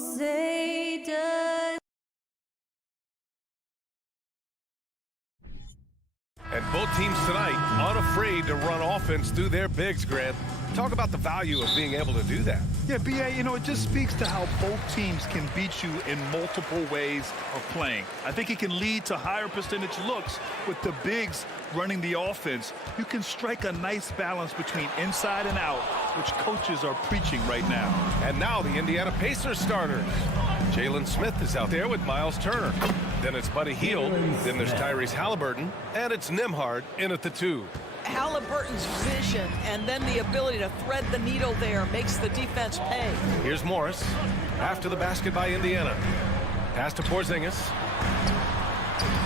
say does. And both teams tonight unafraid to run offense through their bigs, Grant. Talk about the value of being able to do that. Yeah, B.A., you know, it just speaks to how both teams can beat you in multiple ways of playing. I think it can lead to higher percentage looks with the bigs running the offense. You can strike a nice balance between inside and out, which coaches are preaching right now. And now the Indiana Pacers starters. Jalen Smith is out there with Miles Turner. Then it's Buddy Hield. Then there's Tyrese Halliburton. And it's Nembhard in at the 2. Halliburton's vision and then the ability to thread the needle there makes the defense pay. Here's Morris. After the basket by Indiana. Pass to Porzingis.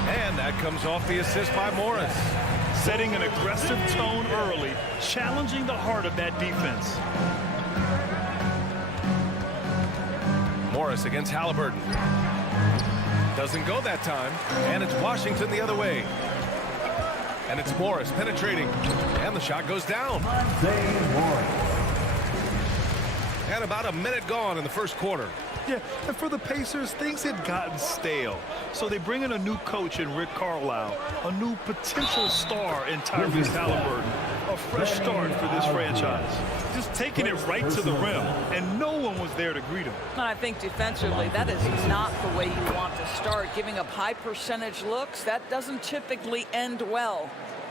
And that comes off the assist by Morris. Setting an aggressive tone early, challenging the heart of that defense. Morris against Halliburton. Doesn't go that time. And it's Washington the other way. And it's Morris penetrating. And the shot goes down. And about a minute gone in the first quarter. Yeah, and for the Pacers, things had gotten stale. So they bring in a new coach in Rick Carlisle, a new potential star in Tyrese Halliburton, a fresh start for this franchise. Just taking it right to the rim, and no one was there to greet him. And I think defensively, that is not the way you want to start. Giving up high percentage looks, that doesn't typically end well.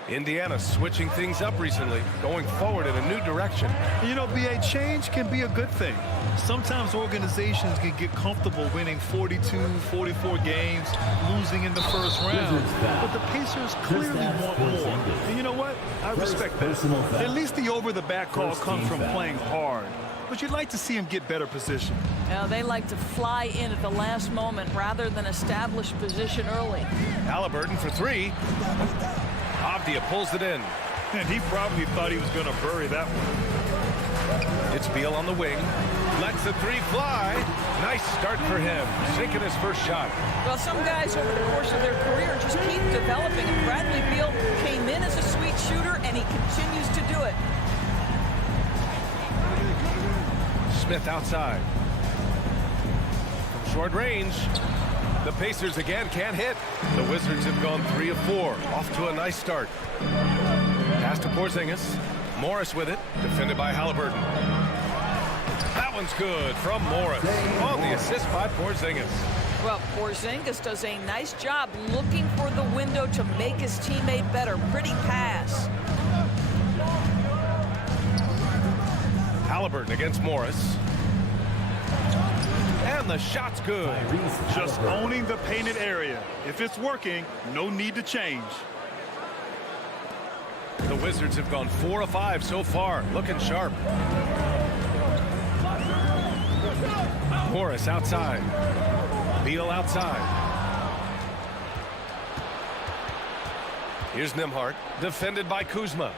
Indiana switching things up recently, going forward in a new direction. You know, B.A., change can be a good thing. Sometimes organizations can get comfortable winning 42, 44 games, losing in the first round. But the Pacers clearly want more. And you know what? I respect that. At least the over-the-back call comes from playing hard. But you'd like to see him get better position. Now, they like to fly in at the last moment rather than establish position early. Halliburton for 3. Avdia pulls it in. And he probably thought he was going to bury that one. It's Beal on the wing. Lets the 3 fly. Nice start for him. Sinking his first shot. Well, some guys over the course of their career just keep developing. And Bradley Beal came in as a sweet shooter, and he continues to do it. Smith outside. From short range. The Pacers again can't hit. The Wizards have gone 3 of 4. Off to a nice start. Pass to Porzingis. Morris with it. Defended by Halliburton. That one's good from Morris. On the assist by Porzingis. Well, Porzingis does a nice job looking for the window to make his teammate better. Pretty pass. Halliburton against Morris. And the shot's good. Just owning the painted area. If it's working, no need to change. The Wizards have gone 4 of 5 so far. Looking sharp. Morris outside. Beal outside. Here's Nembhard. Defended by Kuzma.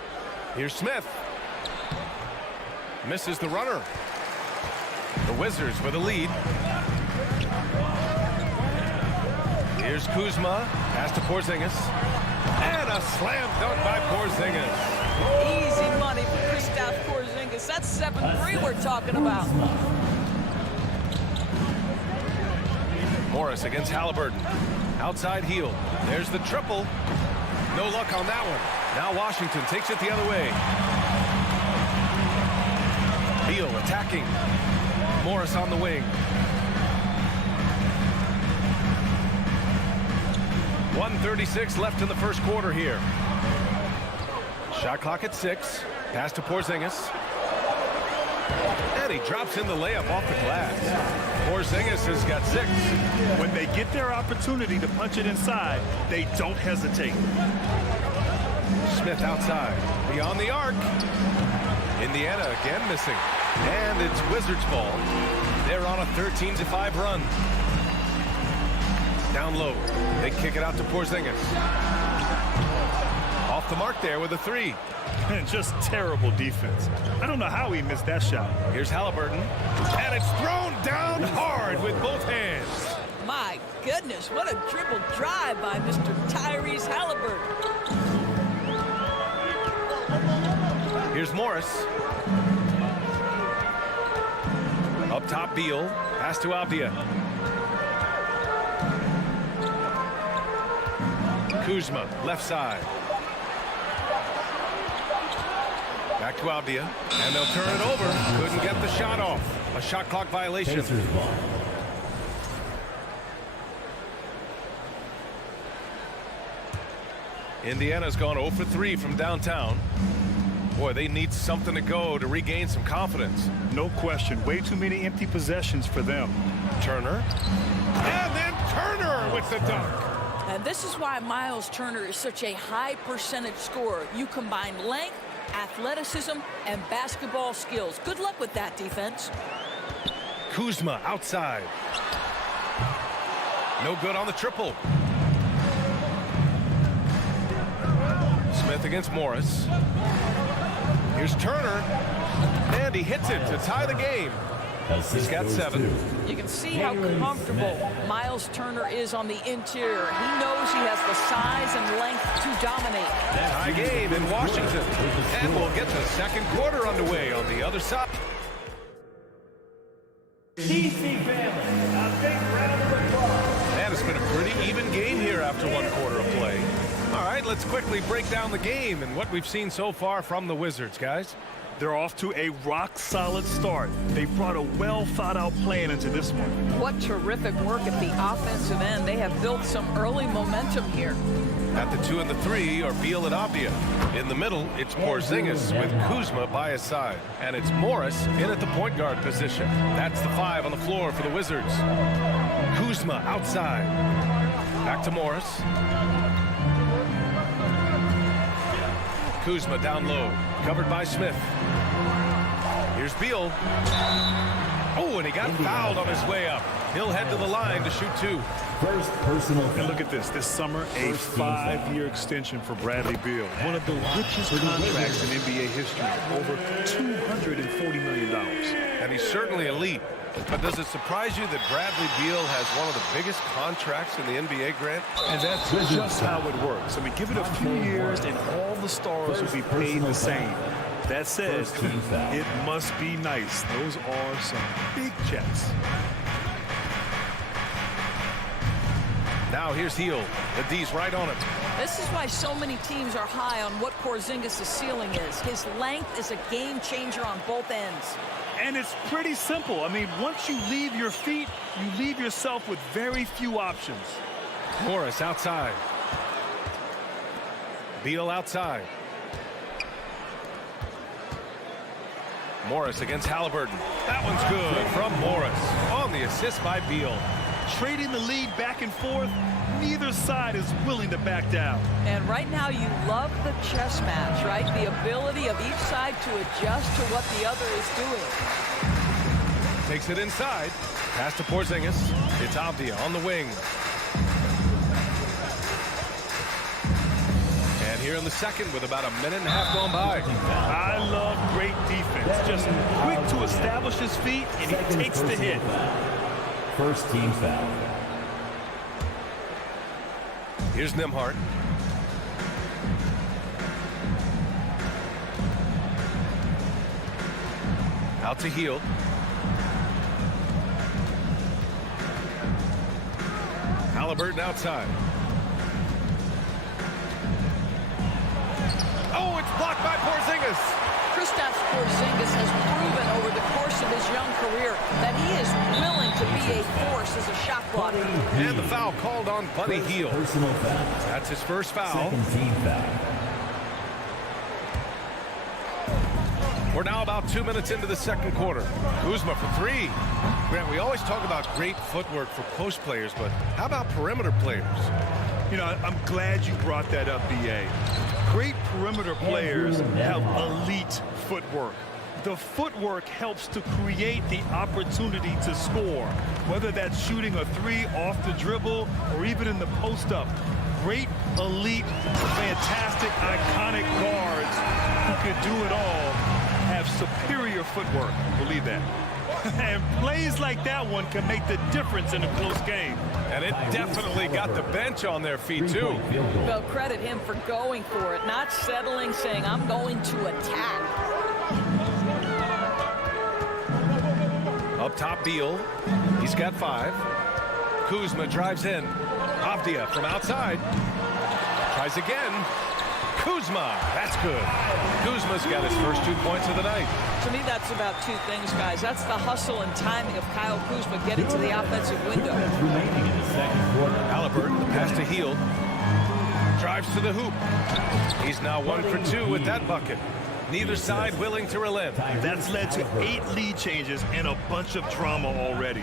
Here's Smith. Misses the runner. The Wizards with a lead. Here's Kuzma. Pass to Porzingis. And a slam dunk by Porzingis. Easy money for Kristaps Porzingis. That's 7-3 we're talking about. Morris against Halliburton. Outside heel. There's the triple. No luck on that one. Now Washington takes it the other way. Beal attacking. Morris on the wing. 1:36 left in the first quarter here. Shot clock at 6. Pass to Porzingis. And he drops in the layup off the glass. Porzingis has got 6. When they get their opportunity to punch it inside, they don't hesitate. Smith outside. Beyond the arc. Indiana again missing. And it's Wizards ball. They're on a 13-5 run. Down low. They kick it out to Porzingis. Off the mark there with a 3. And just terrible defense. I don't know how he missed that shot. Here's Halliburton. And it's thrown down hard with both hands. My goodness, what a dribble drive by Mr. Tyrese Halliburton. Here's Morris. Up top, Beal. Pass to Avdia. Kuzma, left side. Back to Avdia, and they'll turn it over. Couldn't get the shot off. A shot clock violation. Indiana's gone 0 for 3 from downtown. Boy, they need something to go to regain some confidence. No question. Way too many empty possessions for them. Turner. And then Turner with the dunk. And this is why Miles Turner is such a high percentage scorer. You combine length, athleticism, and basketball skills. Good luck with that, defense. Kuzma outside. No good on the triple. Smith against Morris. Here's Turner. And he hits it to tie the game. He's got 7. You can see how comfortable Miles Turner is on the interior. He knows he has the size and length to dominate. Tie game in Washington. And we'll get the second quarter underway on the other side. DC family, a big round of applause. And it's been a pretty even game here after 1 quarter of play. All right, let's quickly break down the game and what we've seen so far from the Wizards, guys. They're off to a rock-solid start. They brought a well-thought-out plan into this one. What terrific work at the offensive end. They have built some early momentum here. At the 2 and the 3 are Beal and Avdia. In the middle, it's Porzingis with Kuzma by his side. And it's Morris in at the point guard position. That's the 5 on the floor for the Wizards. Kuzma outside. Back to Morris. Kuzma down low, covered by Smith. Here's Beal. Oh, and he got fouled on his way up. He'll head to the line to shoot 2. First personal. And look at this. This summer, a 5-year extension for Bradley Beal. One of the richest contracts in NBA history. Over $240 million. And he's certainly elite. But does it surprise you that Bradley Beal has one of the biggest contracts in the NBA, Grant? And that's just how it works. I mean, give it a few years and all the stars will be paid the same. That said, it must be nice. Those are some big checks. Now here's Heel. The D's right on it. This is why so many teams are high on what Porzingis' ceiling is. His length is a game changer on both ends. And it's pretty simple. I mean, once you leave your feet, you leave yourself with very few options. Morris outside. Beal outside. Morris against Halliburton. That one's good from Morris. On the assist by Beal. Trading the lead back and forth, neither side is willing to back down. And right now you love the chess match, right? The ability of each side to adjust to what the other is doing. Takes it inside. Pass to Porzingis. It's Avdia on the wing. And here in the second with about a minute and a half gone by. I love great defense. Just quick to establish his feet, and he takes the hit. First team foul. Here's Nembhard. Out to Heel. Halliburton outside. Oh, it's blocked by Porzingis. Kristaps Porzingis has proven over the course of his young career that he is willing to be a force as a shot blocker. And the foul called on Buddy Hield. Personal foul. That's his first foul. Second team foul. We're now about 2 minutes into the second quarter. Kuzma for 3. Grant, we always talk about great footwork for post players, but how about perimeter players? You know, I'm glad you brought that up, B.A. Great perimeter players have elite footwork. The footwork helps to create the opportunity to score, whether that's shooting a 3 off the dribble or even in the post-up. Great, elite, fantastic, iconic guards who can do it all have superior footwork. Believe that. And plays like that one can make the difference in a close game. And it definitely got the bench on their feet, too. Well, credit him for going for it, not settling, saying, I'm going to attack. Up top, Beal. He's got 5. Kuzma drives in. Avdia from outside. Tries again. Kuzma. That's good. Kuzma's got his first 2 points of the night. To me, that's about 2 things, guys. That's the hustle and timing of Kyle Kuzma getting to the offensive window. Halliburton, the pass to Hield. Drives to the hoop. He's now 1 for 2 with that bucket. Neither side willing to relent. That's led to 8 lead changes and a bunch of drama already.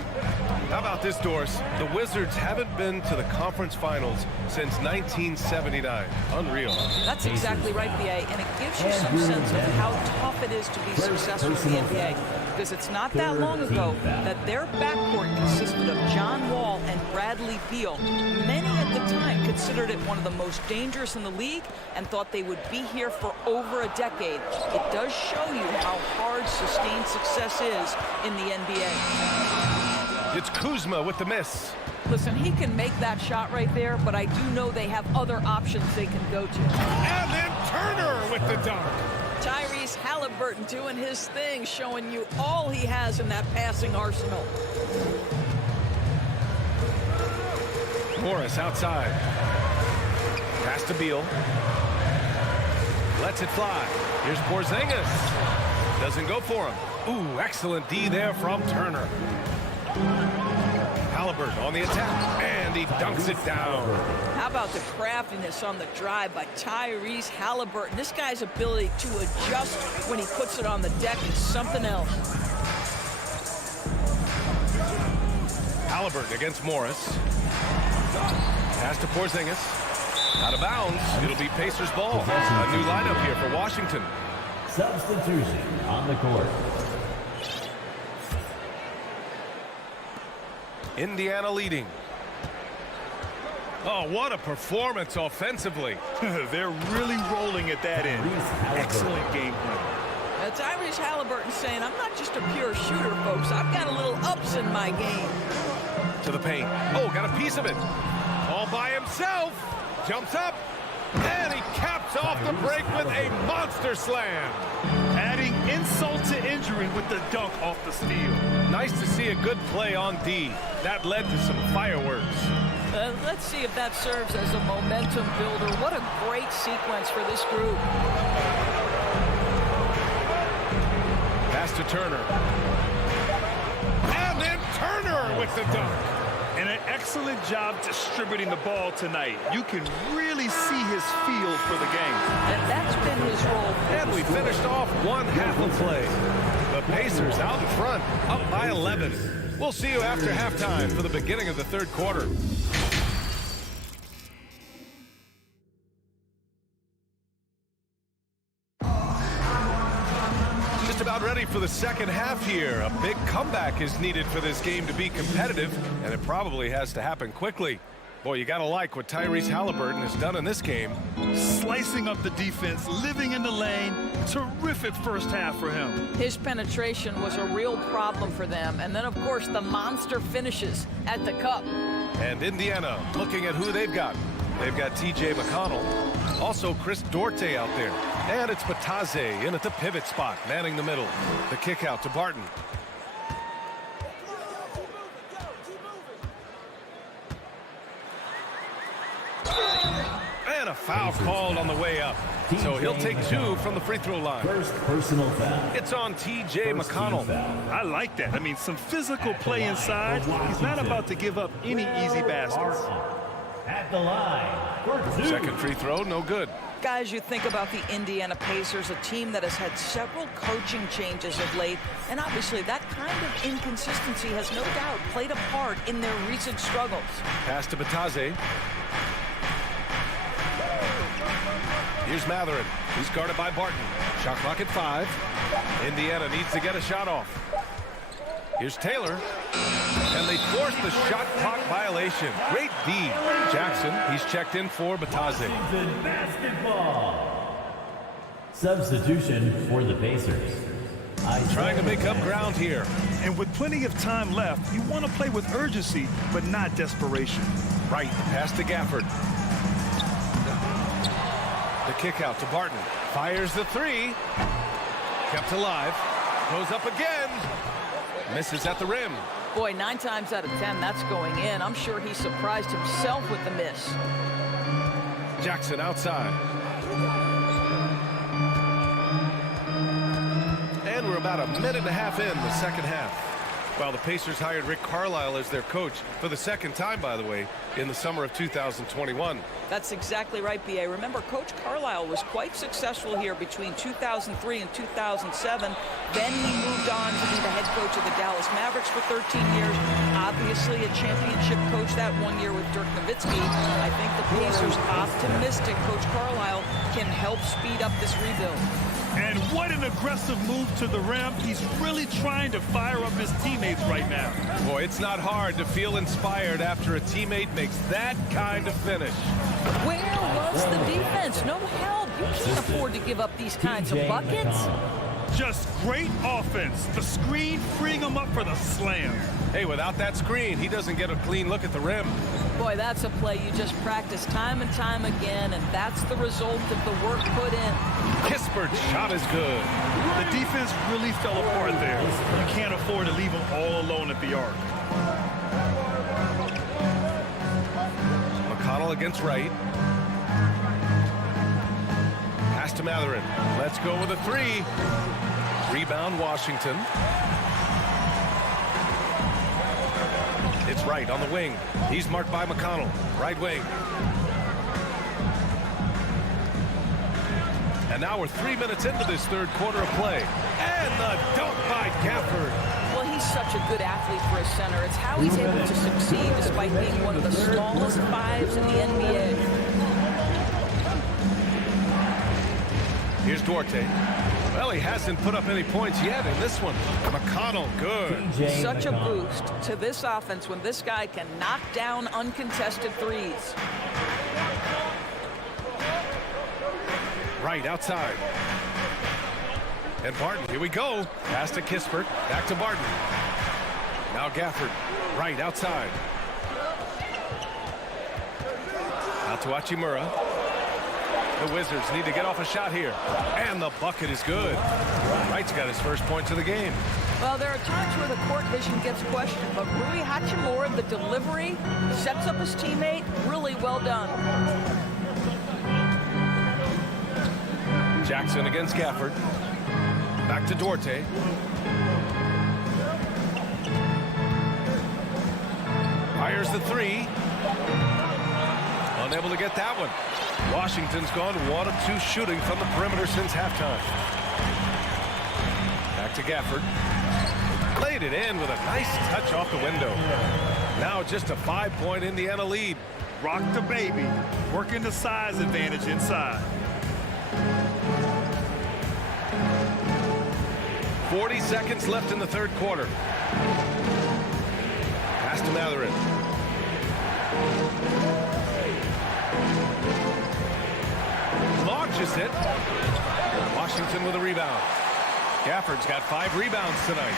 How about this, Doris? The Wizards haven't been to the conference finals since 1979. Unreal. That's exactly right, B.A., and it gives you some sense of how tough it is to be successful in the NBA. Because it's not that long ago that their backcourt consisted of John Wall and Bradley Beal. Many at the time considered it one of the most dangerous in the league and thought they would be here for over a decade. It does show you how hard sustained success is in the NBA. It's Kuzma with the miss. Listen, he can make that shot right there, but I do know they have other options they can go to. And then Turner with the dunk. Tyrese Halliburton doing his thing, showing you all he has in that passing arsenal. Morris outside. Pass to Beal. Lets it fly. Here's Porzingis. Doesn't go for him. Ooh, excellent D there from Turner. Halliburton on the attack, and he dunks it down. How about the craftiness on the drive by Tyrese Halliburton? This guy's ability to adjust when he puts it on the deck is something else. Halliburton against Morris. Pass to Porzingis. Out of bounds. It'll be Pacers ball. A new lineup here for Washington. Substitution on the court. Indiana leading. Oh, what a performance offensively. They're really rolling at that end. Excellent game plan. Tyrese Halliburton saying, I'm not just a pure shooter, folks. I've got a little ups in my game. To the paint. Oh, got a piece of it. All by himself. Jumps up. And he caps off the break with a monster slam. Adding insult to injury with the dunk off the steal. Nice to see a good play on D. That led to some fireworks. Let's see if that serves as a momentum builder. What a great sequence for this group. Pass to Turner. And then Turner with the dunk. And an excellent job distributing the ball tonight. You can really see his feel for the game. And that's been his role. And we finished off one half of play. The Pacers out in front, up by 11. We'll see you after halftime for the beginning of the third quarter. Just about ready for the second half here. A big comeback is needed for this game to be competitive, and it probably has to happen quickly. Boy, you gotta like what Tyrese Halliburton has done in this game. Slicing up the defense, living in the lane. Terrific first half for him. His penetration was a real problem for them. And then, of course, the monster finishes at the cup. And Indiana looking at who they've got. They've got T.J. McConnell. Also Chris Duarte out there. And it's Bataze in at the pivot spot, manning the middle. The kick out to Barton. And a foul called on the way up. So he'll take 2 from the free throw line. First personal foul. It's on T.J. McConnell. I like that. I mean, some physical play inside. He's not about to give up any easy baskets. At the line for 2. Second free throw, no good. Guys, you think about the Indiana Pacers, a team that has had several coaching changes of late, and obviously that kind of inconsistency has no doubt played a part in their recent struggles. Pass to Bataze. Here's Matherin. He's guarded by Barton. Shot clock at 5. Indiana needs to get a shot off. Here's Taylor. And they force the shot clock violation. Great D. Jackson, he's checked in for Bataze. Basketball. Substitution for the Pacers. Trying to make up ground here. And with plenty of time left, you want to play with urgency, but not desperation. Right, pass to Gafford. The kick out to Barton. Fires the 3. Kept alive. Goes up again. Misses at the rim. Boy, 9 times out of 10, that's going in. I'm sure he surprised himself with the miss. Jackson outside. And we're about a minute and a half in the second half. While the Pacers hired Rick Carlisle as their coach for the second time, by the way, in the summer of 2021. That's exactly right, B.A. Remember, Coach Carlisle was quite successful here between 2003 and 2007. Then he moved on to be the head coach of the Dallas Mavericks for 13 years. Obviously a championship coach that 1 year with Dirk Nowitzki. I think the Pacers optimistic Coach Carlisle can help speed up this rebuild. And what an aggressive move to the rim. He's really trying to fire up his teammates right now. Boy, it's not hard to feel inspired after a teammate makes that kind of finish. Where was the defense? No help. You can't afford to give up these kinds of buckets. Just great offense. The screen freeing him up for the slam. Hey, without that screen, he doesn't get a clean look at the rim. Boy, that's a play you just practice time and time again, and that's the result of the work put in. Kispert's shot is good. The defense really fell apart there. You can't afford to leave him all alone at the arc. McConnell against Wright. Pass to Matherin. Let's go with a 3. Rebound, Washington. It's Wright on the wing. He's marked by McConnell. Right wing. And now we're 3 minutes into this third quarter of play. And the dunk by Gafford. Well, he's such a good athlete for a center. It's how he's able to succeed despite being one of the smallest 5s in the NBA. Here's Duarte. Well, he hasn't put up any points yet in this one. McConnell, good. Such a boost to this offense when this guy can knock down uncontested threes. Right outside. And Barton, here we go. Pass to Kispert, back to Barton. Now Gafford, right outside. Out to Hachimura. The Wizards need to get off a shot here. And the bucket is good. Wright's got his first points of the game. Well, there are times where the court vision gets questioned, but Rui Hachimura, the delivery, sets up his teammate. Really well done. Jackson against Gafford. Back to Duarte. Fires the 3. Unable to get that one. Washington's gone 1 of 2 shooting from the perimeter since halftime. Back to Gafford. Laid it in with a nice touch off the window. Now just a 5-point Indiana lead. Rock the baby. Working the size advantage inside. 40 seconds left in the third quarter. Pass to Matherin. Launches it. Washington with a rebound. Gafford's got 5 rebounds tonight.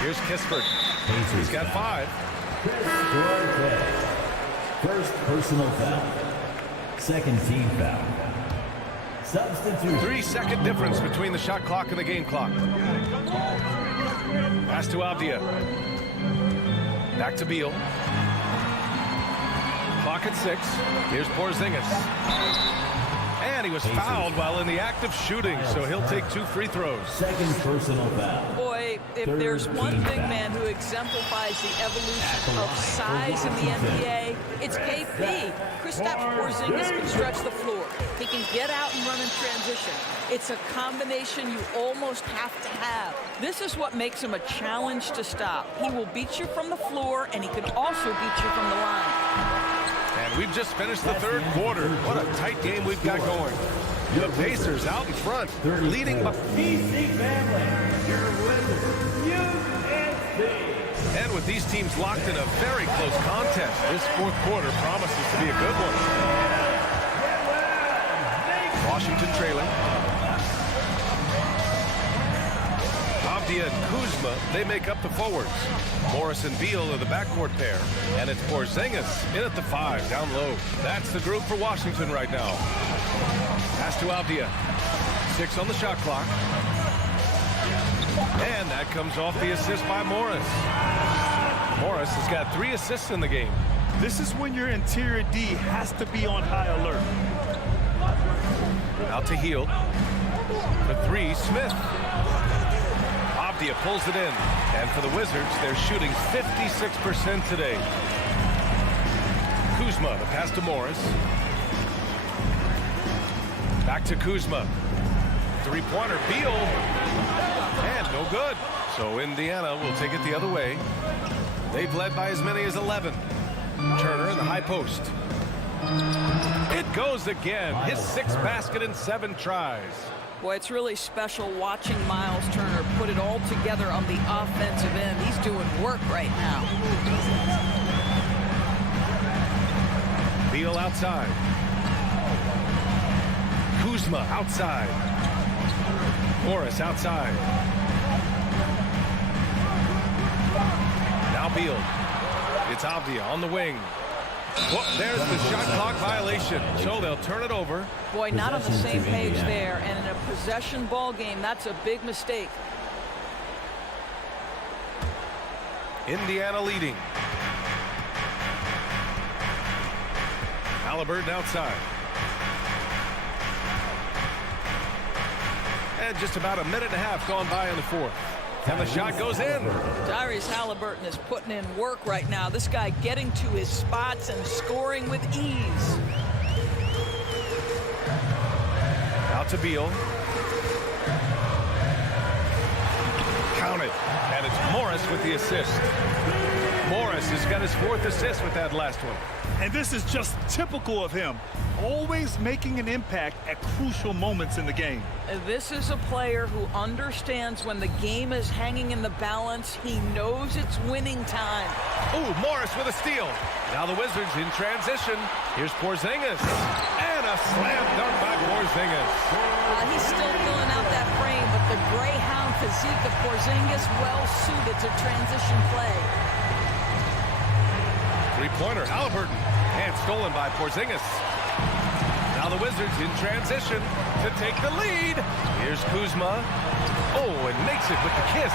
Here's Kispert. He's got 5. First personal foul. Second team foul. Substitute. 3-second difference between the shot clock and the game clock. Pass to Avdia. Back to Beal. Clock at 6. Here's Porzingis. And he was fouled while in the act of shooting, so he'll take 2 free throws. Second personal foul. Boy, if there's one big man who exemplifies the evolution of size in the NBA, it's KP. Kristaps Porzingis can stretch the floor. He can get out and run in transition. It's a combination you almost have to have. This is what makes him a challenge to stop. He will beat you from the floor, and he can also beat you from the line. And we've just finished the third quarter. What a tight game we've got going. The Pacers out in front, leading by... PC family, your Wizards, USA. And with these teams locked in a very close contest, this fourth quarter promises to be a good one. Washington trailing. Avdia and Kuzma, they make up the forwards. Morris and Beal are the backcourt pair. And it's Porzingis in at the 5, down low. That's the group for Washington right now. Pass to Avdia. 6 on the shot clock. And that comes off the assist by Morris. Morris has got 3 assists in the game. This is when your interior D has to be on high alert. Out to Hield. For 3, Smith. Avdia pulls it in. And for the Wizards, they're shooting 56% today. Kuzma, the pass to Morris. Back to Kuzma. 3-pointer, Beal. And no good. So Indiana will take it the other way. They've led by as many as 11. Turner in the high post. It goes again. His 6th basket in 7 tries. Boy, it's really special watching Miles Turner put it all together on the offensive end. He's doing work right now. Beal outside. Kuzma outside. Morris outside. Now Beal. It's Avdia on the wing. Well, there's the shot clock violation. So they'll turn it over. Boy, not on the same page there. And in a possession ball game, that's a big mistake. Indiana leading. Halliburton outside. And just about a minute and a half gone by in the 4th. And the shot goes in. Tyrese Halliburton is putting in work right now. This guy getting to his spots and scoring with ease. Out to Beal. Counted. And it's Morris with the assist. Morris has got his 4th assist with that last one. And this is just typical of him. Always making an impact at crucial moments in the game. This is a player who understands when the game is hanging in the balance. He knows it's winning time. Ooh, Morris with a steal. Now the Wizards in transition. Here's Porzingis. And a slam dunk by Porzingis. He's still filling out that frame, but the Greyhound physique of Porzingis well suited to transition play. 3-pointer, Halliburton. And stolen by Porzingis. Now the Wizards in transition to take the lead. Here's Kuzma. Oh, and makes it with the kiss.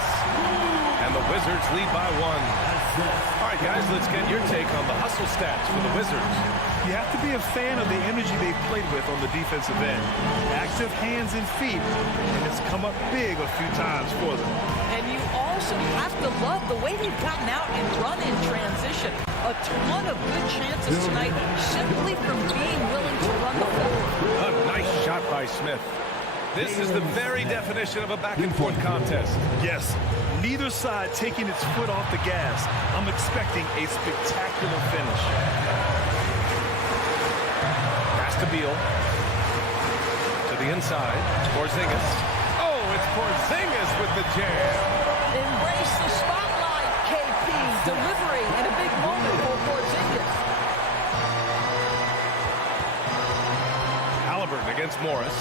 And the Wizards lead by 1. All right, guys, let's get your take on the hustle stats for the Wizards. You have to be a fan of the energy they've played with on the defensive end. Active hands and feet, and it's come up big a few times for them. And you also have to love the way they've gotten out and run in transition. A ton of good chances tonight simply from being willing to run the ball. A nice shot by Smith. This is the very definition of a back-and-forth contest. Yes, neither side taking its foot off the gas. I'm expecting a spectacular finish. Pass to Beal. To the inside. Porzingis. Oh, it's Porzingis with the jam. Embrace the spotlight, KP. Delivery in a big moment for Porzingis. Halliburton against Morris.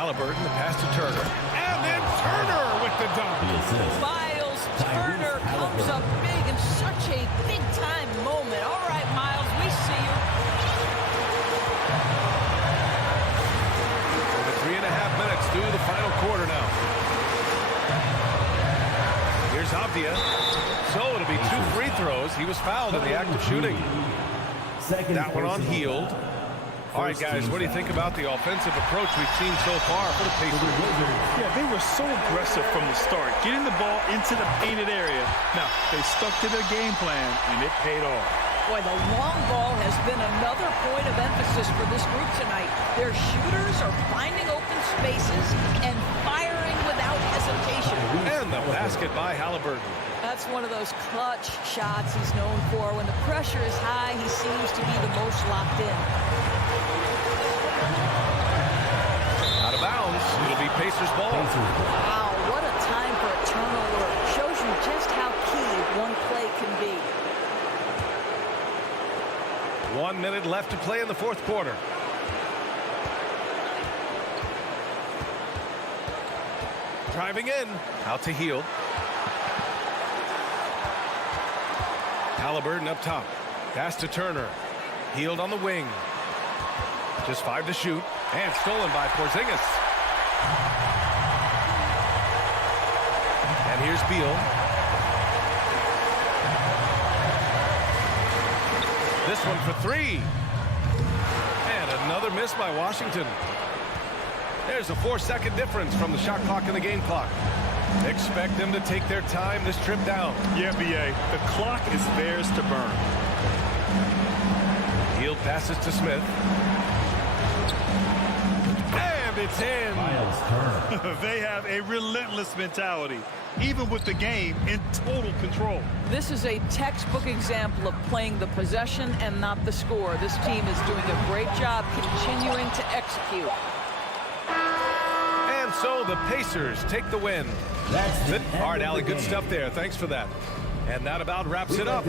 Halliburton, the pass to Turner. And then Turner with the dunk. Miles Turner comes up big in such a big-time moment. All right, Miles, we see you. Over 3.5 minutes through the final quarter now. Here's Avdia. So it'll be 2 free throws. He was fouled in the act of shooting. That one on Hield. All right, guys, what do you think about the offensive approach we've seen so far for the Pacers? Yeah, they were so aggressive from the start, getting the ball into the painted area. Now, they stuck to their game plan, and it paid off. Boy, the long ball has been another point of emphasis for this group tonight. Their shooters are finding open spaces and firing without hesitation. And the basket by Halliburton. That's one of those clutch shots he's known for. When the pressure is high, he seems to be the most locked in. Out of bounds. It'll be Pacers ball. Wow, what a time for a turnover. Shows you just how key one play can be. 1 minute left to play in the 4th quarter. Driving in. Out to Hield. Halliburton up top. Pass to Turner. Hield on the wing. Just 5 to shoot. And stolen by Porzingis. here's Beal. This one for three. And another miss by Washington. There's a 4-second difference from the shot clock and the game clock. Expect them to take their time this trip down. Yeah, B.A. The clock is theirs to burn. Hield passes to Smith. And it's in. Miles Turner. They have a relentless mentality, even with the game in total control. This is a textbook example of playing the possession and not the score. This team is doing a great job continuing to execute. And so the Pacers take the win. That's the Good. end All right, of Allie, the good game. stuff there. Thanks for that. And that about wraps it up.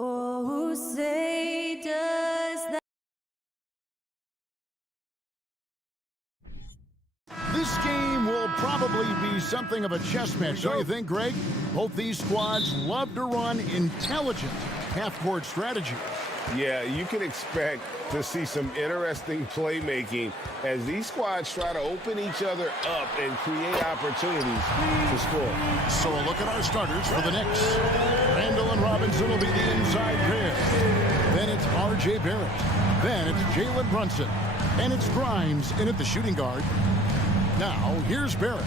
Oh, say does that. This game will probably be something of a chess match, don't you think, Greg? Both these squads love to run intelligent half-court strategies. Yeah, you can expect to see some interesting playmaking as these squads try to open each other up and create opportunities to score. So a look at our starters for the Knicks. Randall and Robinson will be the inside pair. Then it's R.J. Barrett. Then it's Jalen Brunson. And it's Grimes in at the shooting guard. Now, here's Barrett.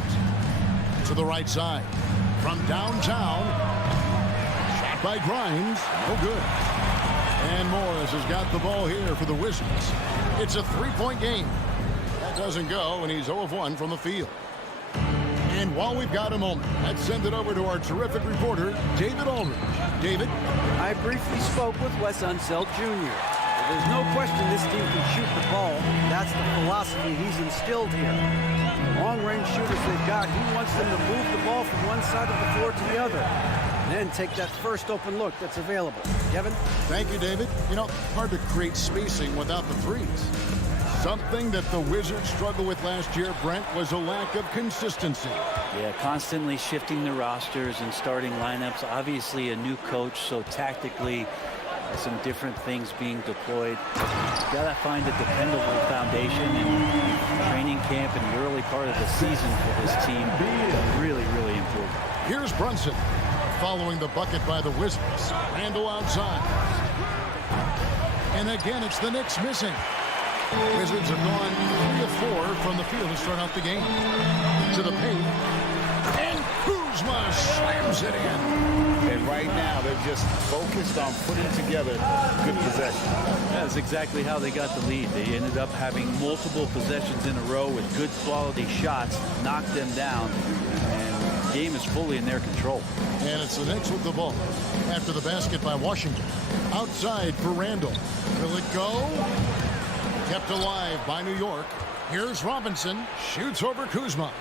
To the right side. from downtown. Shot by Grimes. No good. And Morris has got the ball here for the Wizards. It's a three-point game. That doesn't go, and he's 0 of 1 from the field. And while we've got a moment, let's send it over to our terrific reporter, David Aldridge. David? I briefly spoke with Wes Unseld Jr. There's no question this team can shoot the ball. That's the philosophy he's instilled here. Long-range shooters they've got, he wants them to move the ball from one side of the floor to the other. Then take that first open look that's available. Kevin? Thank you, David. You know, hard to create spacing without the threes. Something that the Wizards struggled with last year, Brent, was a lack of consistency. Yeah, constantly shifting the rosters and starting lineups. Obviously a new coach, so tactically some different things being deployed. You gotta find a dependable foundation, and training camp in the early part of the season for this team really, really important. Here's Brunson following the bucket by the Wizards. Randall outside. And again, it's the Knicks missing. Wizards have gone 3 of 4 from the field to start out the game. To the paint. And Kuzma slams it in. And right now, they're just focused on putting together good possession. That's exactly how they got the lead. They ended up having multiple possessions in a row with good quality shots, knocked them down, and the game is fully in their control. And it's the Knicks with the ball after the basket by Washington. Outside for Randall. Will it go? Kept alive by New York. Here's Robinson. Shoots over Kuzma.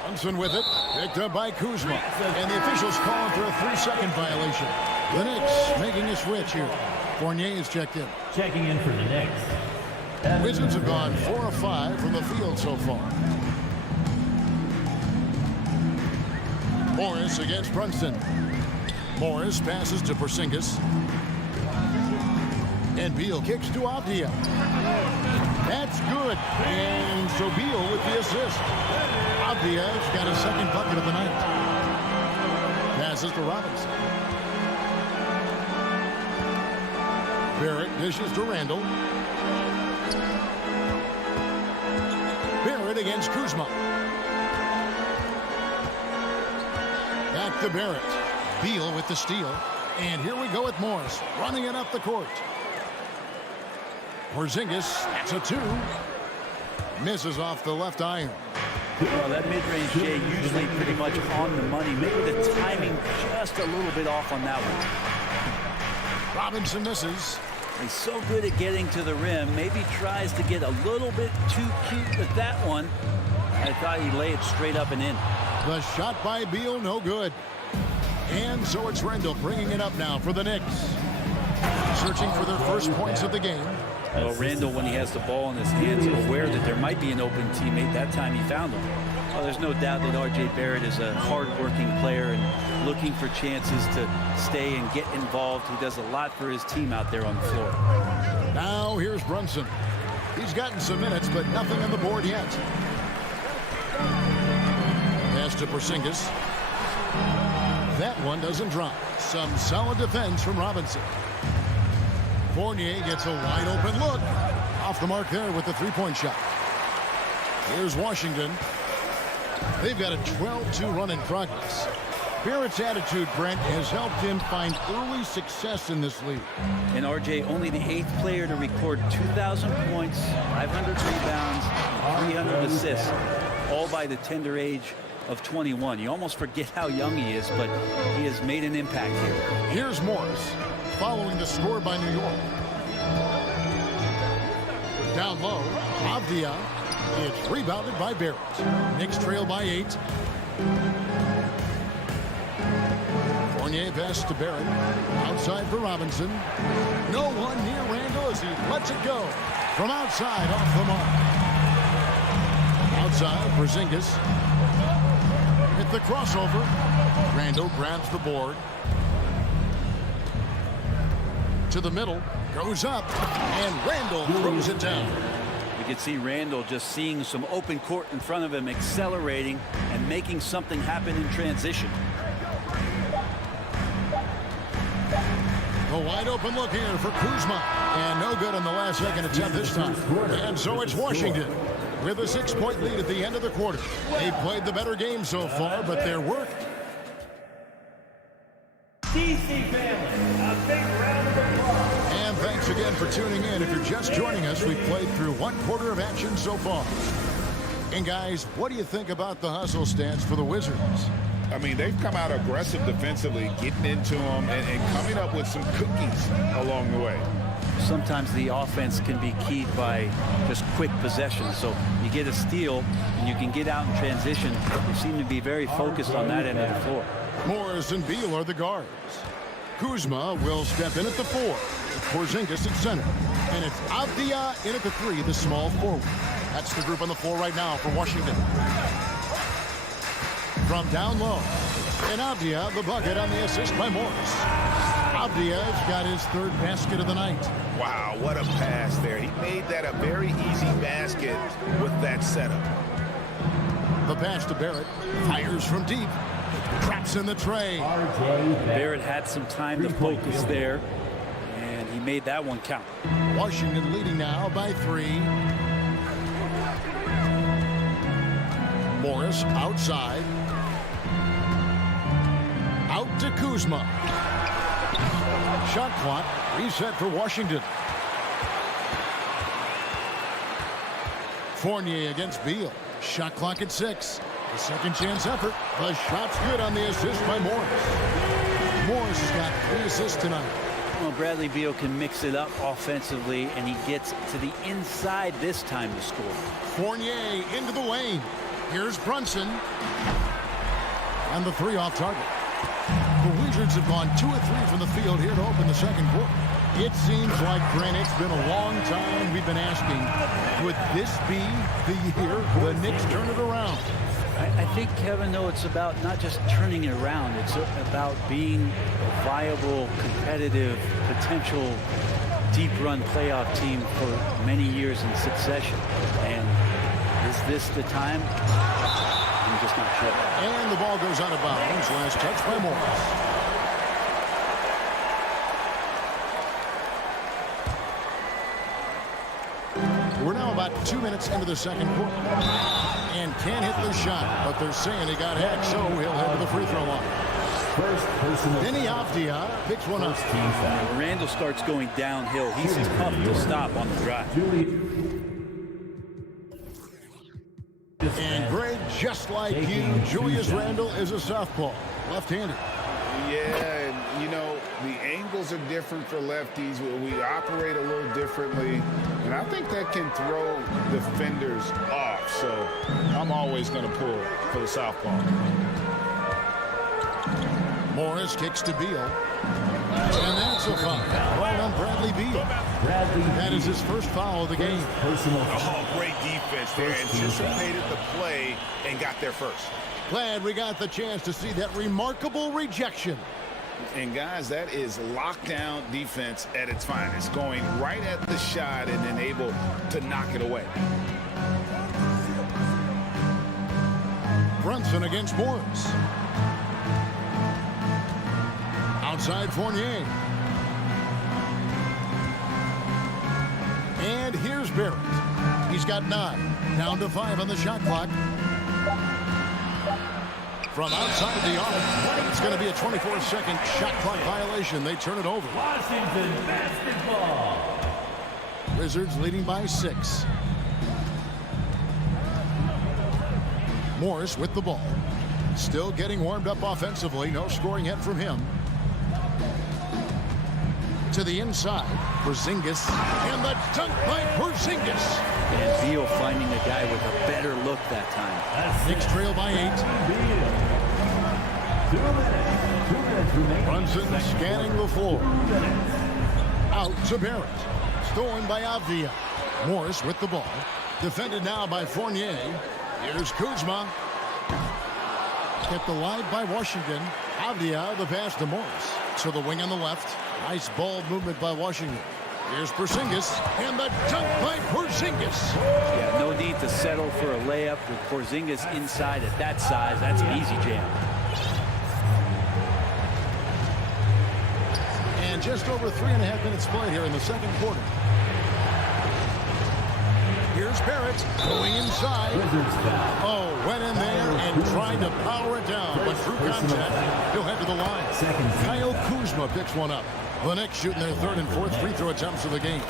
Brunson with it. Picked up by Kuzma. And the officials calling for a 3-second violation. The Knicks making a switch here. Fournier is checked in. Checking in for the Knicks. Wizards have gone 4 of 5 from the field so far. Morris against Brunson. Morris passes to Porzingis. And Beal kicks to Avdia. That's good. And so Beal with the assist. Avdia's got a second bucket of the night. Passes to Robinson. Barrett dishes to Randall. Barrett against Kuzma. Back to Barrett. Beal with the steal. And here we go with Morris running it up the court. Porzingis, that's a 2. Misses off the left iron. Well, that mid-range Jay usually pretty much on the money. Maybe the timing just a little bit off on that one. Robinson misses. He's so good at getting to the rim. Maybe tries to get a little bit too cute with that one. I thought he'd lay it straight up and in. The shot by Beal, no good. And so it's Randall bringing it up now for the Knicks. Searching for their first points of the game. Well, Randall, when he has the ball in his hands, aware that there might be an open teammate, that time he found him. Well, there's no doubt that R.J. Barrett is a hard-working player and looking for chances to stay and get involved. He does a lot for his team out there on the floor. Now here's Brunson. He's gotten some minutes, but nothing on the board yet. Pass to Porzingis. That one doesn't drop. Some solid defense from Robinson. Fournier gets a wide open look. Off the mark there with the three-point shot. Here's Washington. They've got a 12-2 run in progress. Barrett's attitude, Brent, has helped him find early success in this league. And RJ, only the 8th player to record 2,000 points, 500 rebounds, 300 assists, all by the tender age of 21. You almost forget how young he is, but he has made an impact here. Here's Morris, following the score by New York. Down low, Avdia. It's rebounded by Barrett. Knicks trail by 8. Fournier pass to Barrett. Outside for Robinson. No one near Randall as he lets it go. From outside, off the mark. Outside, Porzingis. Hit the crossover. Randall grabs the board. To the middle. Goes up. And Randall throws it down. You can see Randall just seeing some open court in front of him, accelerating and making something happen in transition. A wide open look here for Kuzma. And no good on the last second attempt this time. And so it's Washington. with a 6-point lead at the end of the quarter. They played the better game so far, but their work. DC family, a big round of applause. And thanks again for tuning in. If you're just joining us, we've played through 1 quarter of action so far. And guys, what do you think about the hustle stance for the Wizards? I mean, they've come out aggressive defensively, getting into them and coming up with some cookies along the way. Sometimes the offense can be keyed by just quick possession. So you get a steal and you can get out in transition. They seem to be very focused on that end of the floor. Morris and Beal are the guards. Kuzma will step in at the 4. Porzingis at center. And it's Avdia in at the 3, the small forward. That's the group on the floor right now for Washington. From down low. And Avdia, the bucket on the assist by Morris. Avdia's got his 3rd basket of the night. Wow, what a pass there. He made that a very easy basket with that setup. The pass to Barrett. Fires from deep. Traps in the tray. Barrett had some time to focus there, and he made that one count. Washington leading now by 3. Morris outside. Out to Kuzma. Shot clock reset for Washington. Fournier against Beal. Shot clock at 6. The second chance effort. The shot's good on the assist by Morris. Morris has got 3 assists tonight. Well, Bradley Beal can mix it up offensively, and he gets to the inside this time to score. Fournier into the lane. Here's Brunson. And the 3 off target. The Wizards have gone 2 of 3 from the field here to open the second quarter. It seems like, Grant, it's been a long time we've been asking, would this be the year the Knicks turn it around? I think, Kevin, though, it's about not just turning it around. It's about being a viable, competitive, potential deep-run playoff team for many years in succession. And is this the time? I'm just not sure. And the ball goes out of bounds. Last touch by Morris. We're now about 2 minutes into the second quarter. And can't hit the shot, but they're saying he got hacked, so he'll head to the free throw line. Vinny Avdia picks one up. When Randall starts going downhill, he's tough to stop on the drive. And Greg, just like you, Julius Randle is a southpaw, left-handed. Yeah, and you know, the angles are different for lefties. We operate a little differently, and I think that can throw defenders off. So I'm always going to pull for the southpaw. Morris kicks to Beal. And that's a foul. Ball on Bradley Beal. That is his first foul of the game. Oh, great defense there. Anticipated the play and got there first. Glad we got the chance to see that remarkable rejection. And guys, that is lockdown defense at its finest. Going right at the shot and then able to knock it away. Brunson against Morris. Outside Fournier. And here's Barrett. He's got 9. Down to 5 on the shot clock. From outside the arc, it's going to be a 24-second shot clock violation. They turn it over. Washington basketball. Wizards leading by 6. Morris with the ball. Still getting warmed up offensively. No scoring yet from him. To the inside, Porzingis. And the dunk by Porzingis. And Beal finding a guy with a better look that time. Knicks trail by 8. 2 minutes remaining. Brunson scanning the floor. Out to Barrett. Stolen by Avdia. Morris with the ball. Defended now by Fournier. Here's Kuzma. Kept alive by Washington. Avdia, the pass to Morris. To the wing on the left. Nice ball movement by Washington. Here's Porzingis. And the dunk by Porzingis. Yeah, no need to settle for a layup with Porzingis inside at that size. That's an easy jam. And just over 3.5 minutes played here in the second quarter. Here's Here's Barrett going inside. Oh, went in there and tried to power it down, but through contact, he'll head to the line. Kyle Kuzma picks one up. The Knicks shooting their third and fourth free throw attempts of the game.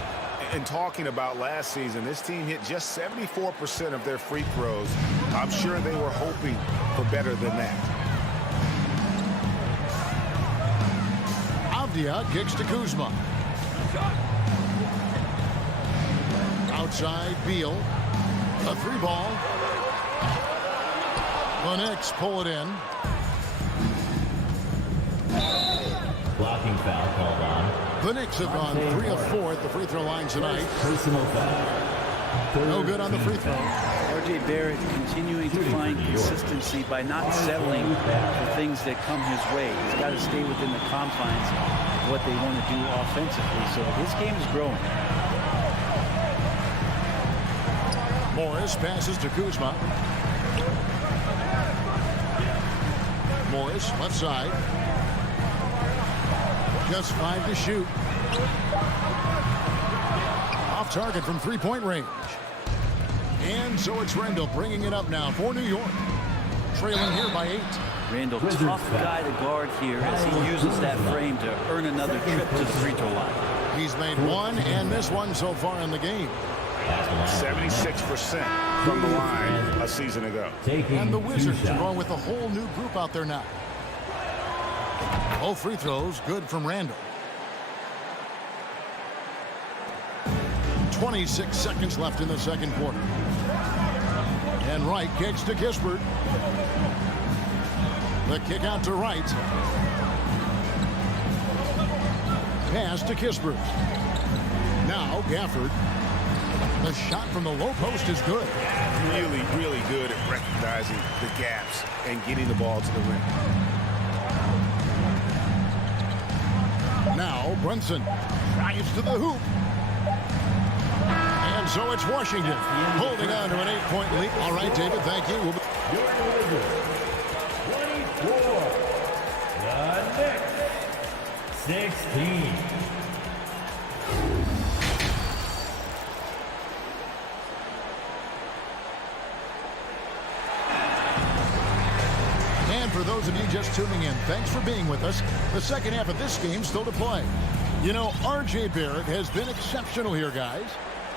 And talking about last season, this team hit just 74% of their free throws. I'm sure they were hoping for better than that. Avdia kicks to Kuzma. Outside Beal. A three ball. The Knicks pull it in. Blocking foul called on. The Knicks have gone 3 of 4 at the free throw line tonight. Personal foul. No good on the free throw. R.J. Barrett continuing to find consistency by not settling for things that come his way. He's got to stay within the confines of what they want to do offensively. So his game is growing. Morris passes to Kuzma. Morris, left side. Just 5 to shoot. Off target from three-point range. And so it's Randall bringing it up now for New York. Trailing here by 8. Randall, tough guy to guard here as he uses that frame to earn another trip to the free throw line. He's made one and missed one so far in the game. 76% from the line a season ago. And the Wizards are going with a whole new group out there now. Both free throws good from Randall. 26 seconds left in the second quarter. And Wright kicks to Kispert. The kick out to Wright. Pass to Kispert. Now Gafford. The shot from the low post is good. Really, really good at recognizing the gaps and getting the ball to the rim. Now Brunson drives to the hoop. And so it's Washington holding on to an 8-point lead. All right, David, thank you. We'll be 24. The Knicks 16. And for those of you just tuning in, thanks for being with us. The second half of this game still to play. You know, R.J. Barrett has been exceptional here, guys.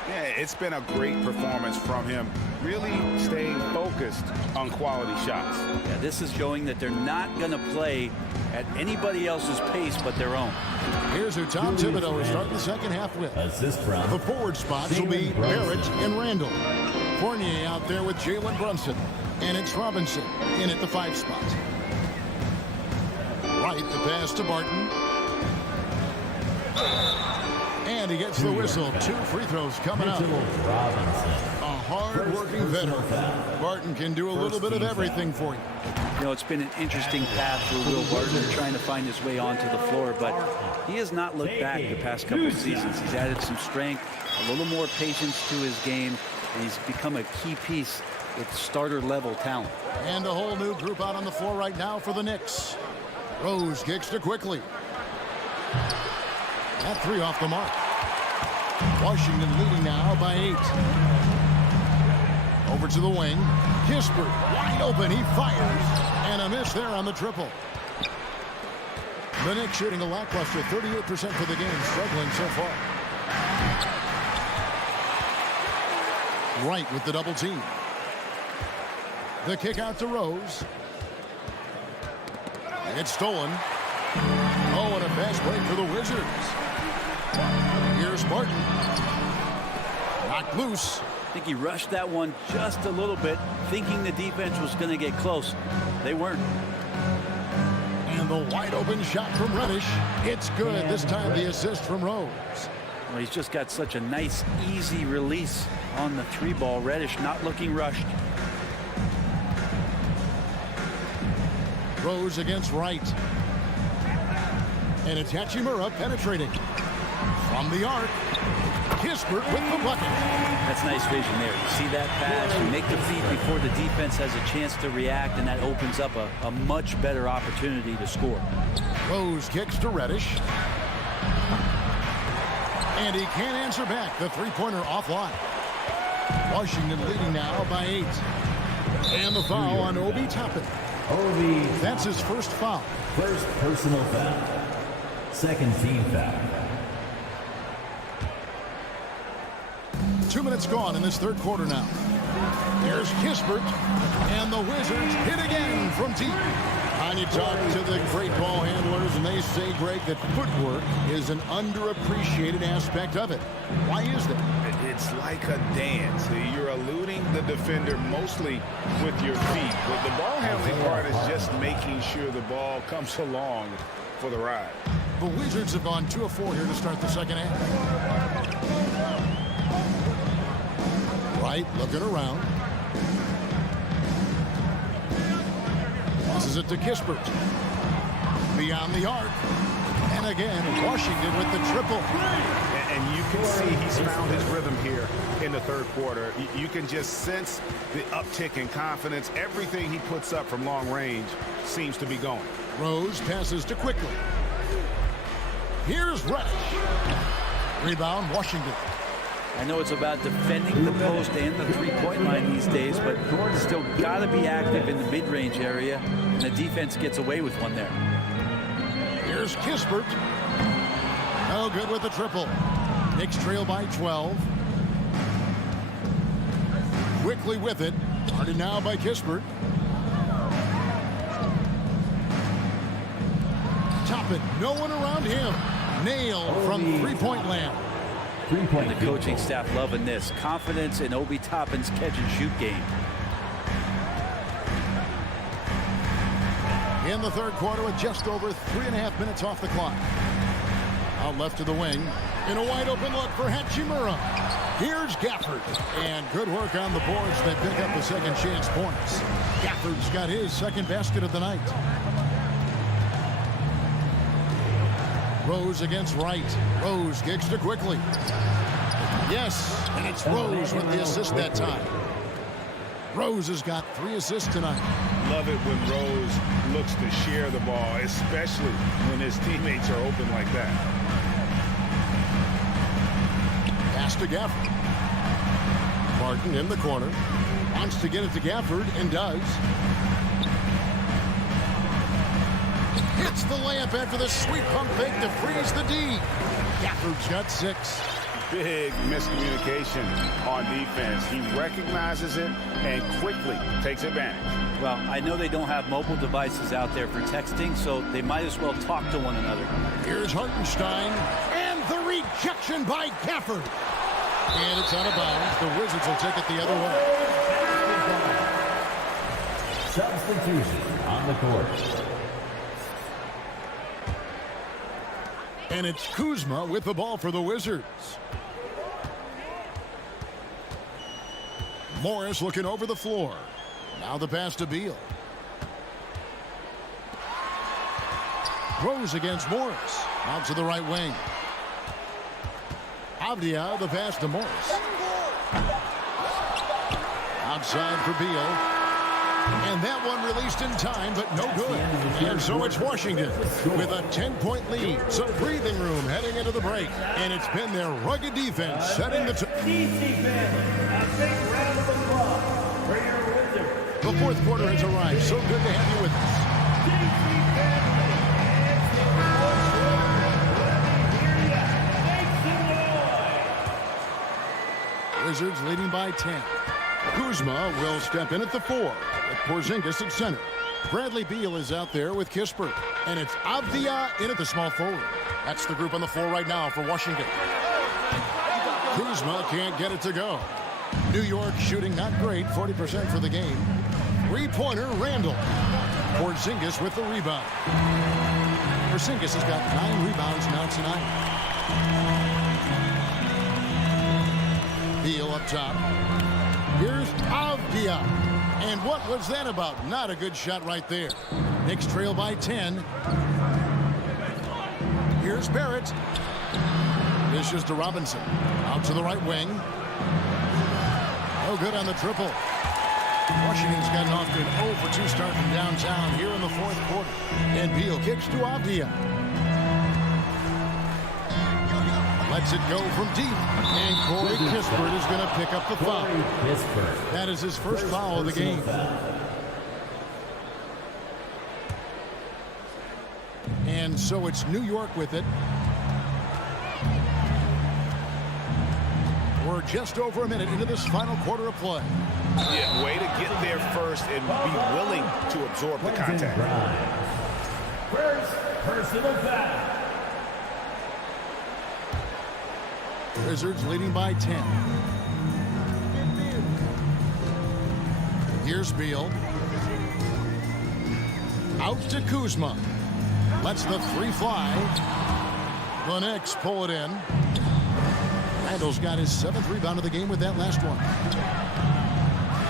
Yeah, it's been a great performance from him. Really staying focused on quality shots. Yeah, this is showing that they're not going to play at anybody else's pace but their own. Here's who Tom Thibodeau is starting the second half with. Assist from The forward spots will be Barrett and Randall. Fournier out there with Jalen Brunson. And it's Robinson in at the 5 spot. Wright, the pass to Barton. And he gets the whistle. 2 free throws coming up. A hard-working veteran. Barton can do a little bit of everything for you. You know, it's been an interesting path for Will Barton trying to find his way onto the floor, but he has not looked back the past couple of seasons. He's added some strength, a little more patience to his game, and he's become a key piece with starter-level talent. And a whole new group out on the floor right now for the Knicks. Rose kicks to Quickly. That 3 off the mark. Washington leading now by 8. Over to the wing. Kispert wide open. He fires. And a miss there on the triple. The Knicks shooting a lackluster 38% for the game. Struggling so far. Wright with the double team. The kick out to Rose. It's stolen. Oh, and a fast break for the Wizards. Here's Barton. Knocked loose. I think he rushed that one just a little bit, thinking the defense was going to get close. They weren't. And the wide open shot from Reddish. It's good. This time the assist from Rose. Well, he's just got such a nice, easy release on the 3-ball. Reddish not looking rushed. Rose against Wright. And it's Hachimura penetrating. From the arc. Kispert with the bucket. That's nice vision there. You see that pass, you make the feed before the defense has a chance to react, and that opens up a much better opportunity to score. Rose kicks to Reddish. And he can't answer back. The 3-pointer offline. Washington leading now by 8. And the foul on Obi Toppin. Obi. That's his first foul. First personal foul. Second team foul. 2 minutes gone in this third quarter now. Here's Kispert, and the Wizards hit again from deep. And you talk to the great ball handlers, and they say, Greg, that footwork is an underappreciated aspect of it. Why is that? It's like a dance. You're eluding the defender mostly with your feet. But the ball handling part is just making sure the ball comes along for the ride. The Wizards have gone 2 of 4 here to start the second half. Right, looking around. Passes it to Kispert. Beyond the arc. And again, Washington with the triple. And you can see he's found his rhythm here in the third quarter. You can just sense the uptick in confidence. Everything he puts up from long range seems to be going. Rose passes to Quickly. Here's Reddish. Rebound, Washington. I know it's about defending the post and the three-point line these days, but still got to be active in the mid-range area, and the defense gets away with one there. Here's Kispert. No good with the triple. Knicks trail by 12. Quickly with it. Guarded now by Kispert. Toppin, no one around him. Nailed from three-point land. And the coaching staff loving this. Confidence in Obi Toppin's catch-and-shoot game. In the third quarter with just over 3.5 minutes off the clock. Out left to the wing. In a wide-open look for Hachimura. Here's Gafford. And good work on the boards that pick up the second chance points. Gafford's got his second basket of the night. Rose against Wright. Rose kicks to Quickly. Yes, and it's Rose with the assist that time. Rose has got 3 assists tonight. Love it when Rose looks to share the ball, especially when his teammates are open like that. Pass to Gafford. Martin in the corner. Wants to get it to Gafford and does. Hits the layup after the sweet pump fake to freeze the D. Gafford's got 6. Big miscommunication on defense. He recognizes it and quickly takes advantage. Well, I know they don't have mobile devices out there for texting, so they might as well talk to one another. Here's Hartenstein, and the rejection by Gafford. And it's out of bounds. The Wizards will take it the other way. Substitution on the court. And it's Kuzma with the ball for the Wizards. Morris looking over the floor. Now the pass to Beal. Rose against Morris. Out to the right wing. Avdia, the pass to Morris. Outside for Beal. And that one released in time, but no good. And so it's Washington with a 10-point lead. Some breathing room heading into the break. And it's been their rugged defense setting the The fourth quarter has arrived. So good to have you with us. Wizards leading by 10. Kuzma will step in at the 4. With Porzingis at center. Bradley Beal is out there with Kispert. And it's Avdia in at the small forward. That's the group on the floor right now for Washington. Kuzma can't get it to go. New York shooting not great, 40% for the game. Three-pointer, Randall. Porzingis with the rebound. Porzingis has got 9 rebounds now tonight. Beal up top. Here's Avdia. And what was that about? Not a good shot right there. Knicks trail by 10. Here's Barrett. Dishes to Robinson. Out to the right wing. No good on the triple. Washington's gotten off to an 0-for-2 start from downtown here in the fourth quarter. And Beal kicks to Avdia. Lets it go from deep. And Corey Kispert is going to pick up the foul. Kispert. That is his first foul of the game. And so it's New York with it. We're just over a minute into this final quarter of play. Yeah, way to get there first and be willing to absorb the contact. First personal foul. Wizards leading by 10. Here's Beal. Out to Kuzma. Lets the three fly. The Knicks pull it in. Randall's got his 7th rebound of the game with that last one.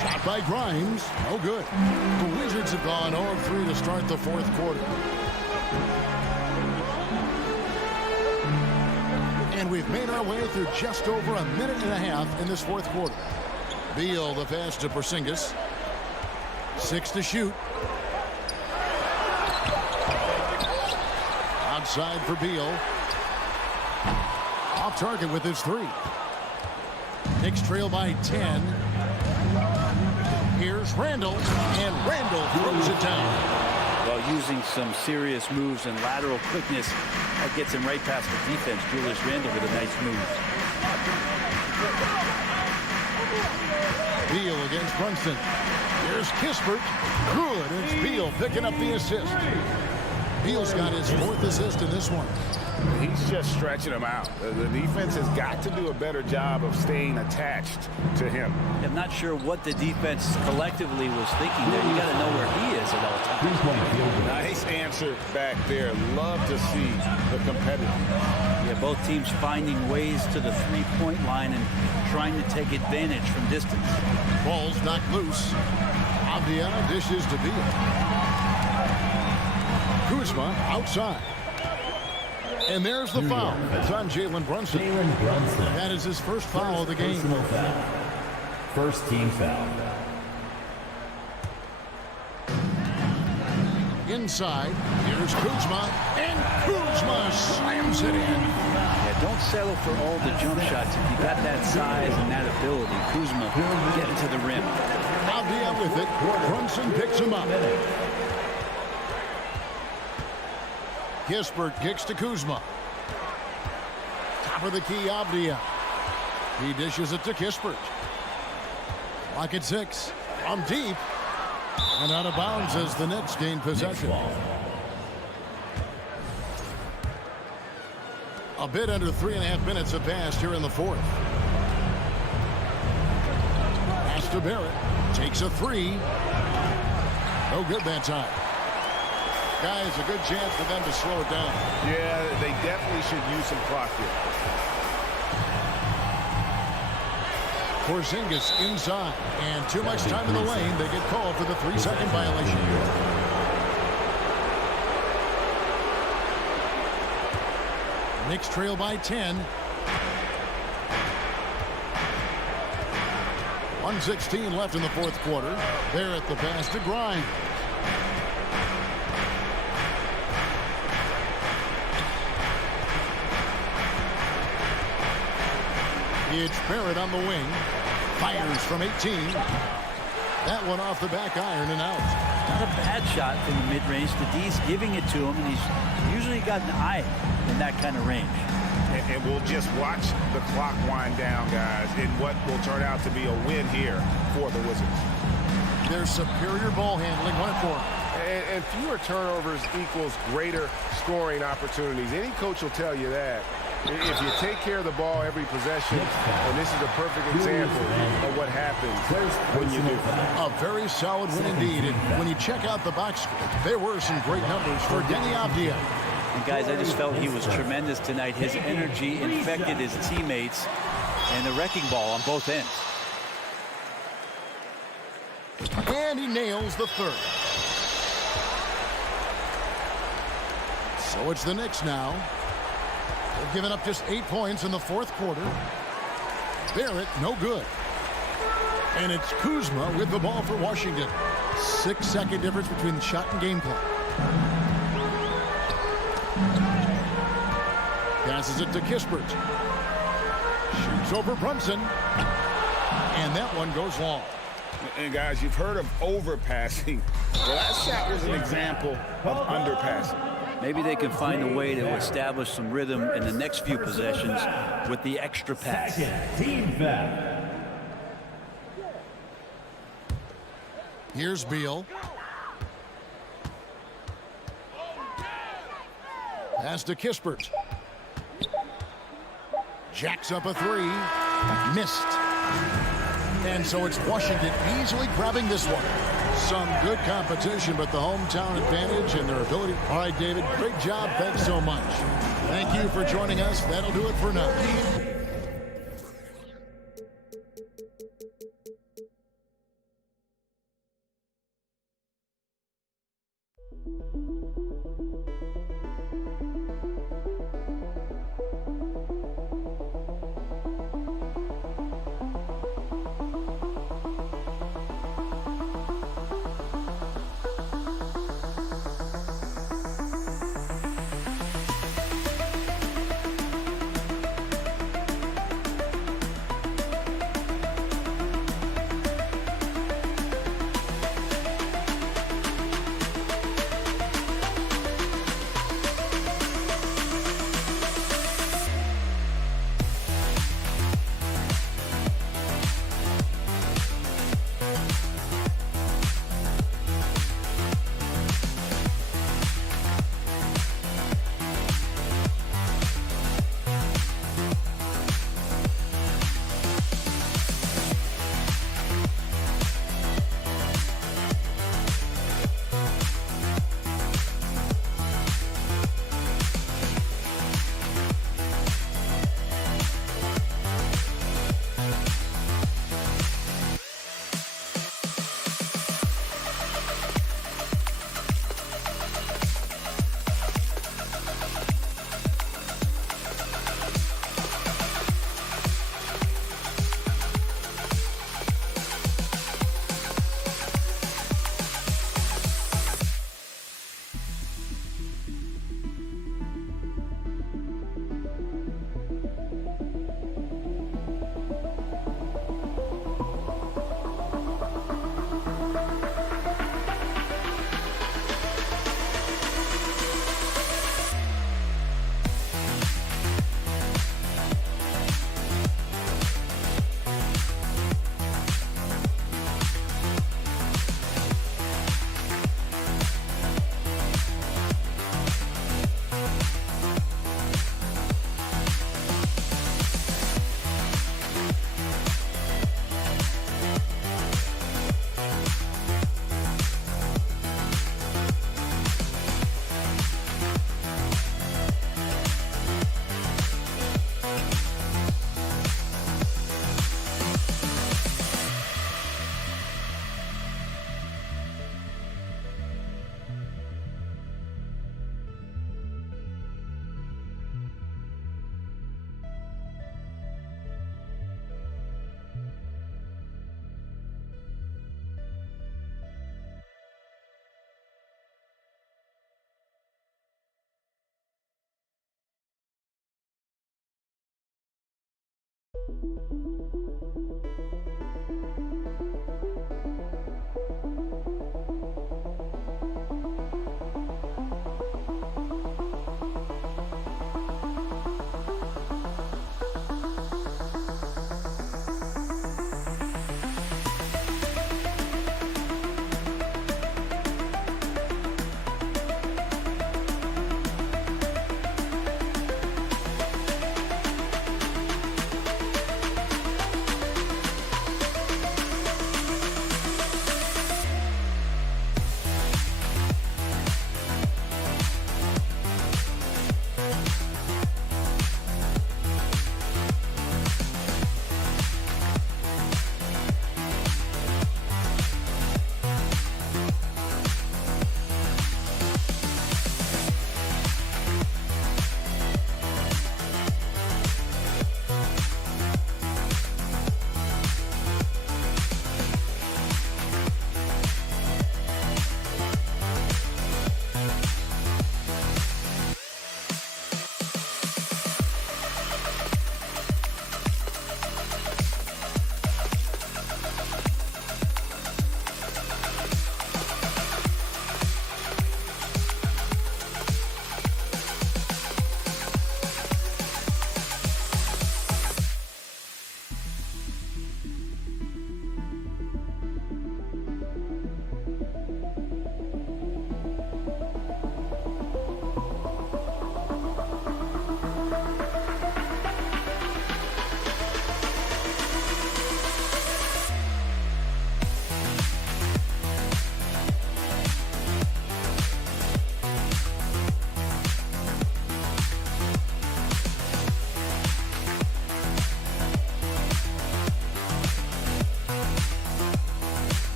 Shot by Grimes. No good. The Wizards have gone 0-3 to start the fourth quarter. And we've made our way through just over a minute and a half in this fourth quarter. Beal, the pass to Porzingis. 6 to shoot. Outside for Beal. Off target with his 3. Knicks trail by 10. Here's Randall, and Randall throws it down. Well, using some serious moves and lateral quickness, that gets him right past the defense. Julius Randall with a nice move. Beal against Brunson. Here's Kispert. Good. It's Beal picking up the assist. Beal's got his 4th assist in this one. He's just stretching him out. The defense has got to do a better job of staying attached to him. I'm not sure what the defense collectively was thinking there. You got to know where he is at all times. Nice answer back there. Love to see the competitor. Yeah, both teams finding ways to the three-point line and trying to take advantage from distance. Ball's knocked loose. Avdia dishes to Beal. Kuzma outside. And there's the foul. It's on Jalen Brunson. That is his first foul of the game. First team foul. Inside, here's Kuzma, and Kuzma slams it in. Yeah, don't settle for all the jump shots. If you got that size and that ability, Kuzma getting to the rim. Avdia with it. Brunson picks him up. Kispert kicks to Kuzma. Top of the key, Avdia. He dishes it to Kispert. Clock at 6. From deep. And out of bounds as the Knicks gain possession. A bit under 3.5 minutes have passed here in the fourth. Pass to Barrett. Takes a 3. No good that time. Guys, a good chance for them to slow it down. Yeah, they definitely should use some clock here. Porzingis inside, and too much time in the lane. They get called for the 3-second violation. Knicks trail by 10. 1:16 left in the fourth quarter. They're at the pass to Grimes. It's Barrett on the wing. Fires from 18. That one off the back iron and out. Not a bad shot from the mid-range. The D's giving it to him, and he's usually got an eye in that kind of range. And we'll just watch the clock wind down, guys, in what will turn out to be a win here for the Wizards. Their superior ball handling went for them. And fewer turnovers equals greater scoring opportunities. Any coach will tell you that. If you take care of the ball every possession, and this is a perfect example of what happens when you do. A very solid win indeed. And when you check out the box score, there were some great numbers for Deni Avdia. And guys, I just felt he was tremendous tonight. His energy infected his teammates, and the wrecking ball on both ends. And he nails the third. So it's the Knicks now. They've given up just 8 points in the fourth quarter. Barrett, no good. And it's Kuzma with the ball for Washington. 6-second difference between the shot and game clock. Passes it to Kispert. Shoots over Brunson. And that one goes long. And guys, you've heard of overpassing. Well, that shot was an example of underpassing. Maybe they can find a way to establish some rhythm in the next few possessions with the extra pass. Team foul. Here's Beal. Pass to Kispert. Jacks up a three. Missed. And so it's Washington easily grabbing this one. Some good competition, but the hometown advantage and their ability. All right, David, great job. Thanks so much. Thank you for joining us. That'll do it for now.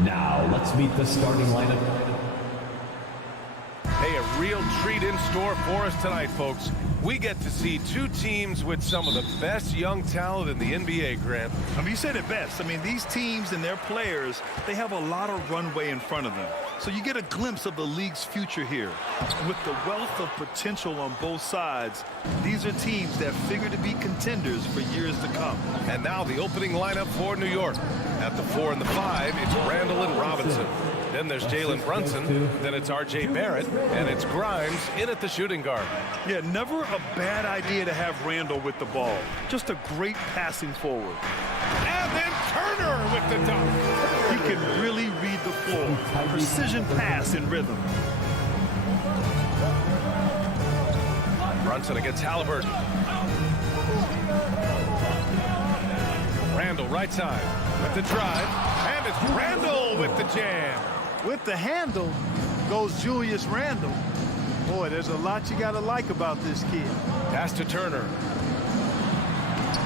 Now, let's meet the starting lineup. Hey, a real treat in store for us tonight, folks. We get to see two teams with some of the best young talent in the NBA, Grant. I mean, you said it best. I mean, these teams and their players, they have a lot of runway in front of them. So you get a glimpse of the league's future here. With the wealth of potential on both sides, these are teams that figure to be contenders for years to come. And now the opening lineup for New York. At the 4 and the 5, it's Randall and Robinson. Then there's Jalen Brunson. Then it's R.J. Barrett. And it's Grimes in at the shooting guard. Yeah, never a bad idea to have Randall with the ball. Just a great passing forward. And then Turner with the dunk. He can really read the floor. Precision pass in rhythm. Brunson against Halliburton. Randall right side with the drive. And it's Randall with the jam. With the handle goes Julius Randle. Boy, there's a lot you got to like about this kid. Pass to Turner.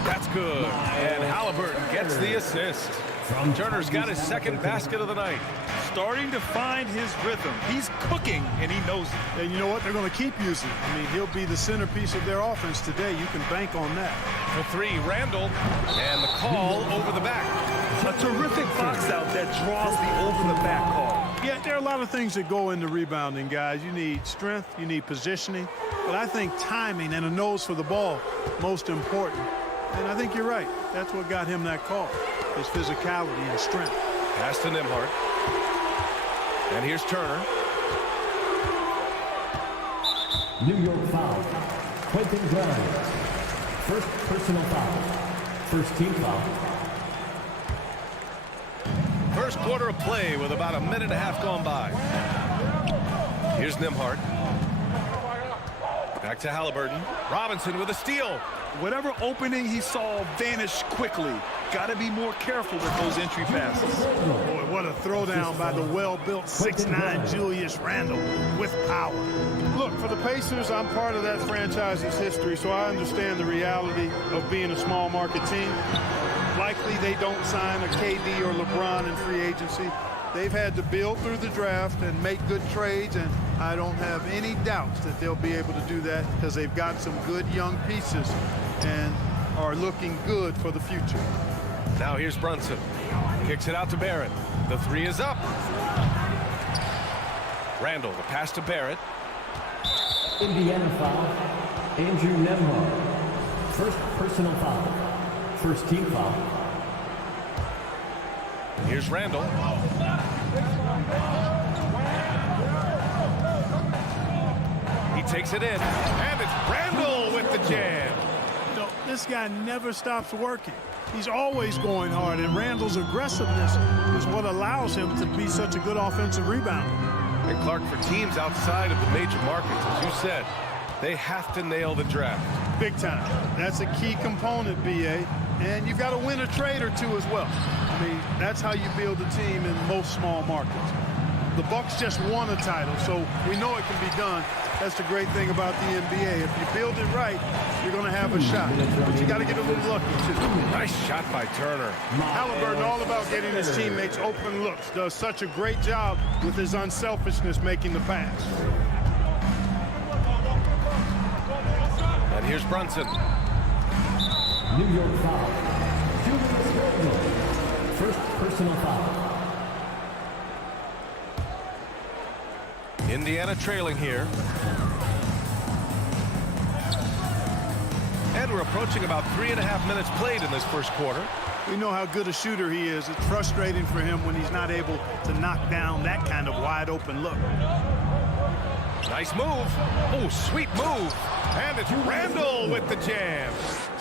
That's good. And Halliburton gets the assist. Turner's got his second basket of the night. Starting to find his rhythm. He's cooking, and he knows it. And you know what? They're going to keep using. I mean, he'll be the centerpiece of their offense today. You can bank on that. For three, Randall. And the call over the back. A terrific box out that draws the over-the-back call. Yeah, there are a lot of things that go into rebounding, guys. You need strength, you need positioning, but I think timing and a nose for the ball, most important. And I think you're right. That's what got him that call, his physicality and strength. Pass to Nembhard. And here's Turner. New York foul. Quentin Grimes. First personal foul. First team foul. First quarter of play with about a minute and a half gone by. Here's Nembhard. Back to Halliburton. Robinson with a steal. Whatever opening he saw vanished quickly. Got to be more careful with those entry passes. Boy, what a throwdown by the well-built 6'9" Julius Randle with power. Look, for the Pacers, I'm part of that franchise's history, so I understand the reality of being a small market team. Likely they don't sign a KD or LeBron in free agency. They've had to build through the draft and make good trades, and I don't have any doubts that they'll be able to do that because they've got some good young pieces and are looking good for the future. Now here's Brunson. Kicks it out to Barrett. The three is up. Randall, the pass to Barrett. Indiana foul. Andrew Nembhard. First personal foul. First team foul. Here's Randall. He takes it in. And it's Randall with the jam. No, this guy never stops working. He's always going hard, and Randall's aggressiveness is what allows him to be such a good offensive rebounder. And Clark, for teams outside of the major markets, as you said, they have to nail the draft. Big time. That's a key component, B.A. And you've got to win a trade or two as well. I mean, that's how you build a team in most small markets. The Bucks just won a title, so we know it can be done. That's the great thing about the NBA. If you build it right, you're going to have a shot. But you got to get a little lucky, too. Nice shot by Turner. Halliburton, all about getting his teammates open looks, does such a great job with his unselfishness making the pass. And here's Brunson. New York foul. Julius Randle. First personal foul. Indiana trailing here. And we're approaching about 3.5 minutes played in this first quarter. We know how good a shooter he is. It's frustrating for him when he's not able to knock down that kind of wide open look. Nice move. Oh, sweet move. And it's Randall with the jam.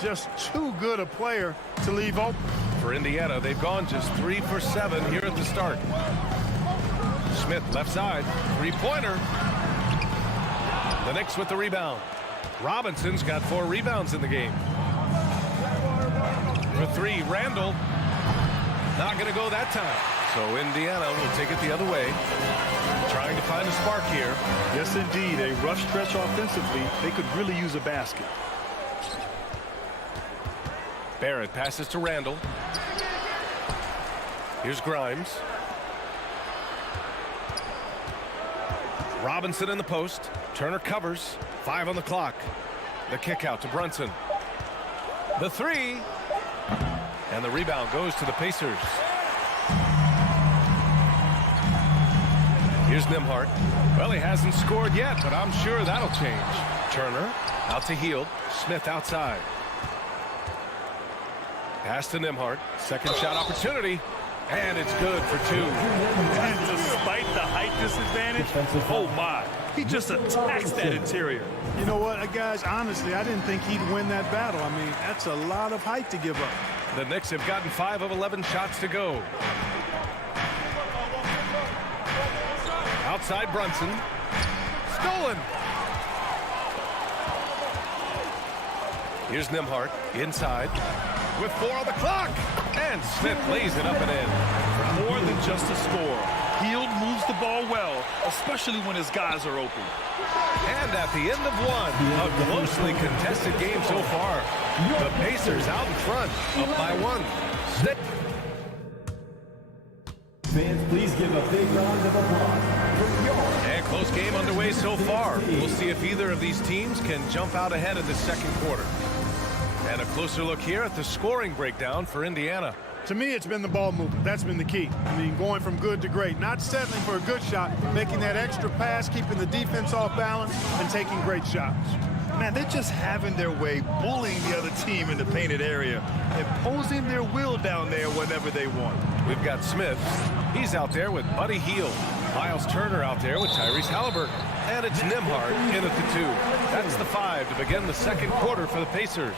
Just too good a player to leave open. For Indiana, they've gone just 3 for 7 here at the start. Smith left side, three-pointer. The Knicks with the rebound. Robinson's got 4 rebounds in the game. For 3, Randall. Not going to go that time. So Indiana will take it the other way. Trying to find a spark here. Yes, indeed. A rough stretch offensively. They could really use a basket. Barrett passes to Randall. Here's Grimes. Robinson in the post. Turner covers. 5 on the clock. The kick out to Brunson. The 3. And the rebound goes to the Pacers. Here's Nembhard. Well, he hasn't scored yet, but I'm sure that'll change. Turner out to Hield. Smith outside. Pass to Nembhard. Second shot opportunity. And it's good for 2. And despite the height disadvantage, oh my, he just attacks that interior. You know what, guys, honestly, I didn't think he'd win that battle. I mean, that's a lot of height to give up. The Knicks have gotten 5 of 11 shots to go. Outside Brunson. Stolen. Here's Nembhard inside with 4 on the clock. And Smith lays it up and in. More than just a score. Hield moves the ball well, especially when his guys are open. And at the end of 1, a closely contested game so far. The Pacers out in front, up by 1. fans, please give a big round of applause for your... And close game underway so far. We'll see if either of these teams can jump out ahead in the second quarter. And a closer look here at the scoring breakdown for Indiana. To me, it's been the ball movement. That's been the key. I mean, going from good to great. Not settling for a good shot, making that extra pass, keeping the defense off balance, and taking great shots. Man, they're just having their way, bullying the other team in the painted area, imposing their will down there whenever they want. We've got Smith. He's out there with Buddy Hield. Miles Turner out there with Tyrese Halliburton. And it's Nembhard in at the 2. That's the 5 to begin the second quarter for the Pacers.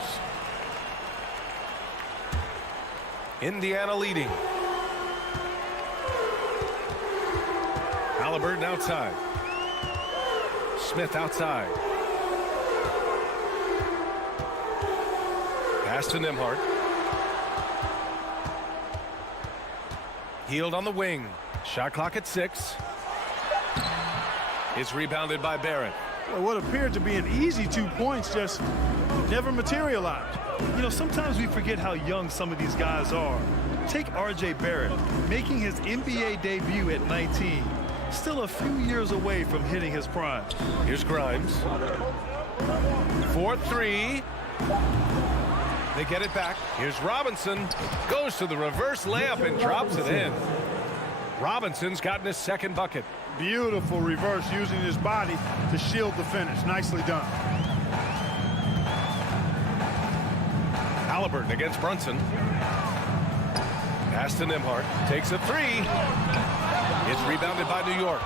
Indiana leading. Halliburton outside. Smith outside. Pass to Nembhard. Hield on the wing. Shot clock at 6. It's rebounded by Barrett. Well, what appeared to be an easy 2 points just never materialized. You know, sometimes we forget how young some of these guys are. Take R.J. Barrett, making his NBA debut at 19. Still a few years away from hitting his prime. Here's Grimes. 4-3. They get it back. Here's Robinson. Goes to the reverse layup and drops it in. Robinson's gotten his second bucket. Beautiful reverse, using his body to shield the finish. Nicely done. Halliburton against Brunson. Pass to Nembhard. Takes a 3. It's rebounded by New York.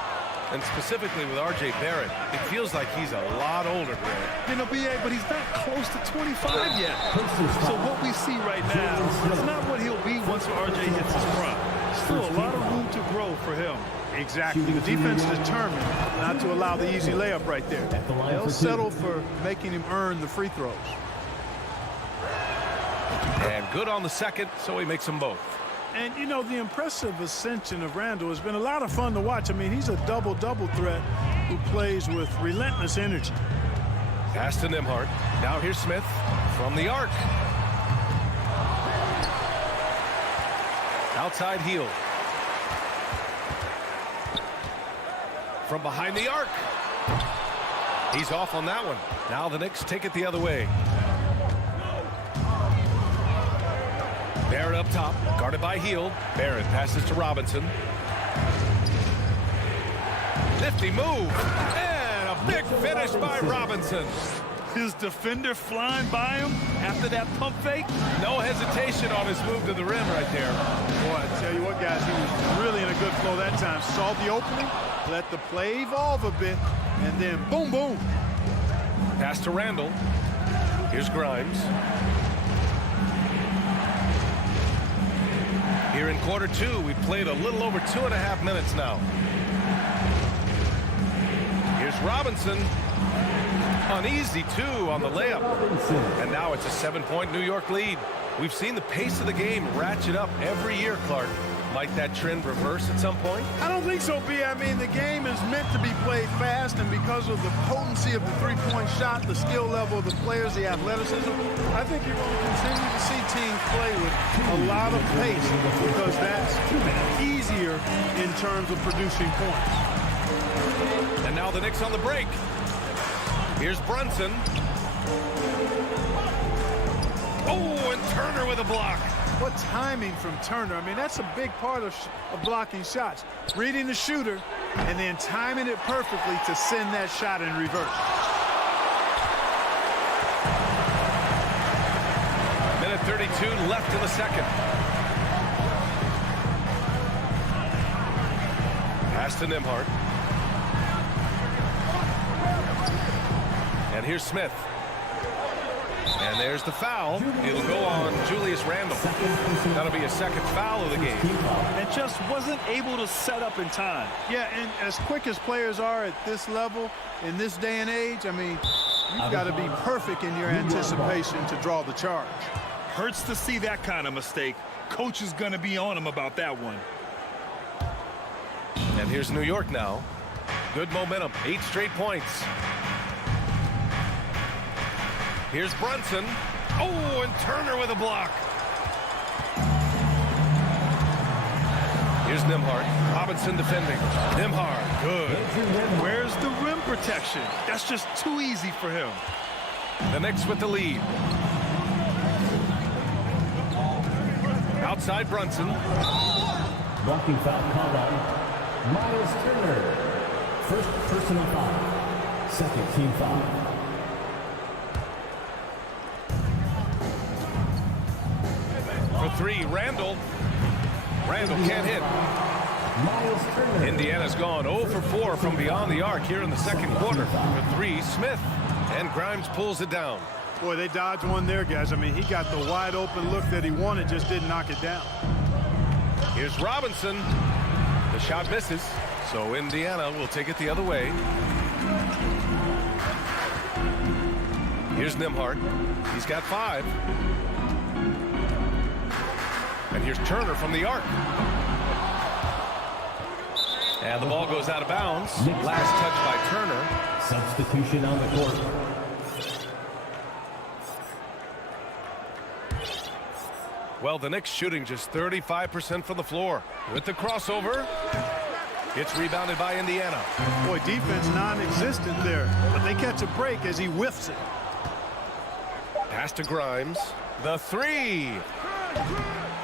And specifically with R.J. Barrett, it feels like he's a lot older, Greg. You know, B.A., but he's not close to 25 yet. So what we see right now is not what he'll be once R.J. hits his prime. Still a lot of room to grow for him. Exactly. The defense determined not to allow the easy layup right there. They'll settle for making him earn the free throws. And good on the second, so he makes them both. And, you know, the impressive ascension of Randall has been a lot of fun to watch. I mean, he's a double-double threat who plays with relentless energy. Pass to Nembhard. Now here's Smith from the arc. Outside Hield. From behind the arc. He's off on that one. Now the Knicks take it the other way. Barrett up top, guarded by Hield. Barrett passes to Robinson. Nifty move. And a big finish by Robinson. His defender flying by him after that pump fake. No hesitation on his move to the rim right there. Boy, I tell you what, guys, he was really in a good flow that time. Saw the opening, let the play evolve a bit, and then boom, boom. Pass to Randall. Here's Grimes. Here in quarter 2, we've played a little over 2.5 minutes now. Here's Robinson. An easy 2 on the layup. And now it's a 7-point New York lead. We've seen the pace of the game ratchet up every year, Clark. Might that trend reverse at some point? I don't think so, B. I mean, the game is meant to be played fast, and because of the potency of the three-point shot, the skill level of the players, the athleticism, I think you're going to continue to see teams play with a lot of pace because that's easier in terms of producing points. And now the Knicks on the break. Here's Brunson. Oh, and Turner with a block. What timing from Turner. I mean, that's a big part of blocking shots. Reading the shooter and then timing it perfectly to send that shot in reverse. Minute 32 left in the second. Pass to Nembhard. And here's Smith. And there's the foul. It'll go on Julius Randle. That'll be a second foul of the game. And just wasn't able to set up in time. Yeah, and as quick as players are at this level, in this day and age, I mean, you've got to be perfect in your anticipation to draw the charge. Hurts to see that kind of mistake. Coach is going to be on him about that one. And here's New York now. Good momentum, 8 straight points. Here's Brunson. Oh, and Turner with a block. Here's Nembhard. Robinson defending. Nembhard, good. Where's the rim protection? That's just too easy for him. The Knicks with the lead. Outside Brunson. Blocking foul called on Miles Turner. First personal foul. Second team foul. For three, Randall. Randall can't hit. Miles Turner. Indiana's gone 0 for 4 from beyond the arc here in the second quarter. For three, Smith. And Grimes pulls it down. Boy, they dodged one there, guys. I mean, he got the wide open look that he wanted, just didn't knock it down. Here's Robinson. The shot misses, so Indiana will take it the other way. Here's Nembhard. He's got 5. And here's Turner from the arc. And the ball goes out of bounds. Last touch by Turner. Substitution on the court. Well, the Knicks shooting just 35% from the floor. With the crossover, it's rebounded by Indiana. Boy, defense non-existent there, but they catch a break as he whiffs it. Pass to Grimes. The three.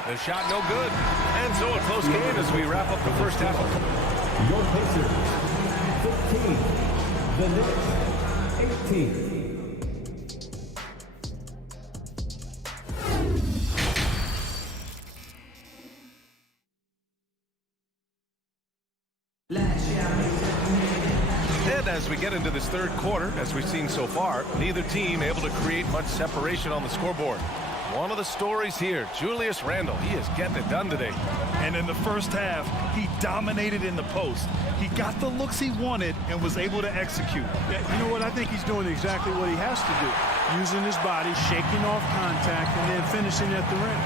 The shot no good. And so a close game as we wrap up the first half. Your Pacers, 15. The Knicks, 18. And as we get into this third quarter, as we've seen so far, neither team able to create much separation on the scoreboard. One of the stories here, Julius Randle, he is getting it done today. And in the first half, he dominated in the post. He got the looks he wanted and was able to execute. Yeah, you know what? I think he's doing exactly what he has to do. Using his body, shaking off contact, and then finishing at the rim.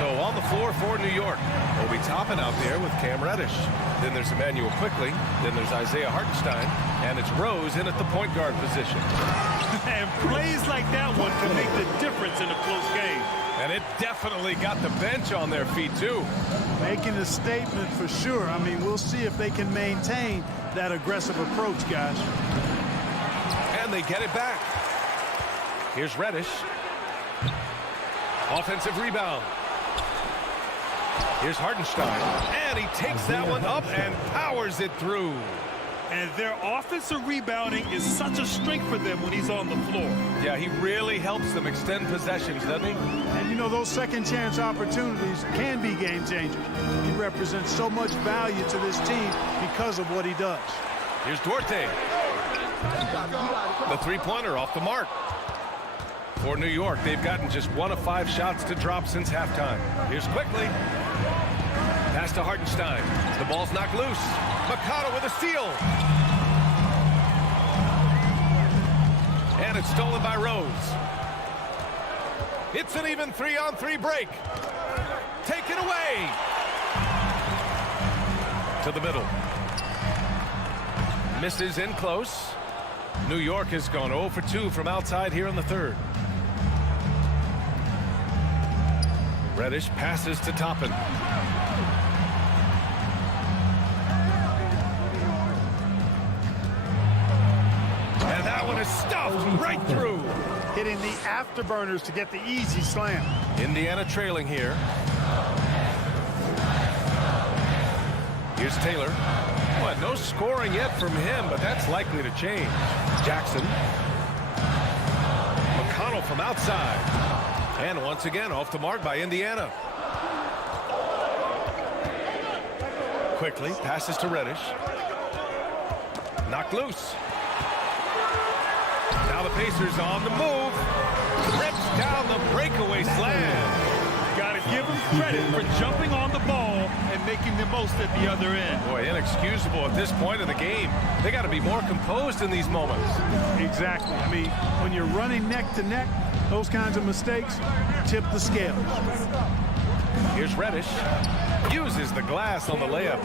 So on the floor for New York, Obi Toppin out there with Cam Reddish. Then there's Emmanuel Quickly. Then there's Isaiah Hartenstein. And it's Rose in at the point guard position. And plays like that one can make the difference in a close game. And it definitely got the bench on their feet, too. Making a statement for sure. I mean, we'll see if they can maintain that aggressive approach, guys. And they get it back. Here's Reddish. Offensive rebound. Here's Hartenstein. And he takes that one up and powers it through. And their offensive rebounding is such a strength for them when he's on the floor. Yeah, he really helps them extend possessions, doesn't he? And you know, those second chance opportunities can be game changers. He represents so much value to this team because of what he does. Here's Duarte. The three-pointer off the mark. For New York, they've gotten just 1 of 5 shots to drop since halftime. Here's Quickly. Pass to Hartenstein. The ball's knocked loose. Mikata with a steal. And it's stolen by Rose. It's an even 3-on-3 break. Take it away. To the middle. Misses in close. New York has gone 0 for 2 from outside here in the third. Reddish passes to Toppin. And that one is stuffed right through. Hitting the afterburners to get the easy slam. Indiana trailing here. Here's Taylor. Well, no scoring yet from him, but that's likely to change. Jackson. McConnell from outside. And once again, off the mark by Indiana. Quickly passes to Reddish. Knocked loose. Now the Pacers on the move. Rips down the breakaway slam. Got to give him credit for jumping on the ball and making the most at the other end. Boy, inexcusable at this point of the game. They got to be more composed in these moments. Exactly. I mean, when you're running neck to neck, those kinds of mistakes tip the scale. Here's Reddish. Uses the glass on the layup.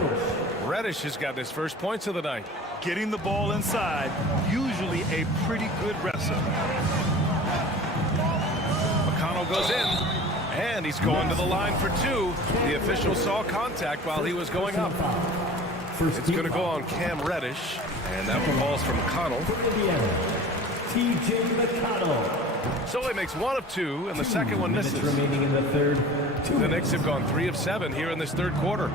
Reddish has got his first points of the night. Getting the ball inside, usually a pretty good wrestler. McConnell goes in. And he's going to the line for two. The official saw contact while he was going up. It's going to go on Cam Reddish, and that one falls from McConnell. T.J. McConnell. So he makes 1 of 2, and the second one misses. Remaining in the third. The Knicks have gone 3 of 7 here in this third quarter.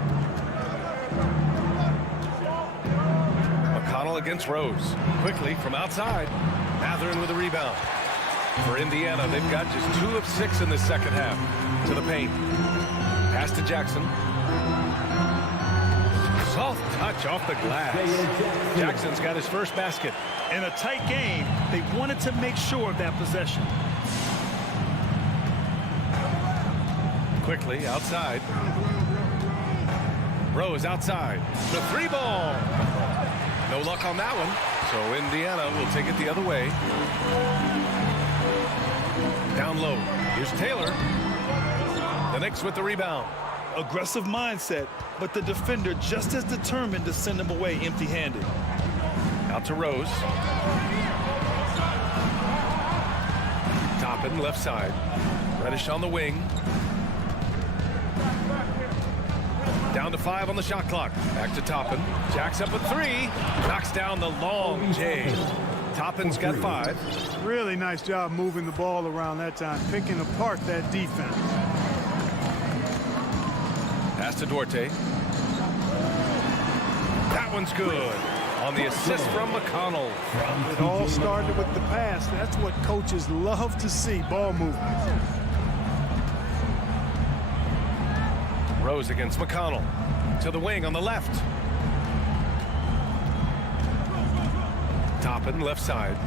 McConnell against Rose. Quickly from outside. Matherin with a rebound. For Indiana, they've got just 2 of 6 in the second half. To the paint. Pass to Jackson. Soft touch off the glass. Jackson's got his first basket. In a tight game, they wanted to make sure of that possession. Quickly outside. Rose outside. The 3-ball. No luck on that one. So Indiana will take it the other way. Down low. Here's Taylor. The Knicks with the rebound. Aggressive mindset, but the defender just as determined to send him away empty-handed. Out to Rose. Toppin left side. Reddish on the wing. Down to 5 on the shot clock. Back to Toppin. Jacks up a 3. Knocks down the long J. Toppin's got 5. Really nice job moving the ball around that time, picking apart that defense. Pass to Duarte. That one's good. On the assist from McConnell. It all started with the pass. That's what coaches love to see, ball movement. Rose against McConnell. To the wing on the left. Toppin left side.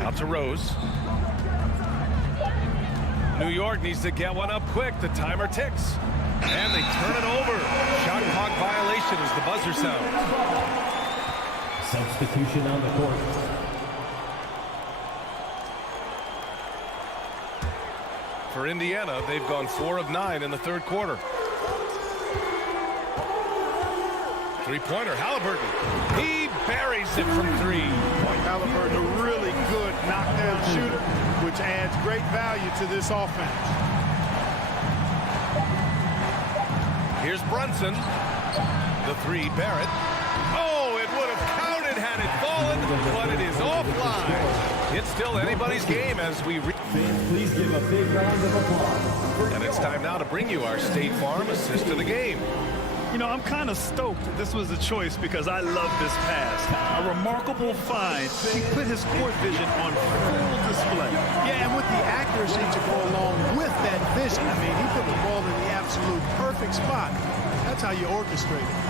Out to Rose. New York needs to get one up quick. The timer ticks. And they turn it over. Shot clock violation as the buzzer sounds. Substitution on the court. For Indiana, they've gone 4 of 9 in the third quarter. Three-pointer, Halliburton. He buries it from 3. Halliburton, a really good knockdown shooter, which adds great value to this offense. Here's Brunson. The 3, Barrett. Oh, it would have counted had it fallen, but it is offline. It's still anybody's game as we... Please give a big round of applause. And it's time now to bring you our State Farm assist of the game. You know, I'm kind of stoked that this was a choice because I love this pass. A remarkable find. He put his court vision on full display. Yeah, and with the accuracy to go along with that vision. I mean, he put the ball in the absolute perfect spot. That's how you orchestrate it.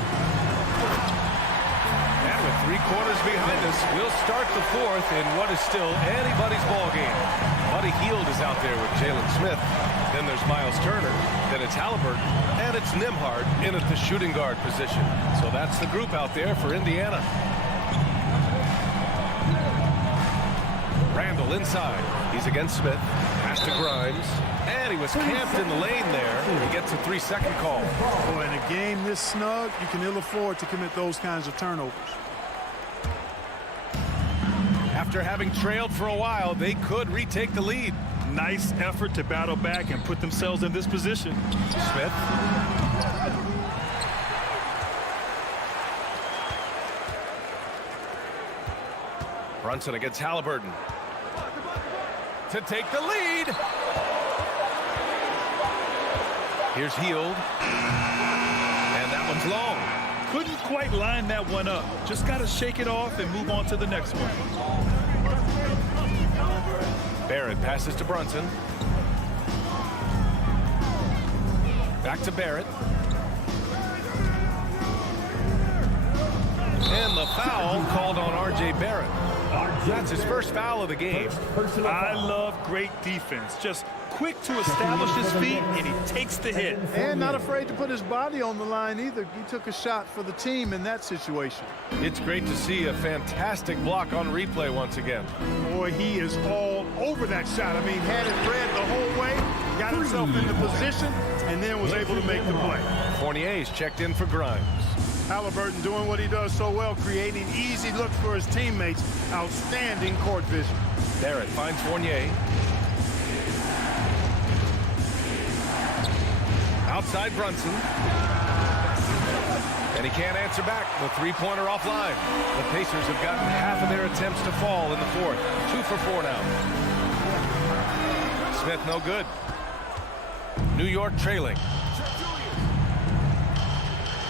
And with 3 quarters behind us, we'll start the 4th in what is still anybody's ball game. Buddy Hield is out there with Jalen Smith. Then there's Miles Turner. Then it's Halliburton. And it's Nimhard in at the shooting guard position. So that's the group out there for Indiana. Randall inside. He's against Smith. Pass to Grimes. And he was camped in the lane there. He gets a 3-second call. Oh, in a game this snug, you can ill afford to commit those kinds of turnovers. After having trailed for a while, they could retake the lead. Nice effort to battle back and put themselves in this position. Smith. Brunson against Halliburton. To take the lead. Here's Hield. And that one's long. Couldn't quite line that one up. Just got to shake it off and move on to the next one. Barrett passes to Brunson. Back to Barrett. And the foul called on R.J. Barrett. That's his first foul of the game. I love great defense. Just quick to establish his feet, and he takes the hit. And not afraid to put his body on the line either. He took a shot for the team in that situation. It's great to see a fantastic block on replay once again. Boy, he is all over that shot. I mean, had it read the whole way, got himself into position, and then was able to make the play. Fournier's checked in for Grimes. Halliburton doing what he does so well, creating easy looks for his teammates. Outstanding court vision. Barrett finds Fournier. outside Brunson. And he can't answer back. The three-pointer offline. The Pacers have gotten half of their attempts to fall in the fourth. 2 for 4 now. Smith no good. New York trailing.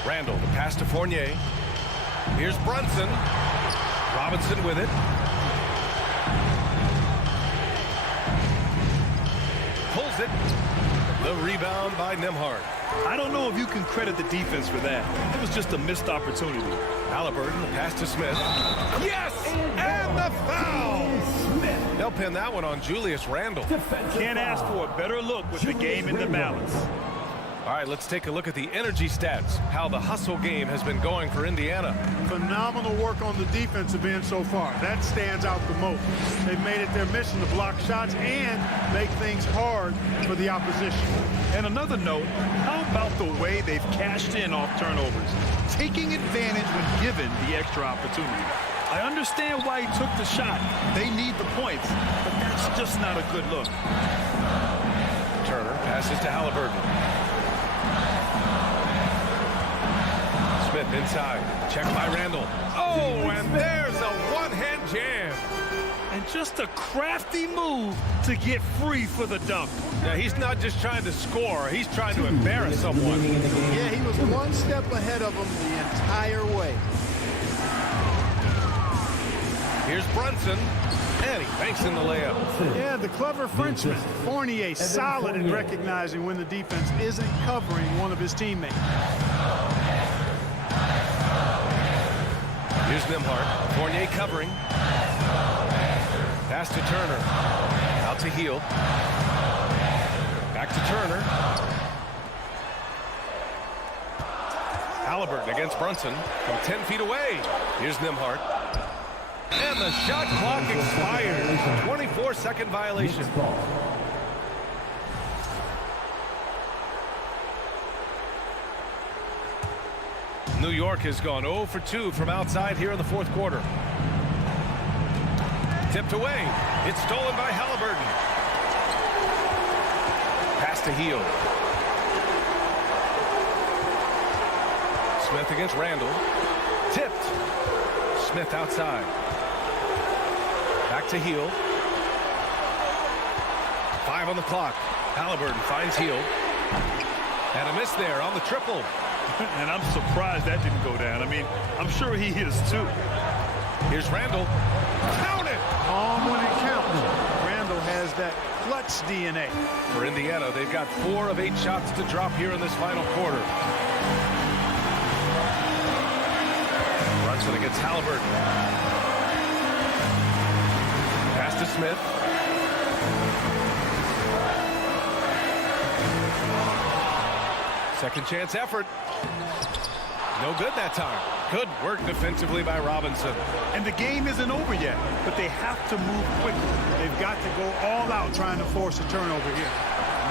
Randall, the pass to Fournier. Here's Brunson. Robinson with it. Pulls it. The rebound by Nembhard. I don't know if you can credit the defense for that. It was just a missed opportunity. Halliburton, the pass to Smith. Yes! And the foul! They'll pin that one on Julius Randle. Can't ask for a better look with the game in the balance. All right, let's take a look at the energy stats, how the hustle game has been going for Indiana. Phenomenal work on the defensive end so far. That stands out the most. They've made it their mission to block shots and make things hard for the opposition. And another note, how about the way they've cashed in off turnovers, taking advantage when given the extra opportunity. I understand why he took the shot. They need the points, but that's just not a good look. Turner passes to Halliburton. Smith inside. Check by Randall. Oh, and there's a one-hand jam. And just a crafty move to get free for the dunk. Now, he's not just trying to score. He's trying to embarrass someone. Yeah, he was one step ahead of him the entire way. Here's Brunson. And he banks in the layup. Yeah, the clever Frenchman. Fournier solid in recognizing when the defense isn't covering one of his teammates. Here's Nembhard. Fournier covering. Pass to Turner. Out to Heel. Back to Turner. Halliburton against Brunson from 10 feet away. Here's Nembhard. And the shot clock expires. 24-second violation. New York has gone 0 for 2 from outside here in the fourth quarter. Tipped away. It's stolen by Halliburton. Pass to Heel. Smith against Randall. Tipped. Smith outside. Back to Heel. 5 on the clock. Halliburton finds Heel. And a miss there on the triple. And I'm surprised that didn't go down. I mean, I'm sure he is too. Here's Randall. Count it! On when it counts. Randall has that clutch DNA. For Indiana, they've got 4 of 8 shots to drop here in this final quarter. Brunson against Halliburton. Pass to Smith. Second chance effort. No good that time. Good work defensively by Robinson. And the game isn't over yet, but they have to move quickly. They've got to go all out trying to force a turnover here.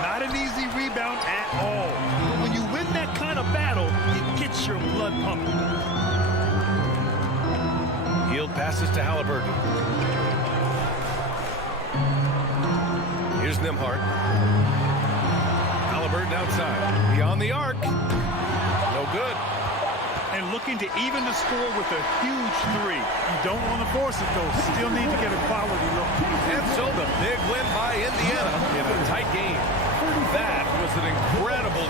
Not an easy rebound at all. But when you win that kind of battle, it gets your blood pumping. Hield passes to Halliburton. Here's Nembhard. Halliburton outside. Beyond the arc. No good. And looking to even the score with a huge 3. You don't want to force it, though. Still need to get a quality look. And so the big win by Indiana in a tight game. That was an incredible...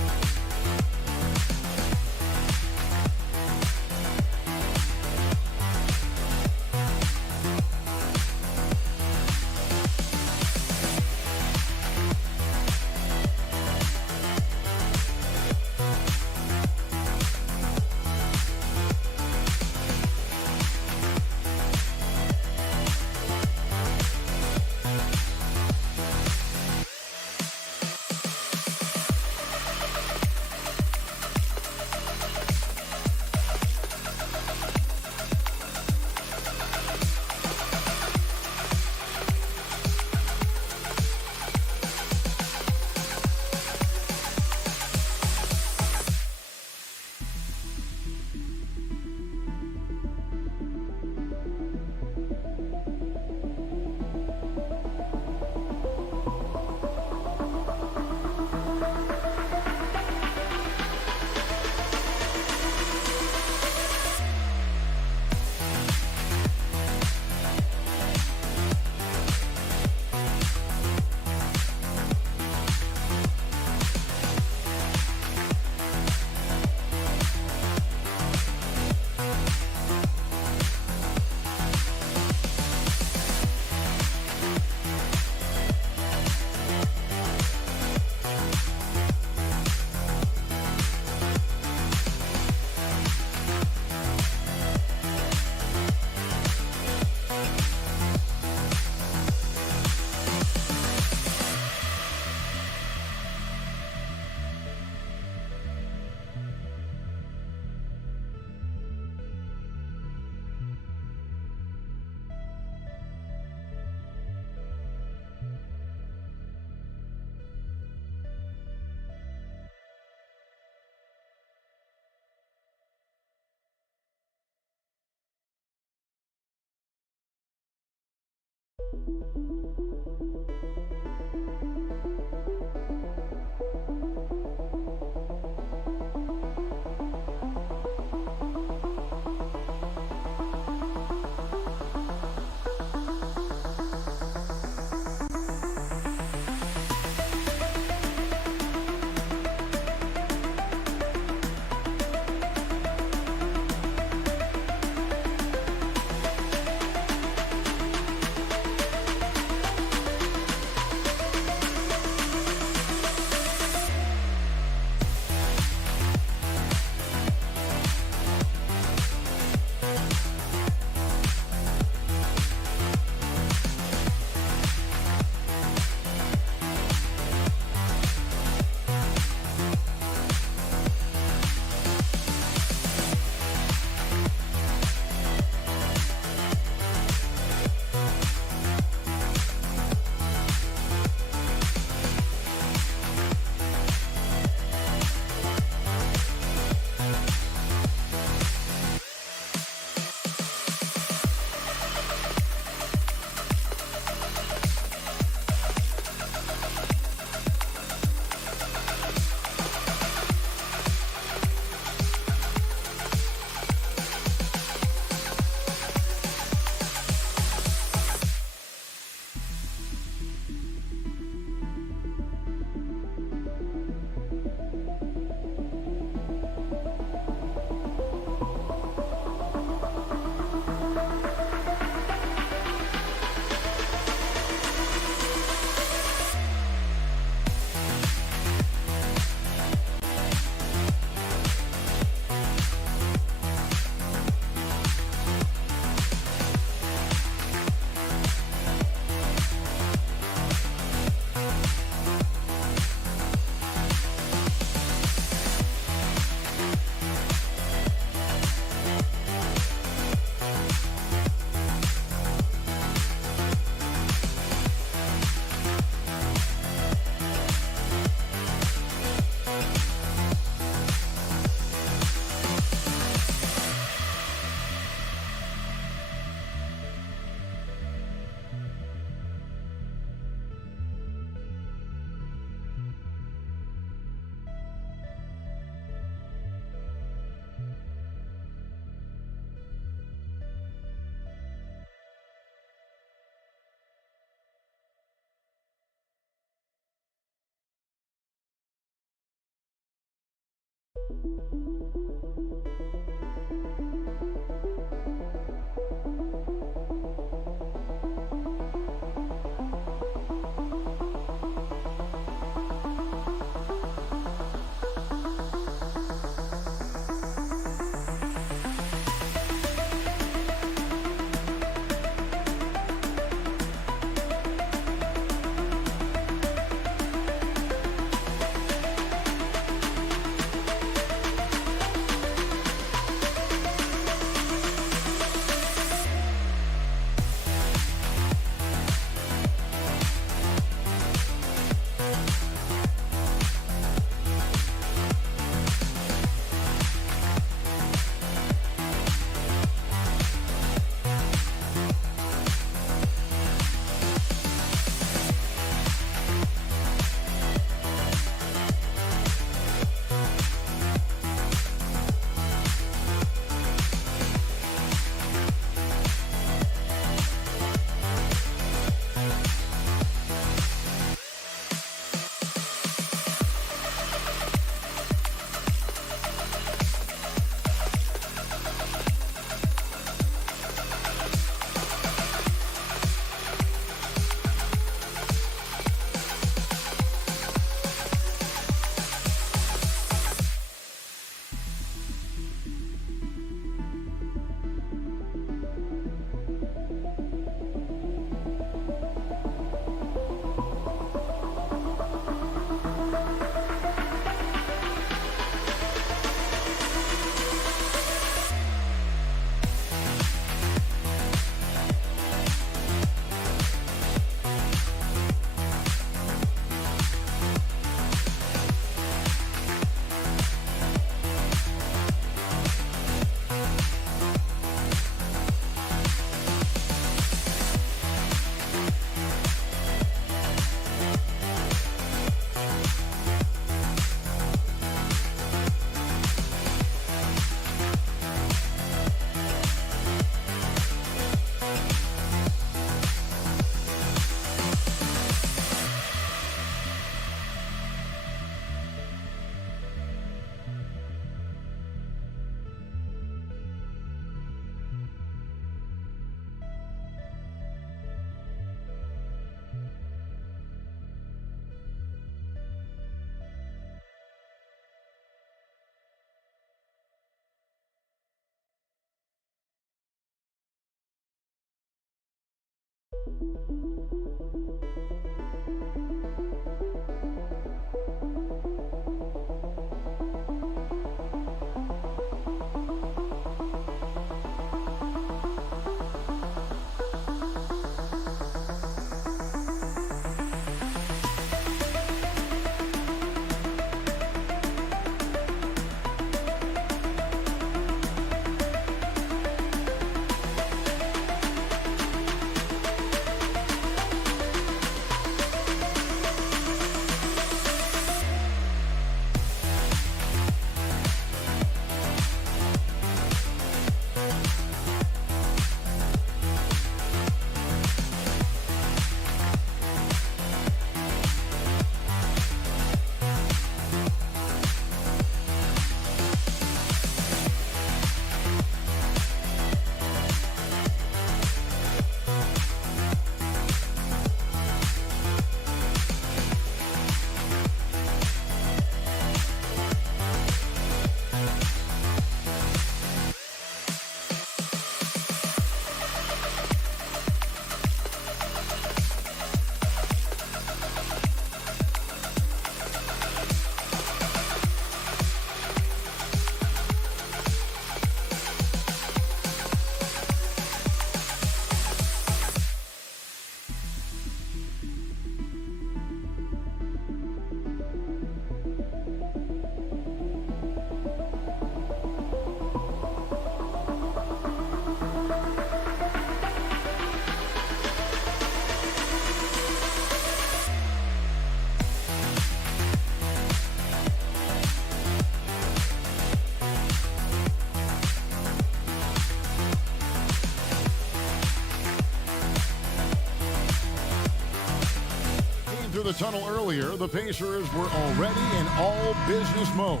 Through the tunnel earlier, the Pacers were already in all business mode,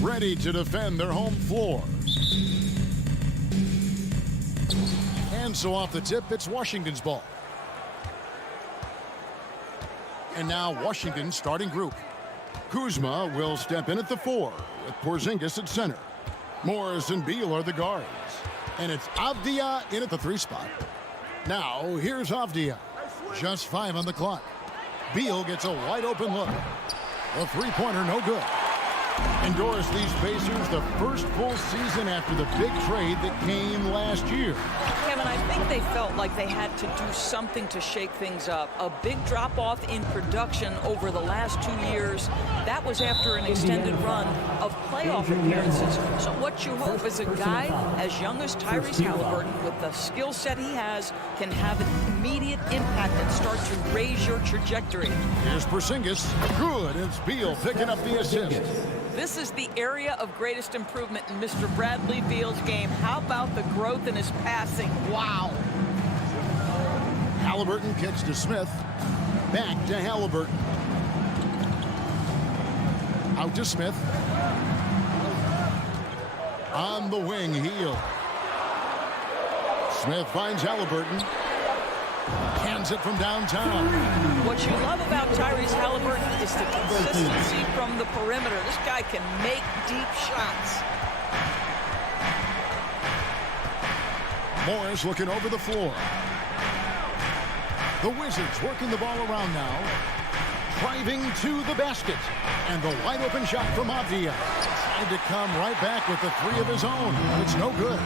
ready to defend their home floor. And so off the tip, it's Washington's ball. And now Washington's starting group. Kuzma will step in at the 4 with Porzingis at center. Morris and Beal are the guards. And it's Avdia in at the 3 spot. Now here's Avdia. Just 5 on the clock. Beal gets a wide open look. A three-pointer, no good. Endorse these Pacers the first full season after the big trade that came last year. Kevin, I think they felt like they had to do something to shake things up. A big drop-off in production over the last 2 years. That was after an extended run of playoff appearances. So what you hope is a guy as young as Tyrese Haliburton, with the skill set he has, can have an immediate impact and start to raise your trajectory. Here's Porzingis. Good. It's Beal picking up the assist. This is the area of greatest improvement in Mr. Bradley Beal's game. How about the growth in his passing? Wow. Haliburton kicks to Smith. Back to Haliburton. Out to Smith. On the wing, Heel. Smith finds Haliburton. Hands it from downtown. What you love about Tyrese Haliburton is the consistency from the perimeter. This guy can make deep shots. Morris looking over the floor. The Wizards working the ball around now. Driving to the basket. And the wide open shot from Avdia. Tried to come right back with the 3 of his own. It's no good.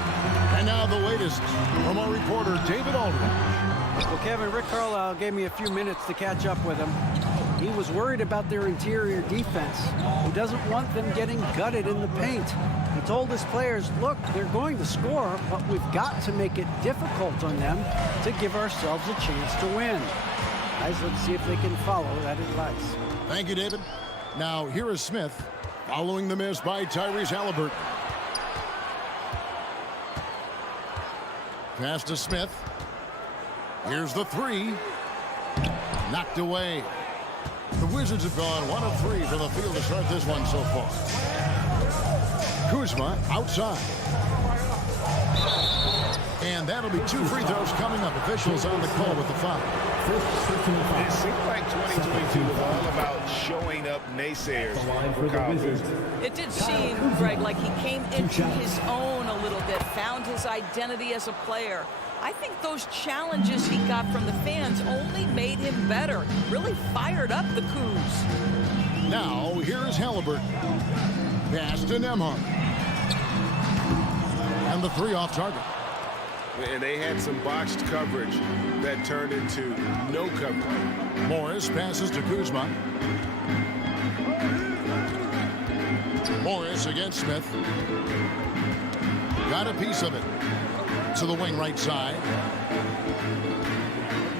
And now the latest from our reporter, David Aldridge. Well, Kevin, Rick Carlisle gave me a few minutes to catch up with him. He was worried about their interior defense. He doesn't want them getting gutted in the paint. He told his players, look, they're going to score, but we've got to make it difficult on them to give ourselves a chance to win. Guys, let's see if they can follow that advice. Thank you, David. Now, here is Smith following the miss by Tyrese Haliburton. Pass to Smith. Here's the 3. Knocked away. The Wizards have gone 1 of 3 from the field to start this one so far. Kuzma outside. And that'll be 2 free throws coming up. Officials on the call with the foul. It seemed like 2022 was all about showing up naysayers for Kyle Kuzma. It did seem, Greg, like he came into his own a little bit, found his identity as a player. I think those challenges he got from the fans only made him better. Really fired up the Cougs. Now, here's Halliburton. Pass to Nembhard. And the three off target. And they had some botched coverage that turned into no coverage. Morris passes to Kuzma. Morris against Smith. Got a piece of it. To the wing right side.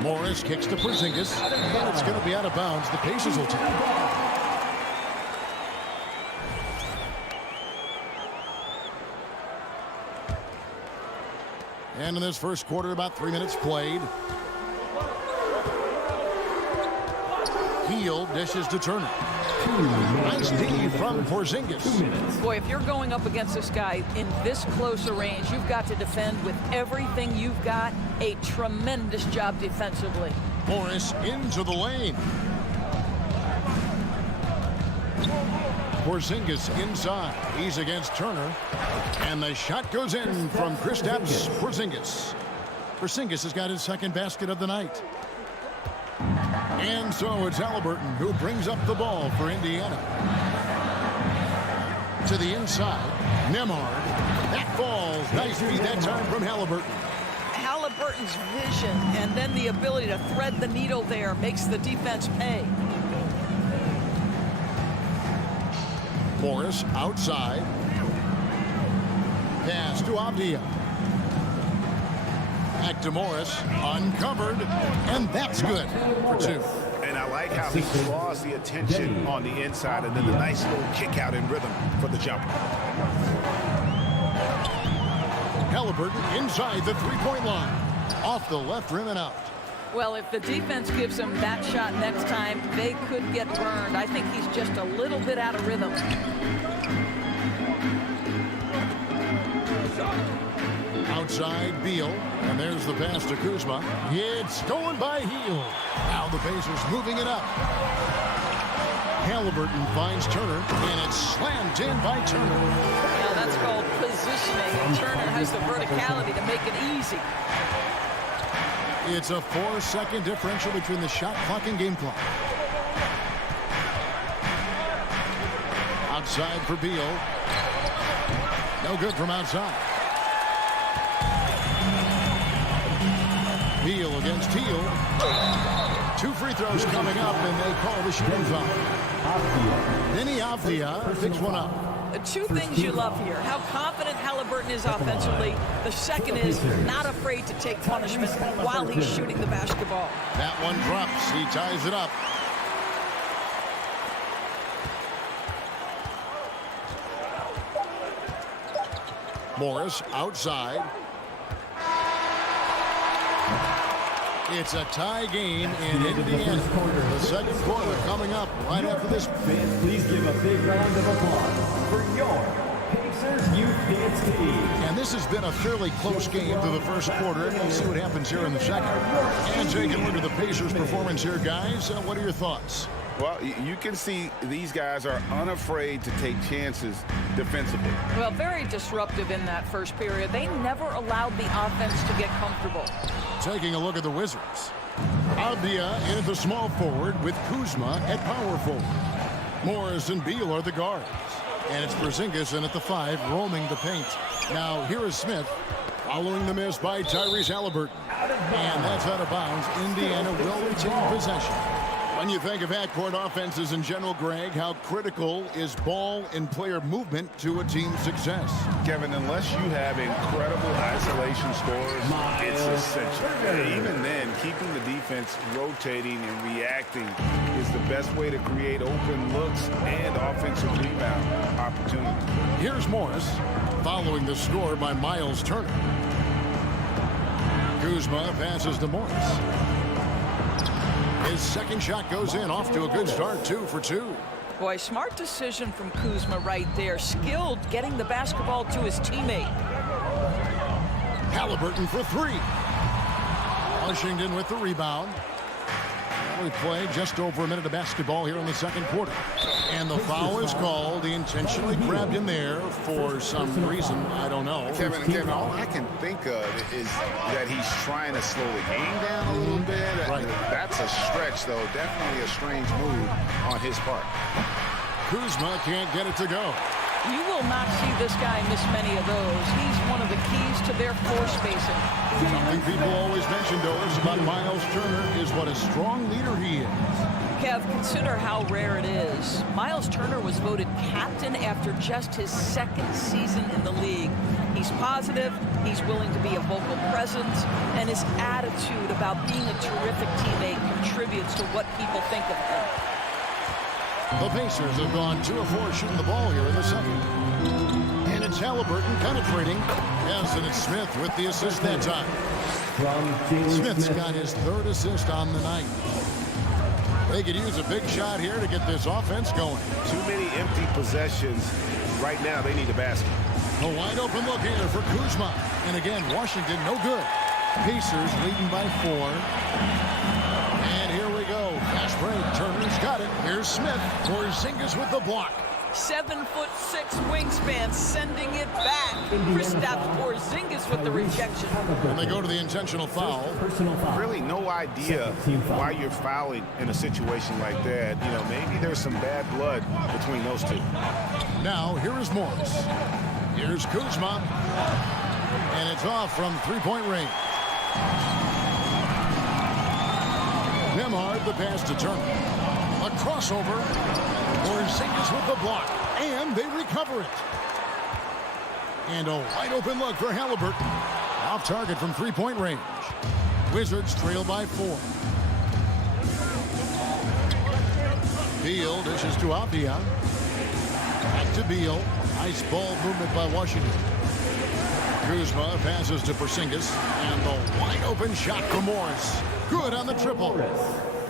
Morris kicks to Porzingis. And it's going to be out of bounds. The Pacers will take it. And in this first quarter, about 3 minutes played. Heel dishes to Turner. Nice D from Porzingis. Boy, if you're going up against this guy in this close a range, you've got to defend with everything you've got. A tremendous job defensively. Morris into the lane. Porzingis inside. He's against Turner. And the shot goes in from Kristaps Porzingis. Porzingis has got his second basket of the night. And so it's Halliburton who brings up the ball for Indiana. To the inside. Nembhard. That falls. Nice feed that time from Halliburton. Halliburton's vision and then the ability to thread the needle there makes the defense pay. Morris outside. Pass to Avdia. Back to Morris. Uncovered. And that's good for two. And I like how he draws the attention on the inside and then the nice little kick out in rhythm for the jumper. Halliburton inside the three-point line. Off the left rim and out. Well, if the defense gives him that shot next time, they could get burned. I think he's just a little bit out of rhythm. Outside Beal, and there's the pass to Kuzma. It's stolen by Heel. Now the Pacers moving it up. Halliburton finds Turner, and it's slammed in by Turner. Now that's called positioning, and Turner has the verticality to make it easy. It's a 4-second differential between the shot clock and game clock. Outside for Beal. No good from outside. Beal against Heel. 2 free throws coming up, and they call the shooting foul. Denny Avdia picks one up. Two things you love here. How confident Halliburton is offensively. The second is not afraid to take punishment while he's shooting the basketball. That one drops. He ties it up. Morris outside. It's a tie game in Indiana. The second quarter coming up right after this. Please give a big round of applause for your Pacers Youth Dance Team. And this has been a fairly close game through the first quarter. We'll see what happens here in the second. And taking a look at the Pacers' performance here, guys. What are your thoughts? Well, you can see these guys are unafraid to take chances defensively. Well, very disruptive in that first period. They never allowed the offense to get comfortable. Taking a look at the Wizards. Avdia in at the small forward with Kuzma at power forward. Morris and Beal are the guards. And it's Porzingis in at the 5, roaming the paint. Now, here is Smith, following the miss by Tyrese Halliburton. And that's out of bounds. Indiana will retain possession. When you think of half-court offenses in general, Greg, how critical is ball and player movement to a team's success? Kevin, unless you have incredible isolation scores, it's essential. Even then, keeping the defense rotating and reacting is the best way to create open looks and offensive rebound opportunities. Here's Morris, following the score by Miles Turner. Kuzma passes to Morris. His second shot goes in, off to a good start, 2 for 2. Boy, smart decision from Kuzma right there. Skilled getting the basketball to his teammate. Halliburton for 3. Washington with the rebound. We play just over a minute of basketball here in the second quarter. And the foul is called. He intentionally grabbed him there for some reason. I don't know. Kevin, all I can think of is that he's trying to slow the game down a little bit. Right. That's a stretch, though. Definitely a strange move on his part. Kuzma can't get it to go. You will not see this guy miss many of those. He's one of the keys to their floor spacing. Something people always mention, Doris, about Miles Turner is what a strong leader he is. Kev, consider how rare it is. Miles Turner was voted captain after just his second season in the league. He's positive, he's willing to be a vocal presence, and his attitude about being a terrific teammate contributes to what people think of him. The Pacers have gone 2 of 4 shooting the ball here in the second. And it's Halliburton penetrating. Yes, and it's Smith with the assist that time. Smith's got his 3rd assist on the night. They could use a big shot here to get this offense going. Too many empty possessions. Right now, they need a basket. A wide open look here for Kuzma. And again, Washington no good. Pacers leading by 4. And here we go. Fast break. Turner's got it. Here's Smith. Porzingis with the block. 7'6" wingspan, sending it back. Kristaps Porzingis with the rejection. And they go to the intentional foul. Really no idea why you're fouling in a situation like that. You know, maybe there's some bad blood between those two. Now, here is Morris. Here's Kuzma. And it's off from three-point range. Nemhard, the pass to Turner. A crossover. Porzingis with the block. And they recover it. And a wide open look for Halliburton. Off target from three-point range. Wizards trail by 4. Beal dishes to Avdia. Back to Beal. Nice ball movement by Washington. Kuzma passes to Porzingis. And the wide open shot for Morris. Good on the triple.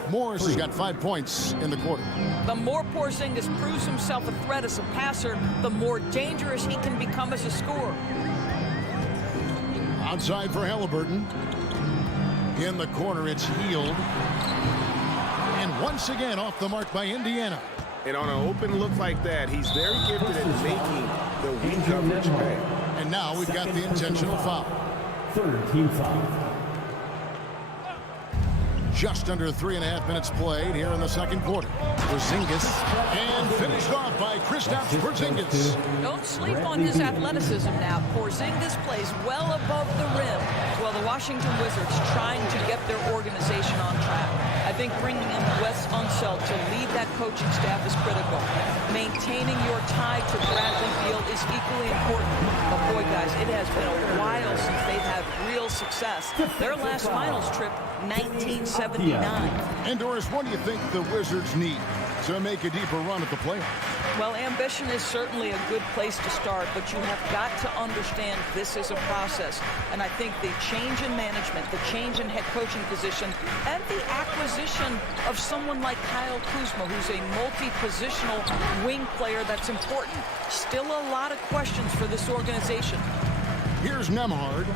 Morris has got 5 points in the quarter. The more Porzingis proves himself a threat as a passer, the more dangerous he can become as a scorer. Outside for Halliburton. In the corner, it's Hield. And once again off the mark by Indiana. And on an open look like that, he's very gifted at making the weak coverage pay. And now we've got the intentional foul. 3rd team foul. Just under 3.5 minutes played here in the second quarter. Porzingis and finished off by Kristaps Porzingis. Don't sleep on his athleticism now. Porzingis plays well above the rim. Well, the Washington Wizards trying to get their organization on track. I think bringing in Wes Unseld to lead that coaching staff is critical. Maintaining your tie to Bradley Beal is equally important. But boy, guys, it has been a while since they've had real success. Their last finals trip, 1979. And Doris, what do you think the Wizards need to make a deeper run at the playoffs? Well, ambition is certainly a good place to start, but you have got to understand this is a process. And I think the change in management, the change in head coaching position, and the acquisition of someone like Kyle Kuzma, who's a multi-positional wing player that's important. Still a lot of questions for this organization. Here's Nemhard.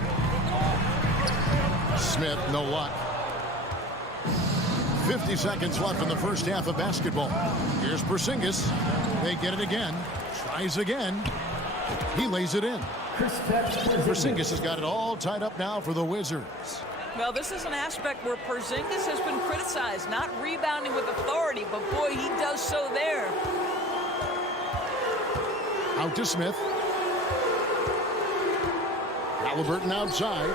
Smith, no luck. 50 seconds left in the first half of basketball. Here's Porzingis. They get it again. Tries again. He lays it in. Porzingis has got it all tied up now for the Wizards. Well, this is an aspect where Porzingis has been criticized, not rebounding with authority, but boy, he does so there. Out to Smith. Halliburton outside.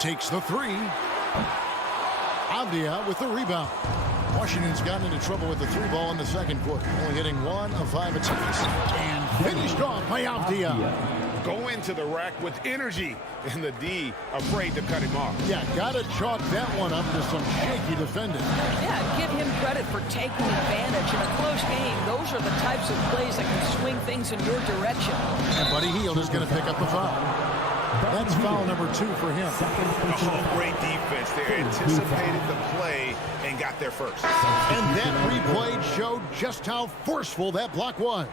Takes the 3. Avdia with the rebound. Washington's gotten into trouble with the 3 ball in the second quarter, only hitting 1 of 5 attempts. And finished off by Avdia. Go into the rack with energy, and the D afraid to cut him off. Yeah, gotta chalk that one up to some shaky defending. Yeah, give him credit for taking advantage. In a close game, those are the types of plays that can swing things in your direction. And Buddy Hield is going to pick up the foul. That's foul number 2 for him. Oh, great defense there. Anticipated the play and got there first. And that replay showed just how forceful that block was.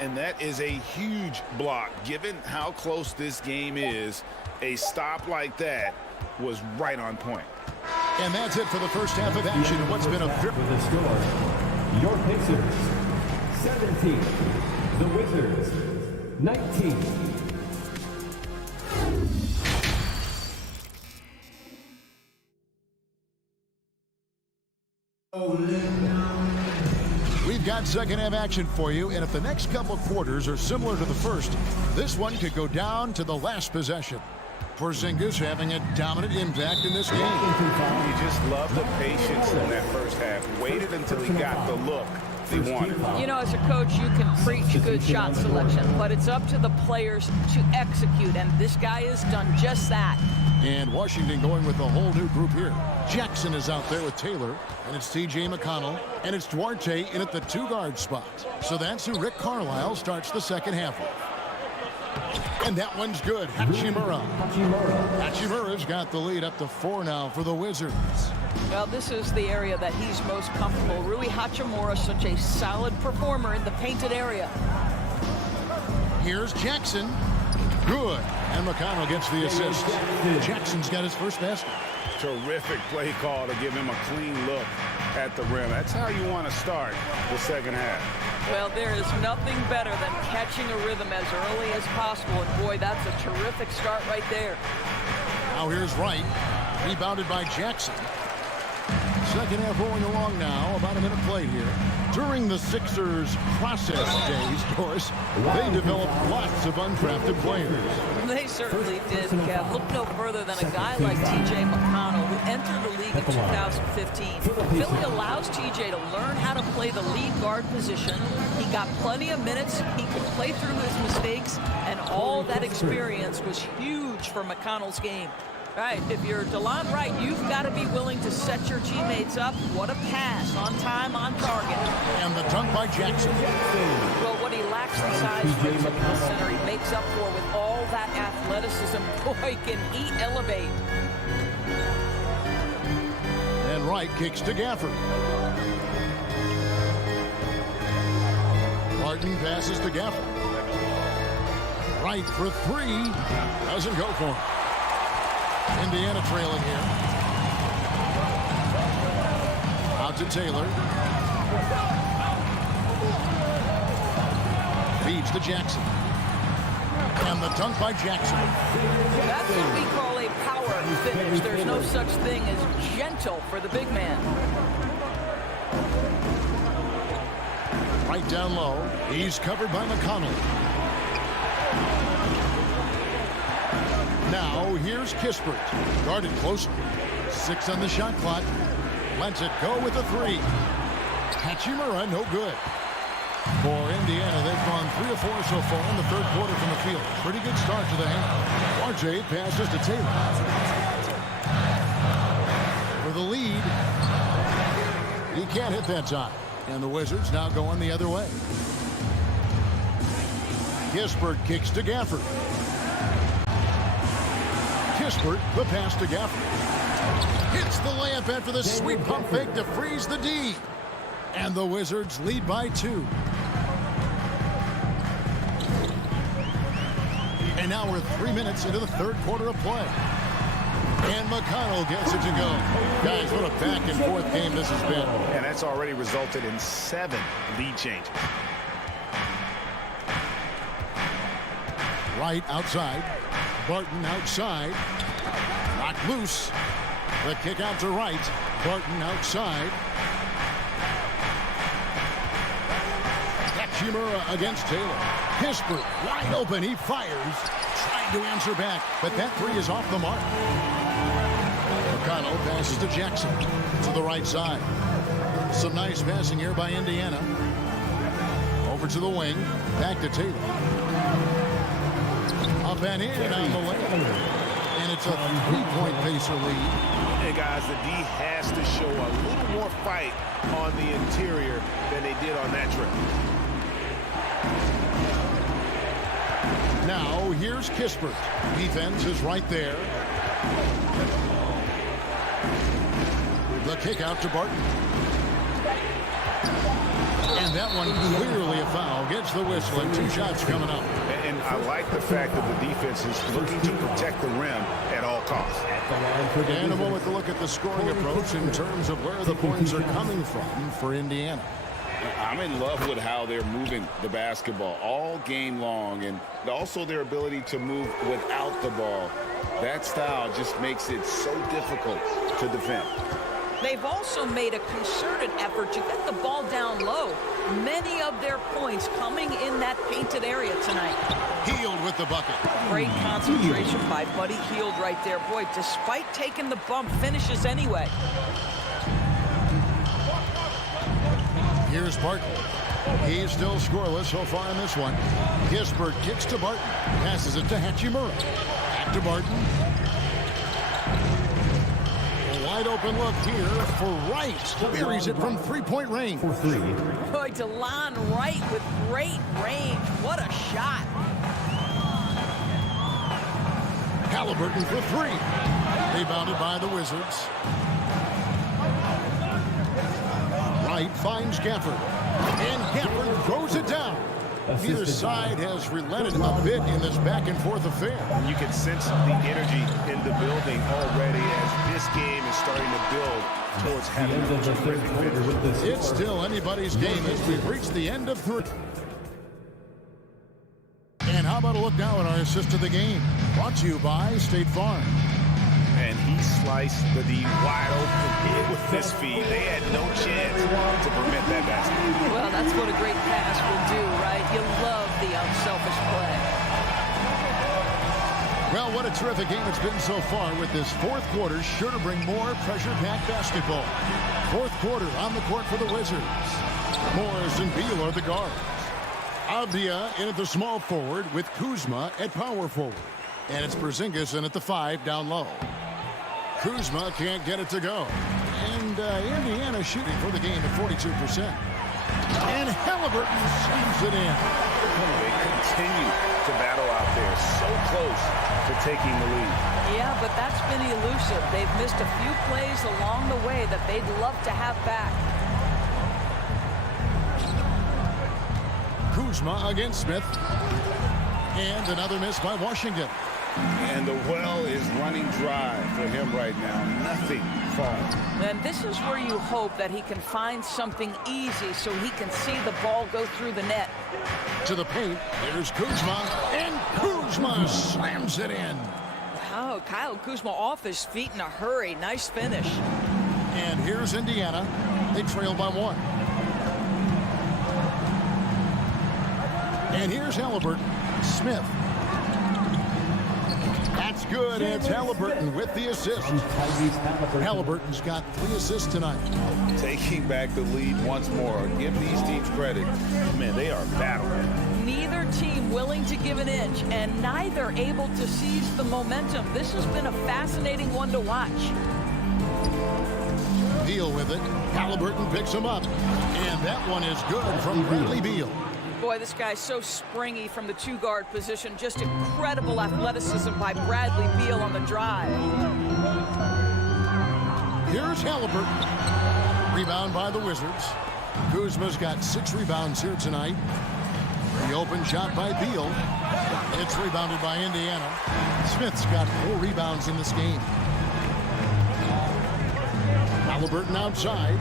And that is a huge block. Given how close this game is, a stop like that was right on point. And that's it for the first half of action. What's been a very... With the score, your Pacers, 17. The Wizards, 19. We've got second half action for you, and if the next couple quarters are similar to the first, this one could go down to the last possession. Porzingis having a dominant impact in this game. You just love the patience in that first half. Waited until he got the look he wanted. You know, as a coach, you can preach good shot selection, but it's up to the players to execute, and this guy has done just that. And Washington going with a whole new group here. Jackson is out there with Taylor, and it's T.J. McConnell, and it's Duarte in at the two-guard spot. So that's who Rick Carlisle starts the second half with. And that one's good. Hachimura's got the lead up to 4 now for the Wizards. Well, this is the area that he's most comfortable. Rui Hachimura, such a solid performer in the painted area. Here's Jackson. Good. And McConnell gets the assist. Jackson's got his first basket. Terrific play call to give him a clean look at the rim. That's how you want to start the second half. Well, there is nothing better than catching a rhythm as early as possible. And boy, that's a terrific start right there. Now here's Wright. Rebounded by Jackson. Second half rolling along now. About a minute played here. During the Sixers process days, Doris, they developed lots of undrafted players. They certainly did, Kev. Look no further than a guy like T.J. McConnell, who entered the league in 2015. Philly allows T.J. to learn how to play the lead guard position. He got plenty of minutes. He could play through his mistakes, and all that experience was huge for McConnell's game. Right, if you're DeLon Wright, you've got to be willing to set your teammates up. What a pass, on time, on target. And the dunk by Jackson. Well, what he lacks in size, brings up the center, he makes up for with all that athleticism. Boy, can he elevate. And Wright kicks to Gafford. Martin passes to Gafford. Wright for 3. Doesn't go for him. Indiana trailing here. Out to Taylor. Feeds to Jackson. And the dunk by Jackson. That's what we call a power finish. There's no such thing as gentle for the big man. Right down low. He's covered by McConnell. Now, here's Kispert. Guarded closer. 6 on the shot clock. Lets it go with a 3. Hachimura, no good. For Indiana, they've gone 3 of 4 so far in the third quarter from the field. Pretty good start to the hand. RJ passes to Taylor. For the lead. He can't hit that time. And the Wizards now going the other way. Kispert kicks to Gafford. Kispert, the pass to Gafford. Hits the layup after the sweet pump fake to freeze the D. And the Wizards lead by 2. And now we're 3 minutes into the third quarter of play. And McConnell gets it to go. Guys, what a back and forth game this has been. And that's already resulted in 7 lead changes. Wright outside. Barton outside. Knocked loose. The kick out to Wright. Barton outside. Hachimura against Taylor. Kispert wide open. He fires. Trying to answer back, but that 3 is off the mark. McConnell passes to Jackson to the right side. Some nice passing here by Indiana. Over to the wing. Back to Taylor. Up and in on the lane. And it's a 3-point Pacer lead. Hey, guys, the D has to show a little more fight on the interior than they did on that trip. Now, here's Kispert. Defense is right there. The kick out to Barton. And that one clearly a foul. Gets the whistle and 2 shots coming up. And I like the fact that the defense is looking to protect the rim at all cost. And a moment to look at the scoring approach in terms of where the points are coming from for Indiana. I'm in love with how they're moving the basketball all game long, and also their ability to move without the ball. That style just makes it so difficult to defend. They've also made a concerted effort to get the ball down low. Many of their points coming in that painted area tonight. Hield with the bucket. Great concentration by Buddy Hield right there. Boy, despite taking the bump, finishes anyway. Here's Barton. He's still scoreless so far in this one. Gisbert kicks to Barton. Passes it to Hachimura. Back to Barton. A wide open look here for Wright. Buries it from three-point range. Boy, DeLon Wright with great range. What a shot. Halliburton for three. Rebounded by the Wizards. Wright finds Gafford. And Gafford throws it down. Neither side has relented a bit in this back-and-forth affair. You can sense the energy in the building already as this game is starting to build towards having a terrific finish. It's still anybody's game as we've reached the end of three. And how about a look now at our assist of the game? Brought to you by State Farm. And he sliced the D wide open with this feed. They had no chance to prevent that basket. Well, that's what a great pass will do, right? You love the unselfish play. Well, what a terrific game it's been so far, with this fourth quarter sure to bring more pressure-packed basketball. Fourth quarter on the court for the Wizards. Morris and Beal are the guards. Avdia in at the small forward with Kuzma at power forward. And it's Porzingis in at the 5 down low. Kuzma can't get it to go. And Indiana shooting for the game at 42%. And Halliburton slams it in. They continue to battle out there, so close to taking the lead. Yeah, but that's been elusive. They've missed a few plays along the way that they'd love to have back. Kuzma against Smith. And another miss by Washington. And the well is running dry for him right now. Nothing falls. And this is where you hope that he can find something easy so he can see the ball go through the net. To the paint, there's Kuzma, and Kuzma slams it in. Oh, Kyle Kuzma off his feet in a hurry. Nice finish. And here's Indiana. They trail by 1. And here's Halliburton. Smith. That's good, and it's Halliburton with the assist. Halliburton's got 3 assists tonight. Taking back the lead once more. Give these teams credit. Man, they are battling. Neither team willing to give an inch, and neither able to seize the momentum. This has been a fascinating one to watch. Beal with it. Halliburton picks him up. And that one is good from Bradley Beal. Boy, this guy's so springy from the 2-guard position. Just incredible athleticism by Bradley Beal on the drive. Here's Halliburton. Rebound by the Wizards. Kuzma's got 6 rebounds here tonight. The open shot by Beal. It's rebounded by Indiana. Smith's got 4 rebounds in this game. Halliburton outside.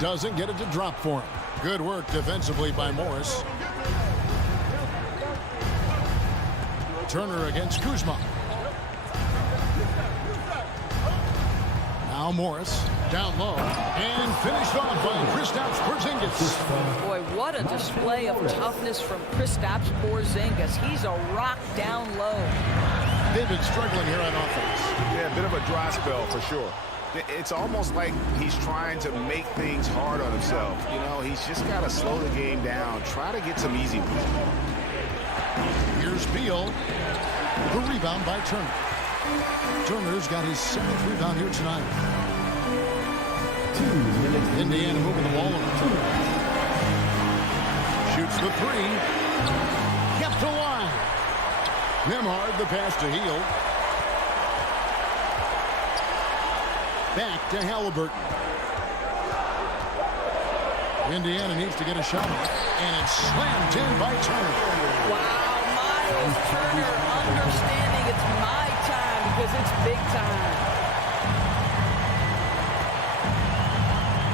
Doesn't get it to drop for him. Good work defensively by Morris. Turner against Kuzma. Now Morris down low and finished off by Kristaps Porzingis. Boy, what a display of toughness from Kristaps Porzingis. He's a rock down low. They've been struggling here on offense. Yeah, a bit of a dry spell for sure. It's almost like he's trying to make things hard on himself. You know, he's just got to slow the game down, try to get some easy ones. Here's Beal. The rebound by Turner. Turner's got his 7th rebound here tonight. Indiana moving the ball over. Shoots the 3. Kept alive. Nembhard the pass to Hield. Back to Halliburton. Indiana needs to get a shot off, and it's slammed in by Turner. Wow, my, Miles Turner understanding it's my time because it's big time.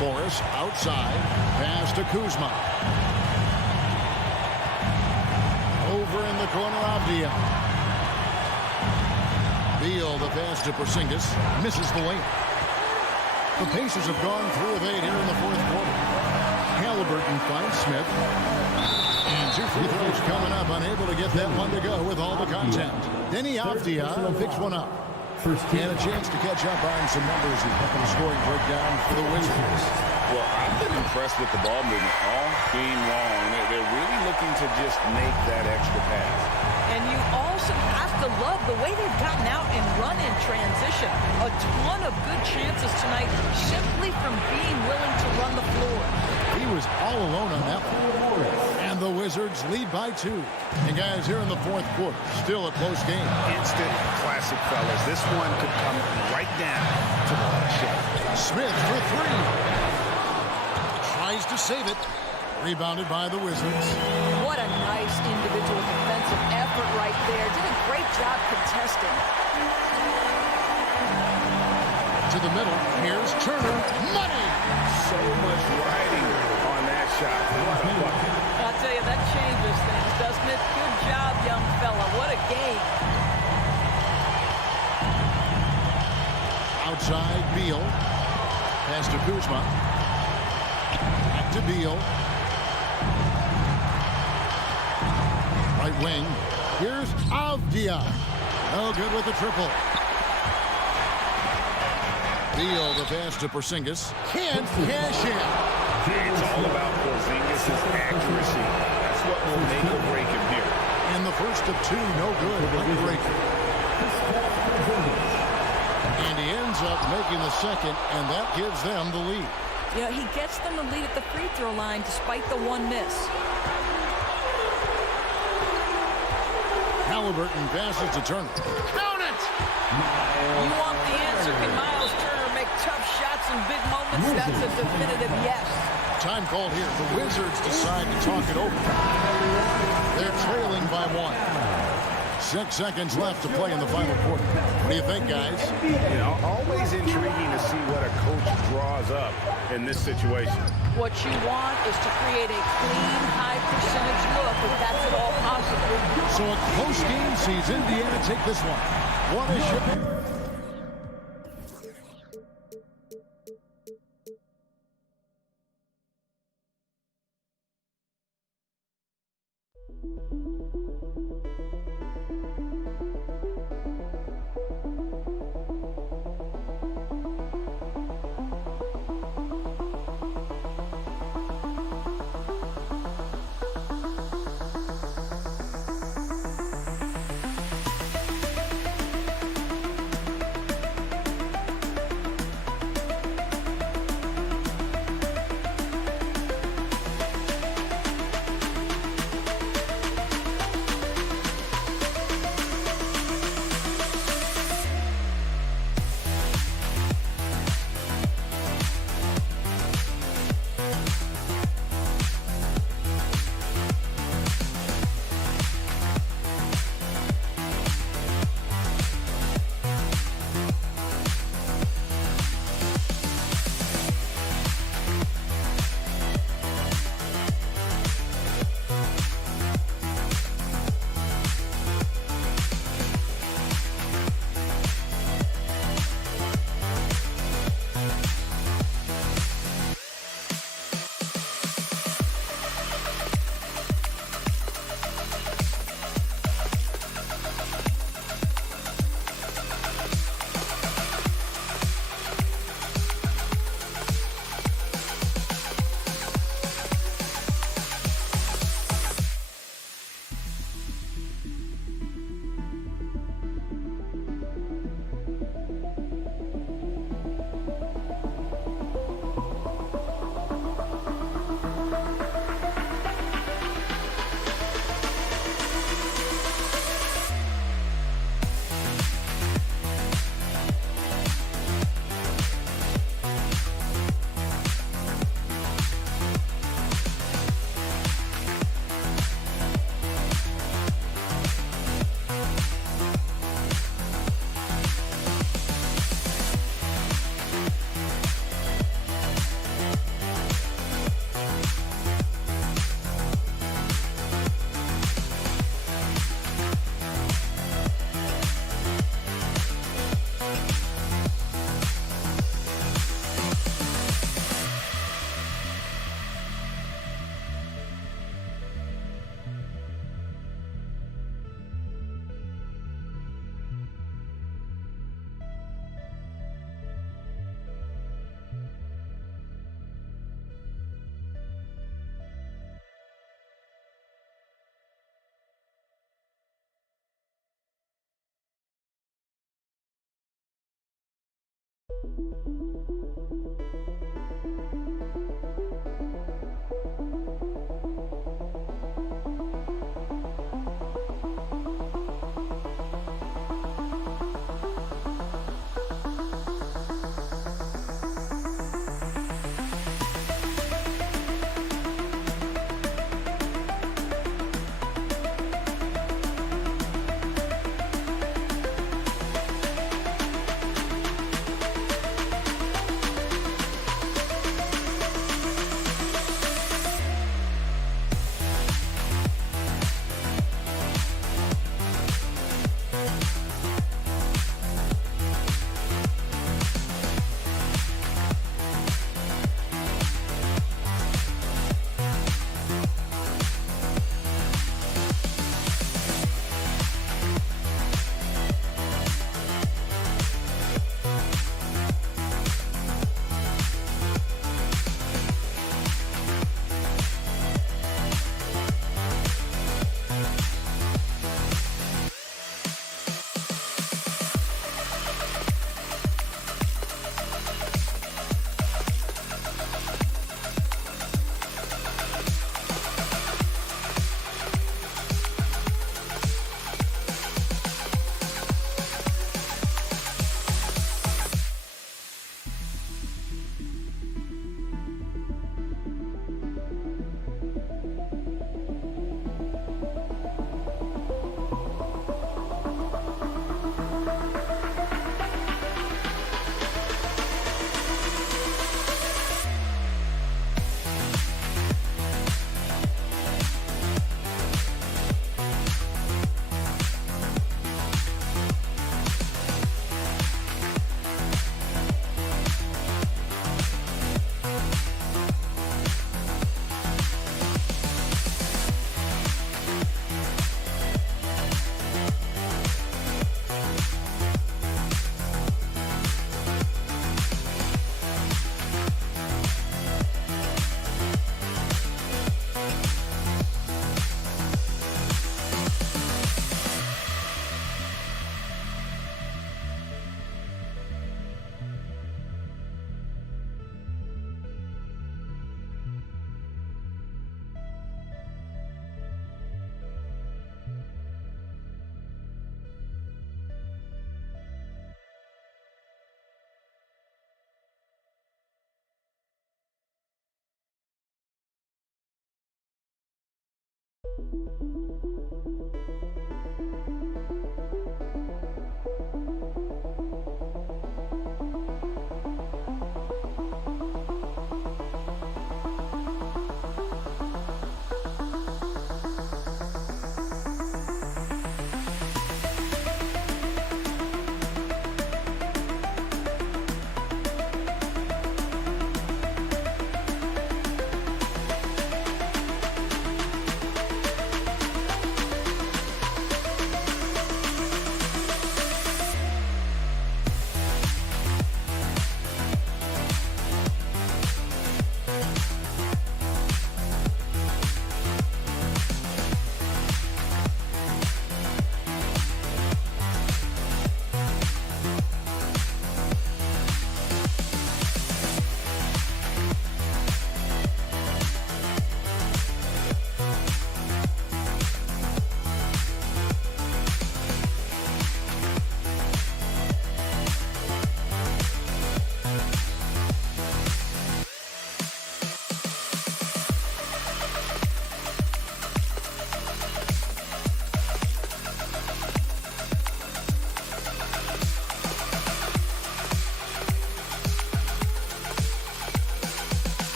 Morris outside. Pass to Kuzma. Over in the corner, Avdia. Beal, the pass to Porzingis. Misses the layup. The Pacers have gone 3 of 8 here in the fourth quarter. Halliburton finds Smith. And 2 free throws coming up. Unable to get that one to go with all the contact. Denny Avdia picks one up. And a chance to catch up on some numbers and the scoring breakdown for the Wizards. Well, I've been impressed with the ball movement all game long. They're really looking to just make that extra pass. And you also have to love the way they've gotten out and run in transition. A ton of good chances tonight simply from being willing to run the floor. He was all alone on that one. And the Wizards lead by 2. And guys, here in the fourth quarter, still a close game. Instant classic, fellas. This one could come right down to the last shot. Smith for 3. Tries to save it. Rebounded by the Wizards. What a nice individual defensive effort right there. Did a great job contesting. To the middle. Here's Turner. Money! So much riding on that shot. What a bucket. I'll tell you, that changes things, doesn't it? Good job, young fella. What a game. Outside, Beal. Pass to Kuzma. Back to Beal. Right wing. Here's Avdia. No good with the triple. Beal, the pass to Porzingis. Can't cash in. It's all about Porzingis' accuracy. That's what will make or break him here. And the first of 2, no good. Unbreaking. And he ends up making the second, and that gives them the lead. Yeah, he gets them the lead at the free throw line despite the 1 miss. Halliburton passes to Turner. Count it! You want the answer? Can Miles Turner make tough shots in big moments? That's a definitive yes. Time called here. The Wizards decide to talk it over. They're trailing by 1. 6 seconds left to play in the final quarter. What do you think, guys? You know, always intriguing to see what a coach draws up in this situation. What you want is to create a clean, high-percentage look, if that's at all possible. So a close game sees Indiana take this one. What a shot.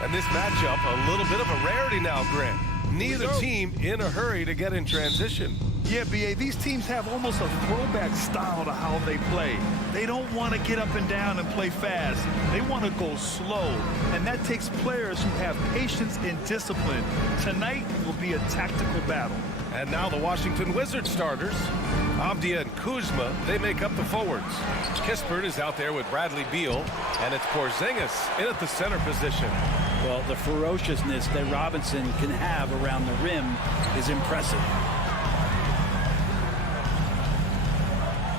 And this matchup, a little bit of a rarity now, Grant. Neither team in a hurry to get in transition. Yeah, B.A., these teams have almost a throwback style to how they play. They don't want to get up and down and play fast. They want to go slow, and that takes players who have patience and discipline. Tonight will be a tactical battle. And now the Washington Wizards starters, Avdia and Kuzma, they make up the forwards. Kispert is out there with Bradley Beal, and it's Porzingis in at the center position. Well, the ferociousness that Robinson can have around the rim is impressive.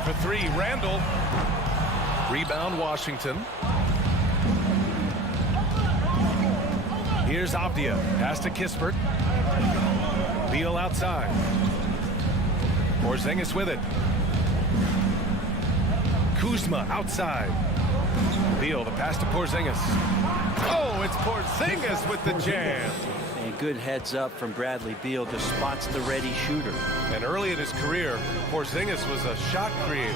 For three, Randall. Rebound, Washington. Here's Avdia. Pass to Kispert. Beal outside. Porzingis with it. Kuzma outside. Beal, the pass to Porzingis. Oh, it's Porzingis with the jam. And good heads up from Bradley Beal, just spots the ready shooter. And early in his career, Porzingis was a shot creator.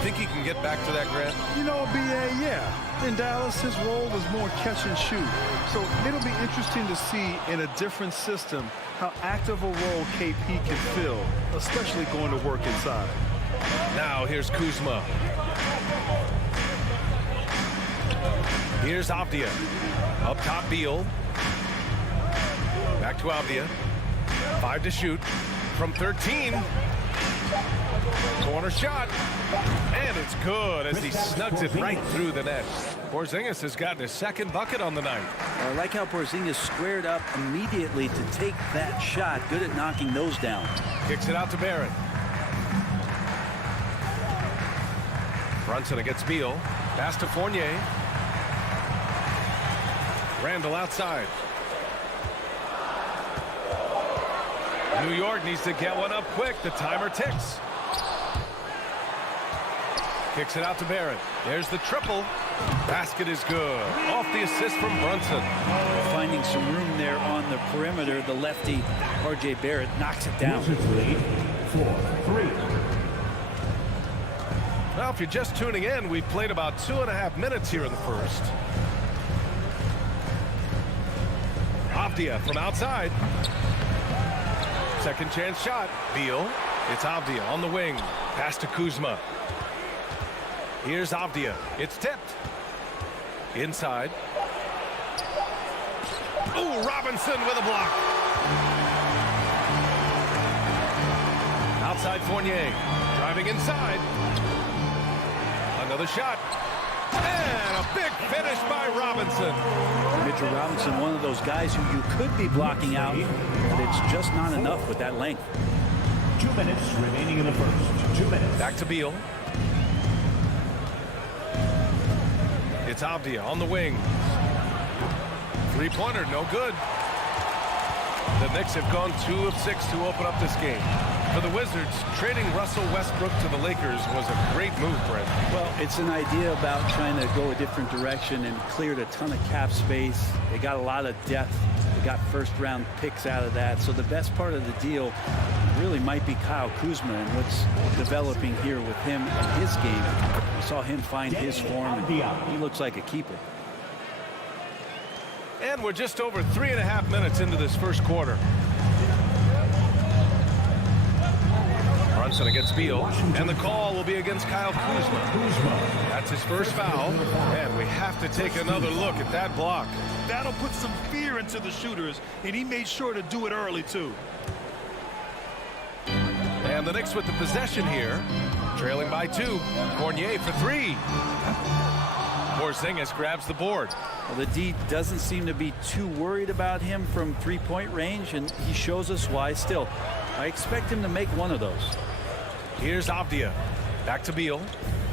Think he can get back to that, Grant? You know, B.A., yeah. In Dallas, his role was more catch and shoot. So it'll be interesting to see in a different system how active a role KP can fill, especially going to work inside. Now here's Kuzma. Here's Avdia. Up top, Beal. Back to Avdia. 5 to shoot. From 13. Corner shot. And it's good as he snugs it right through the net. Porzingis has gotten his second bucket on the night. I like how Porzingis squared up immediately to take that shot. Good at knocking those down. Kicks it out to Barrett. Brunson against Beal. Pass to Fournier. Randall outside. New York needs to get one up quick. The timer ticks. Kicks it out to Barrett. There's the triple. Basket is good. Off the assist from Brunson. Finding some room there on the perimeter. The lefty, R.J. Barrett, knocks it down. Lead 4-3. Well, if you're just tuning in, we've played about 2.5 minutes here in the first. Avdia from outside. Second chance shot. Beal. It's Avdia on the wing. Pass to Kuzma. Here's Avdia. It's tipped. Inside. Ooh, Robinson with a block. Outside Fournier. Driving inside. Another shot. And a big finish by Robinson. Mitchell Robinson, one of those guys who you could be blocking out, but it's just not enough with that length. 2 minutes remaining in the first. 2 minutes. Back to Beal. It's Avdia on the wing. Three-pointer, no good. The Knicks have gone 2 of 6 to open up this game. For the Wizards, trading Russell Westbrook to the Lakers was a great move, Brent. Well, it's an idea about trying to go a different direction and cleared a ton of cap space. They got a lot of depth. They got first-round picks out of that. So the best part of the deal really might be Kyle Kuzma and what's developing here with him and his game. We saw him find his form, and he looks like a keeper. And we're just over 3.5 minutes into this first quarter. Brunson against Beal, and the call will be against Kyle Kuzma. That's his first foul, and we have to take another look at that block. That'll put some fear into the shooters, and he made sure to do it early, too. And the Knicks with the possession here, trailing by 2. Fournier for 3. Porzingis grabs the board. Well, the D doesn't seem to be too worried about him from three-point range, and he shows us why still. I expect him to make one of those. Here's Avdia. Back to Beal.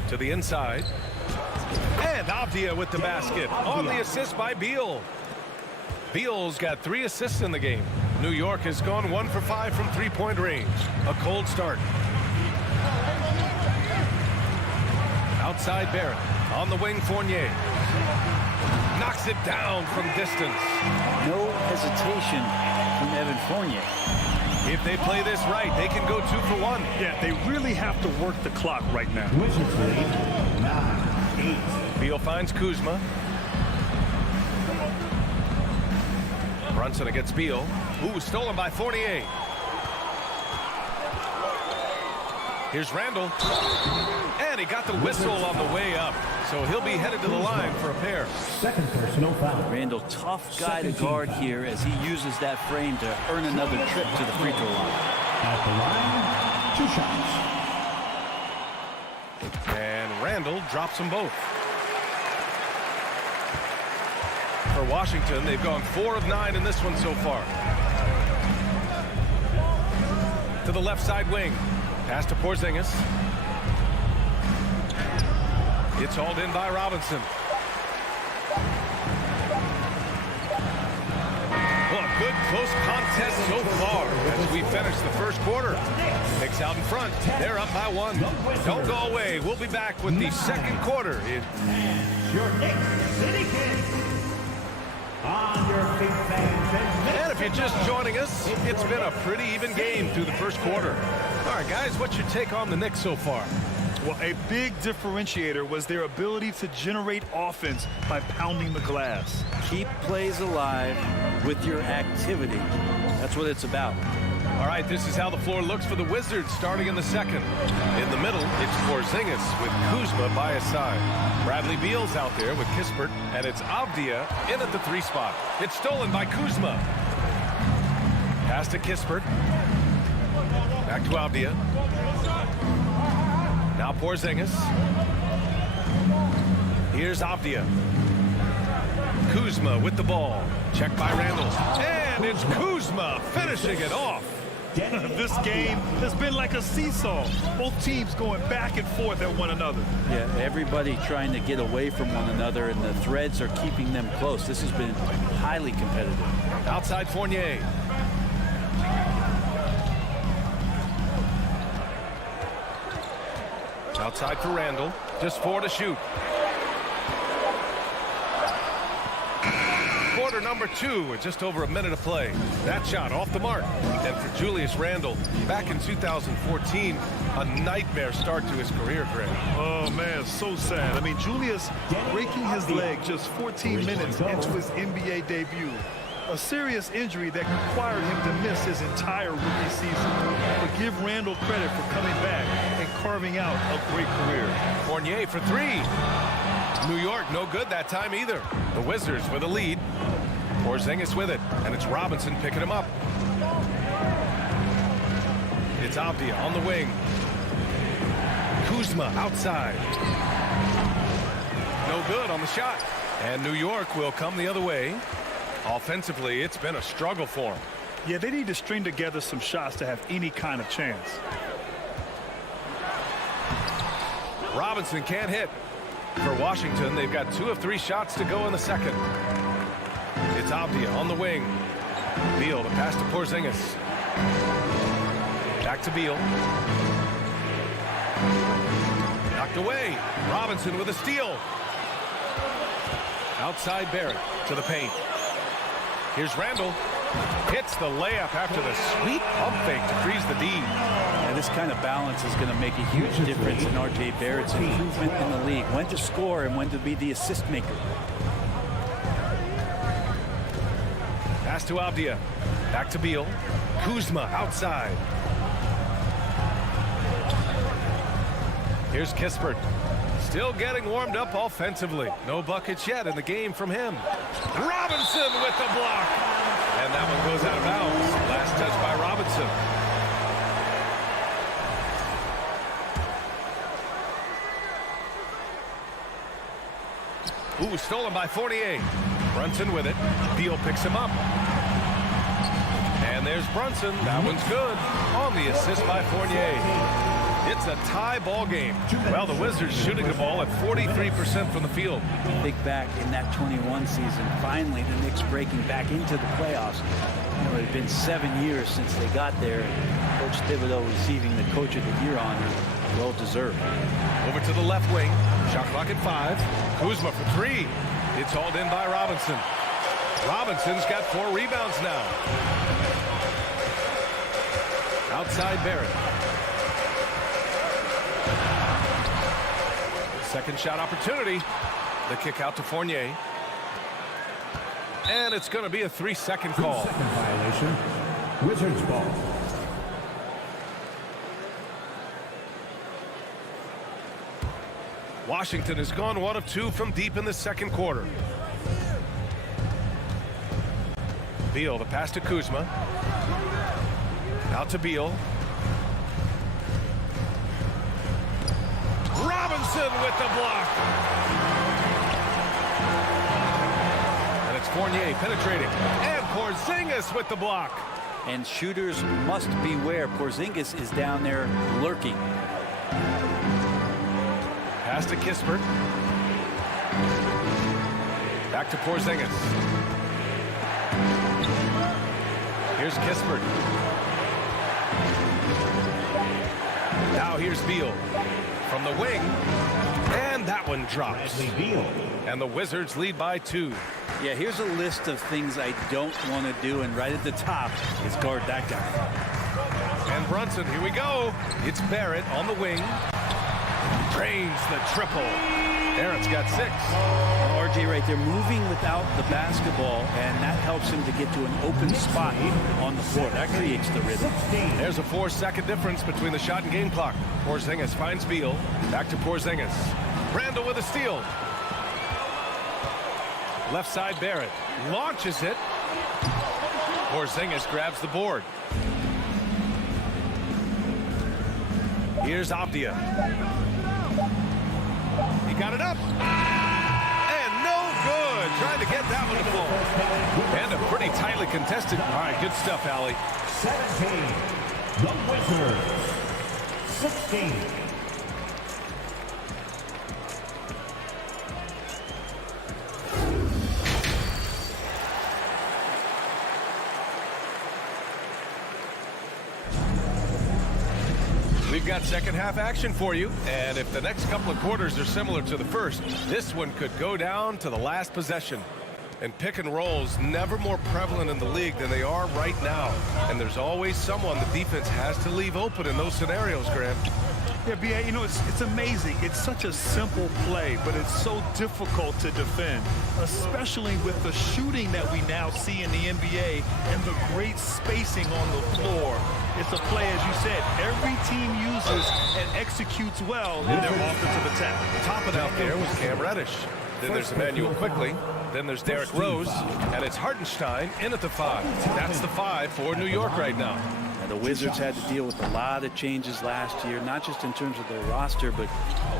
To the inside. And Avdia with the basket. On the assist by Beal. Beal's got 3 assists in the game. New York has gone 1 for 5 from three-point range. A cold start. Outside Barrett. On the wing, Fournier. Knocks it down from distance. No hesitation from Evan Fournier. If they play this right, they can go 2 for 1. Yeah, they really have to work the clock right now. Wizards lead 9-8. Beal finds Kuzma. Brunson against Beal. Ooh, stolen by Fournier. Here's Randall. And he got the whistle on the way up. So he'll be headed to the line for a pair. Second personal foul. Randall, tough guy to guard here as he uses that frame to earn another trip to the free throw line. At the line, 2 shots. And Randall drops them both. For Washington, they've gone 4 of 9 in this one so far. To the left side wing. Pass to Porzingis. It's hauled in by Robinson. Well, a good close contest so far as we finish the first quarter. Knicks out in front. They're up by 1. Don't go away. We'll be back with the second quarter. Your Knicks City Kids. On your feet, fans. And if you're just joining us, it's been a pretty even game through the first quarter. All right, guys, what's your take on the Knicks so far? Well, a big differentiator was their ability to generate offense by pounding the glass. Keep plays alive with your activity. That's what it's about. All right, this is how the floor looks for the Wizards starting in the second. In the middle, it's Porzingis with Kuzma by his side. Bradley Beal's out there with Kispert, and it's Avdia in at the 3 spot. It's stolen by Kuzma. Pass to Kispert. Back to Avdia. Now Porzingis. Here's Avdia. Kuzma with the ball. Checked by Randall. And it's Kuzma finishing it off. This game has been like a seesaw. Both teams going back and forth at one another. Yeah, everybody trying to get away from one another, and the threads are keeping them close. This has been highly competitive. Outside Fournier. Outside for Randall. Just 4 to shoot. Quarter number 2 with just over a minute of play. That shot off the mark. And for Julius Randle, back in 2014, a nightmare start to his career, Greg. Oh, man, so sad. I mean, Julius breaking his leg just 14 minutes into his NBA debut. A serious injury that required him to miss his entire rookie season. But give Randall credit for coming back and carving out a great career. Fournier for 3. New York no good that time either. The Wizards with a lead. Porzingis with it, and it's Robinson picking him up. It's Avdia on the wing. Kuzma outside. no good on the shot. And New York will come the other way. Offensively, it's been a struggle for them. Yeah, they need to string together some shots to have any kind of chance. Robinson can't hit. For Washington, they've got 2 of 3 shots to go in the second. It's Avdia on the wing. Beal to pass to Porzingis. Back to Beal. Knocked away. Robinson with a steal. Outside Barrett to the paint. Here's Randall. Hits the layup after the sweet pump fake to freeze the D. And this kind of balance is going to make a huge difference in R.J. Barrett's improvement in the league. When to score and when to be the assist maker. Pass to Avdia. Back to Beal. Kuzma outside. Here's Kispert. Still getting warmed up offensively. No buckets yet in the game from him. Robinson with the block. And that one goes out of bounds. Last touch by Robinson. Ooh, stolen by Fournier. Brunson with it. Beal picks him up. And there's Brunson. That one's good. On the assist by Fournier. It's a tie ball game. Well, the Wizards shooting the ball at 43% from the field. Big back in that 21 season. Finally, the Knicks breaking back into the playoffs. You know, it had been 7 years since they got there. Coach Thibodeau receiving the Coach of the Year honor. Well deserved. Over to the left wing. Shot clock at 5. Kuzma for 3. It's hauled in by Robinson. Robinson's got 4 rebounds now. Outside Barrett. Second shot opportunity. The kick out to Fournier. And it's going to be a 3-second call. 2-second violation. Wizards ball. Washington has gone 1 of 2 from deep in the second quarter. Beal, the pass to Kuzma. Out to Beal. Robinson with the block. And it's Fournier penetrating. And Porzingis with the block. And shooters must beware. Porzingis is down there lurking. Pass to Kispert. Back to Porzingis. Here's Kispert. Now here's Beal. From the wing, and that one drops. And the Wizards lead by 2. Yeah, here's a list of things I don't want to do, and right at the top is guard that guy. And Brunson, here we go. It's Barrett on the wing. Drains the triple. Barrett's got 6. RJ right there moving without the basketball, and that helps him to get to an open spot on the floor. That creates the rhythm. There's a 4-second difference between the shot and game clock. Porzingis finds Beal. Back to Porzingis. Randall with a steal. Left side Barrett. Launches it. Porzingis grabs the board. Here's Avdia. He got it up. And no good. Trying to get that one to fall. And a pretty tightly contested. All right, good stuff, Allie. 17. The Wizards. 16. We've got second half action for you, and if the next couple of quarters are similar to the first, this one could go down to the last possession. And pick and rolls never more prevalent in the league than they are right now. And there's always someone the defense has to leave open in those scenarios, Grant. Yeah, B.A., you know, it's amazing. It's such a simple play, but it's so difficult to defend, especially with the shooting that we now see in the NBA and the great spacing on the floor. It's a play, as you said, every team uses and executes well in their offensive attack. Top it out there was Cam Reddish. Then there's Emmanuel Quickly. Then there's Derrick Rose. And it's Hartenstein in at the 5. That's the 5 for New York right now. And the Wizards had to deal with a lot of changes last year, not just in terms of their roster, but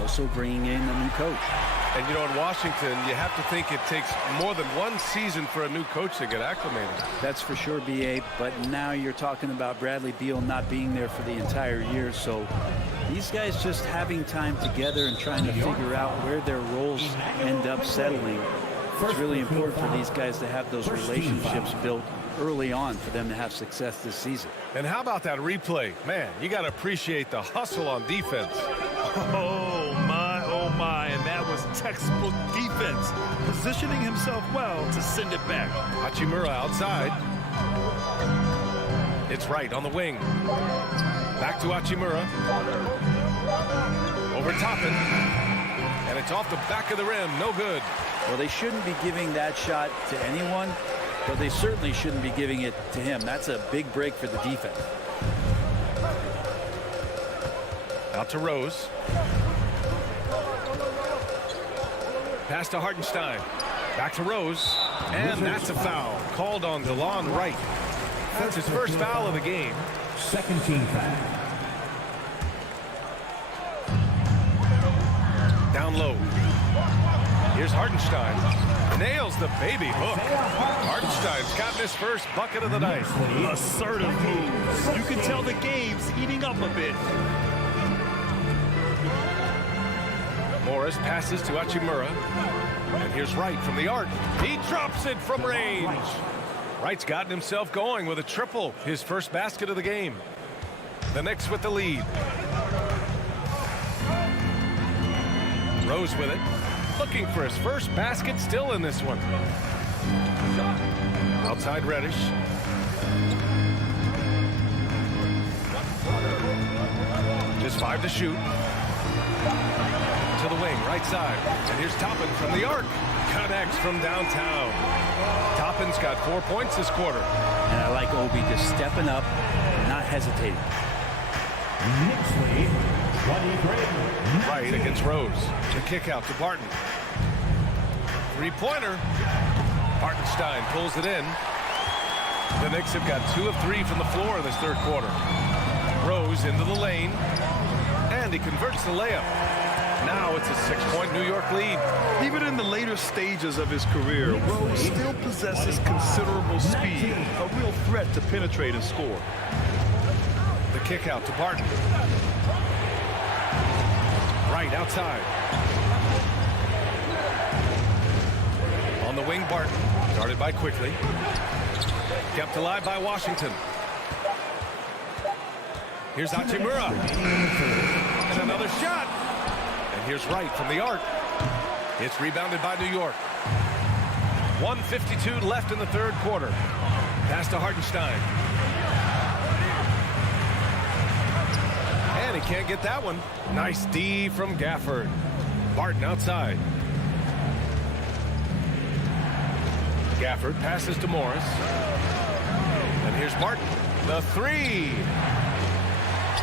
also bringing in a new coach. And, you know, in Washington, you have to think it takes more than one season for a new coach to get acclimated. That's for sure, B.A., but now you're talking about Bradley Beal not being there for the entire year, so these guys just having time together and trying to figure out where their roles end up settling. It's really important for these guys to have those relationships built early on for them to have success this season. And how about that replay? Man, you got to appreciate the hustle on defense. Oh, my, and that was textbook defense. Positioning himself well to send it back. Hachimura outside. It's right on the wing. Back to Hachimura. Over Toppin. And it's off the back of the rim. No good. Well, they shouldn't be giving that shot to anyone, but they certainly shouldn't be giving it to him. That's a big break for the defense. Out to Rose. Pass to Hartenstein. Back to Rose. And that's a foul. Called on DeLon Wright. That's his first foul of the game. Second team foul. Down low. Here's Hartenstein. Nails the baby hook. Hartenstein's gotten his first bucket of the night. Assertive moves. You can tell the game's heating up a bit. Morris passes to Hachimura. And here's Wright from the arc. He drops it from range. Wright's gotten himself going with a triple. His first basket of the game. The Knicks with the lead. Rose with it. Looking for his first basket, still in this one. Outside Reddish. Just 5 to shoot. To the wing, right side. And here's Toppin from the arc. Connects from downtown. Toppin's got 4 points this quarter. And I like Obi just stepping up and not hesitating. Knicks lead, 23. Right against Rose. The kick out to Barton. Three-pointer. Hartenstein pulls it in. The Knicks have got 2 of 3 from the floor in this third quarter. Rose into the lane. And he converts the layup. Now it's a 6-point New York lead. Even in the later stages of his career, Rose still possesses considerable speed, a real threat to penetrate and score. The kick out to Barton. Right outside. On the wing, Barton. Guarded by Quickly. Kept alive by Washington. Here's Hachimura. And another shot. And here's Wright from the arc. It's rebounded by New York. 1:52 left in the third quarter. Pass to Hartenstein. And he can't get that one. Nice D from Gafford. Barton outside. Gafford passes to Morris. And here's Barton. The 3.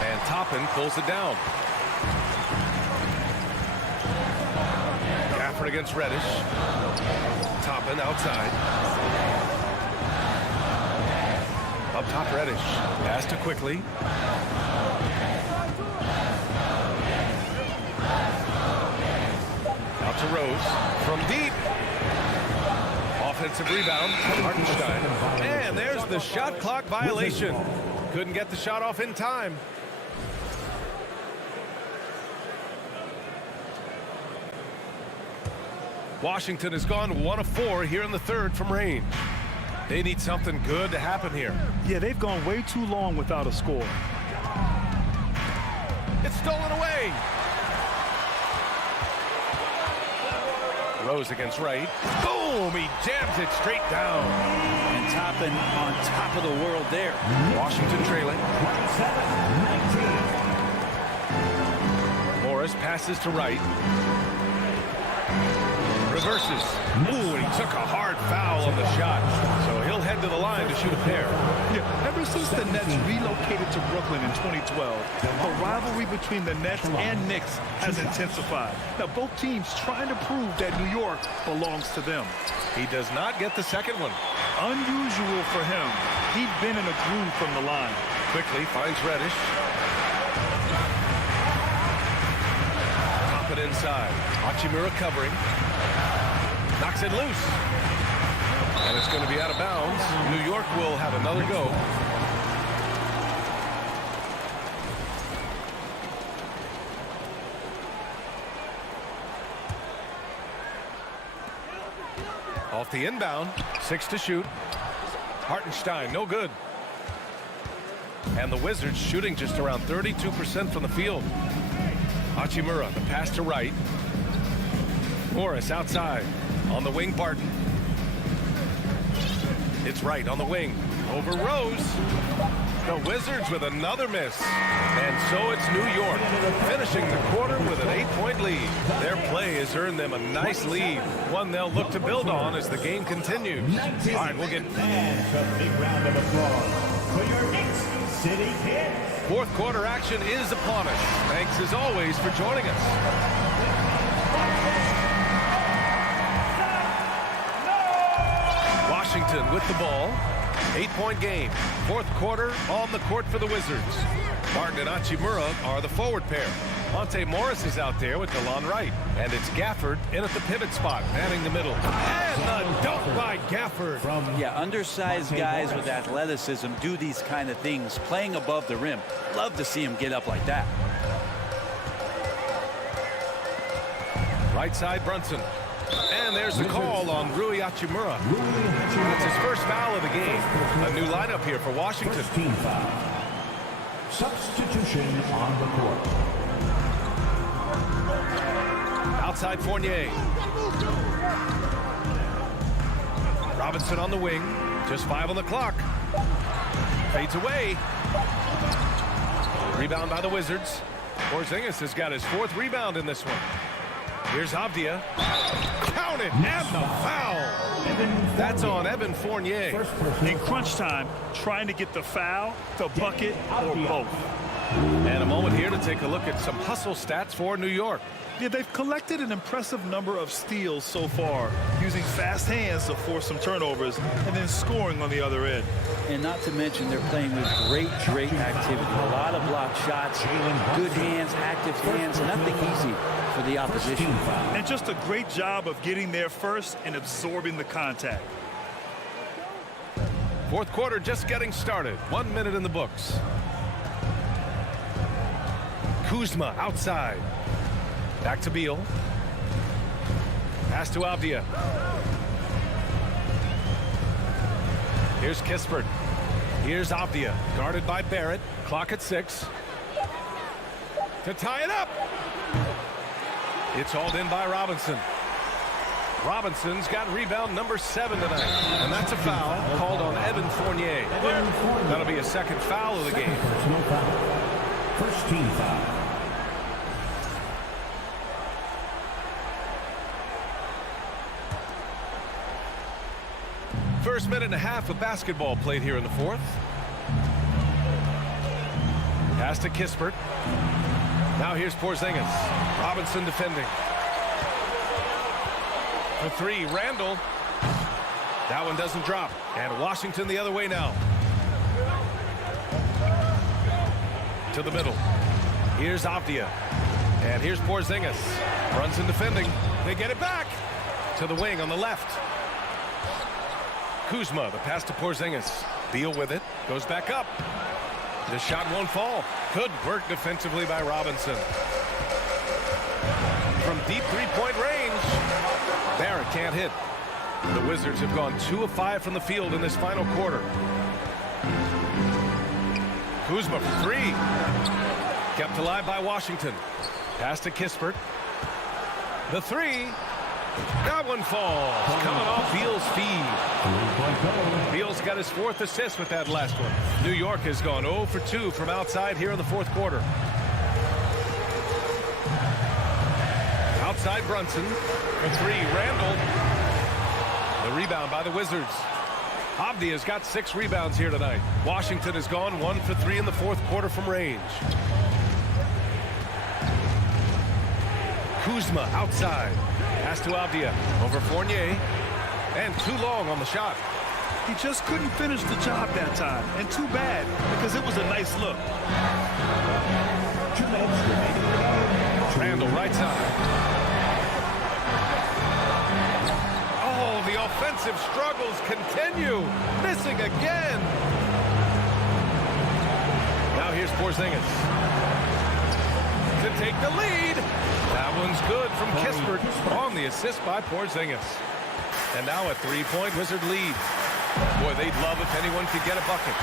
And Toppin pulls it down. Gafford against Reddish. Toppin outside. Up top Reddish. Pass to Quickly. Out to Rose. From deep. Offensive rebound. Hartenstein. And there's the shot clock violation. Couldn't get the shot off in time. Washington has gone 1 of 4 here in the third from range. They need something good to happen here. Yeah, they've gone way too long without a score. It's stolen away. Rose against Wright. Boom! He jams it straight down. And Toppin on top of the world there. Washington trailing. Morris passes to Wright. Reverses. Ooh, and he took a hard foul on the shot. So he'll head to the line to shoot a pair. Yeah, Ever since the Nets relocated to Brooklyn in 2012, the rivalry between the Nets and Knicks has intensified. Now, both teams trying to prove that New York belongs to them. He does not get the second one. Unusual for him. He'd been in a groove from the line. Quickly finds Reddish. Pop it inside. Hachimura covering. Knocks it loose. And it's going to be out of bounds. New York will have another go. Off the inbound. 6 to shoot. Hartenstein, no good. And the Wizards shooting just around 32% from the field. Hachimura, the pass to right. Morris outside. On the wing, Barton. It's right on the wing. Over Rose. The Wizards with another miss. And so it's New York finishing the quarter with an 8-point lead. Their play has earned them a nice lead. One they'll look to build on as the game continues. All right, we'll get... And a big round of applause for your Knicks City Knicks. Fourth quarter action is upon us. Thanks as always for joining us. Washington with the ball. 8-point game. Fourth quarter on the court for the Wizards. Martin and Hachimura are the forward pair. Monte Morris is out there with DeLon Wright. And it's Gafford in at the pivot spot, manning the middle. And the dunk by Gafford. Yeah, undersized guys with athleticism do these kind of things, playing above the rim. Love to see him get up like that. Right side, Brunson. And there's the call on Rui Hachimura. That's his first foul of the game. A new lineup here for Washington. Team foul. Substitution on the court. Outside Fournier. Robinson on the wing. Just 5 on the clock. Fades away. Rebound by the Wizards. Porzingis has got his 4th rebound in this one. Here's Avdia. Count it, and the foul. That's on Evan Fournier. In crunch time, trying to get the foul, the bucket, or both. And a moment here to take a look at some hustle stats for New York. Yeah, they've collected an impressive number of steals so far, using fast hands to force some turnovers and then scoring on the other end. And not to mention they're playing with great activity. A lot of block shots, good hands, active hands, nothing easy for the opposition. And just a great job of getting there first and absorbing the contact. Fourth quarter just getting started. 1 minute in the books. Kuzma outside. Back to Beal. Pass to Avdia. Here's Kispert. Here's Avdia. Guarded by Barrett. Clock at 6. To tie it up. It's hauled in by Robinson. Robinson's got rebound number 7 tonight. And that's a foul called on Evan Fournier. That'll be a second foul of the game. First team foul. First minute and a half of basketball played here in the fourth. Pass to Kispert. Now here's Porzingis. Robinson defending. For 3, Randall. That one doesn't drop. And Washington the other way now. To the middle. Here's Avdia. And here's Porzingis. Brunson defending. They get it back. To the wing on the left. Kuzma, the pass to Porzingis. Beal with it. Goes back up. The shot won't fall. Good work defensively by Robinson. From deep 3-point range. Barrett can't hit. The Wizards have gone 2 of 5 from the field in this final quarter. Kuzma for 3. Kept alive by Washington. Pass to Kispert. The 3. That one falls. Coming off Beal's feed. Beal's got his 4th assist with that last one. New York has gone 0 for 2 from outside here in the fourth quarter. Outside Brunson. For 3, Randall. The rebound by the Wizards. Avdia's got 6 rebounds here tonight. Washington has gone 1 for 3 in the fourth quarter from range. Kuzma outside. Pass to Avdia. Over Fournier. And too long on the shot. He just couldn't finish the job that time. And too bad, because it was a nice look. Randall right side. Oh, the offensive struggles continue. Missing again. Now here's Porzingis to take the lead. That one's good from Kispert on the assist by Porzingis. And now a 3-point Wizard lead. Boy, they'd love if anyone could get a bucket.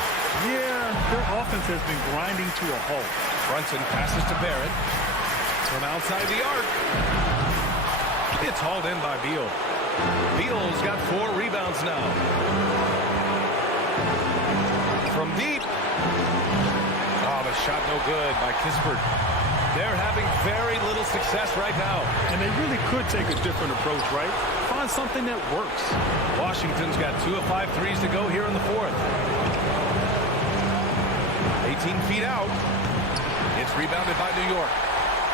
Yeah, their offense has been grinding to a halt. Brunson passes to Barrett. From outside the arc. It's hauled in by Beal. Beal's got 4 rebounds now. From deep. Oh, the shot no good by Kispert. They're having very little success right now. And they really could take a different approach, right? Find something that works. Washington's got 2 of 5 threes to go here in the fourth. 18 feet out. It's rebounded by New York.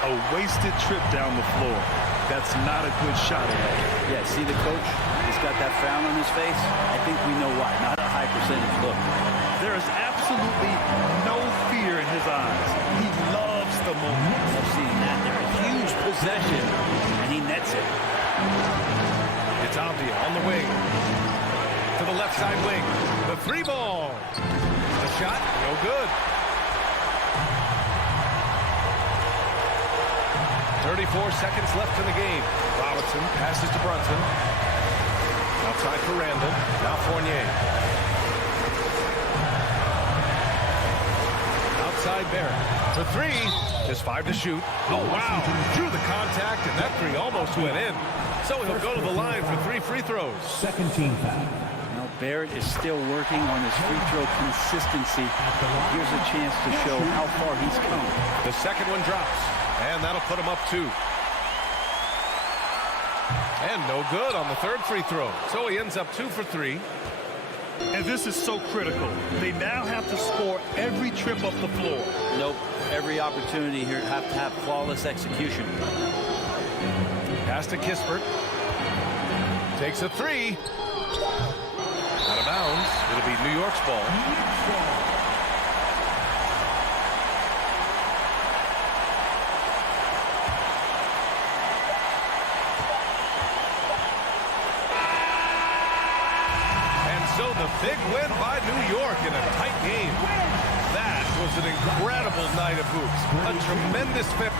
A wasted trip down the floor. That's not a good shot at all. Yeah, see the coach? He's got that frown on his face. I think we know why. Not a high percentage look. There is absolutely no fear in his eyes. He loves the moment. I've seen that. They're a huge possession, and he nets it. It's Avdia on the wing. To the left side wing. The 3 ball. The shot, no good. 34 seconds left in the game. Robinson passes to Brunson. Outside for Randall. Now Fournier. Outside Barrett. For 3. Just 5 to shoot. Oh, wow. Drew the contact, and that 3 almost went in. So he'll go to the line for 3 free throws. Second team foul. Now Barrett is still working on his free throw consistency. Here's a chance to show how far he's come. The second one drops, and that'll put him up 2. And no good on the 3rd free throw. So he ends up 2 for 3. And this is so critical. They now have to score every trip up the floor. Nope. Every opportunity here have to have flawless execution. Pass to Kispert. Takes a 3. Out of bounds. It'll be New York's ball. And so the big win by New York in a tight game. That was an incredible night of hoops. A tremendous fit.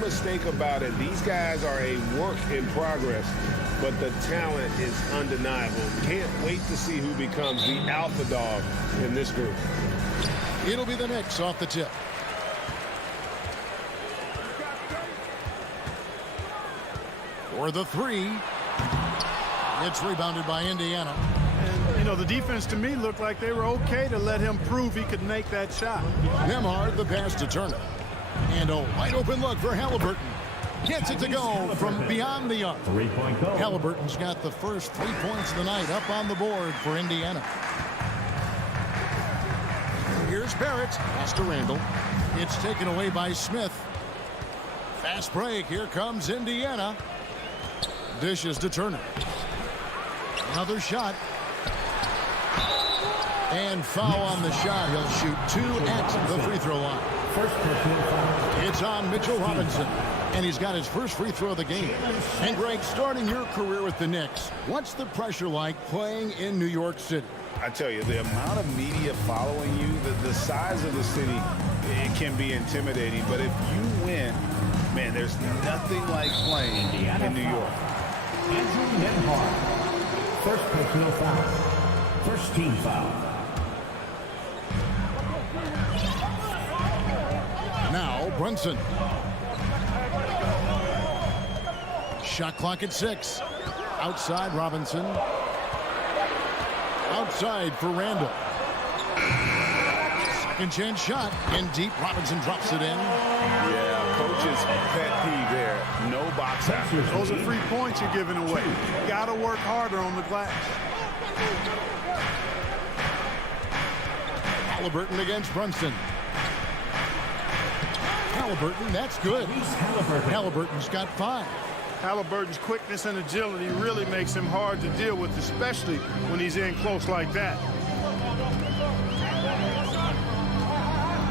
Mistake about it. These guys are a work in progress, but the talent is undeniable. Can't wait to see who becomes the alpha dog in this group. It'll be the Knicks off the tip. For the three. It's rebounded by Indiana. And, you know, the defense to me looked like they were okay to let him prove he could make that shot. Nembhard the pass to Turner. And a wide open look for Halliburton. Gets it to go from beyond the arc. Three-point goal. Halliburton's got the first 3 points of the night up on the board for Indiana. Here's Barrett. Pass to Randall. It's taken away by Smith. Fast break. Here comes Indiana. Dishes to Turner. Another shot. And foul on the shot. He'll shoot 2 at the free throw line. First personal foul. It's on Mitchell Robinson. And he's got his first free throw of the game. And Greg, starting your career with the Knicks, what's the pressure like playing in New York City? I tell you, the amount of media following you, the size of the city, it can be intimidating. But if you win, man, there's nothing like playing in New York. Andrew Nembhard. First personal foul. First team foul. Now Brunson. Shot clock at 6. Outside Robinson. Outside for Randall. Second chance shot. In deep. Robinson drops it in. Yeah, coach's pet peeve there. No box out. Those are 3 points you're giving away. You got to work harder on the glass. Halliburton against Brunson. Halliburton, that's good. Halliburton's got 5. Halliburton's quickness and agility really makes him hard to deal with, especially when he's in close like that.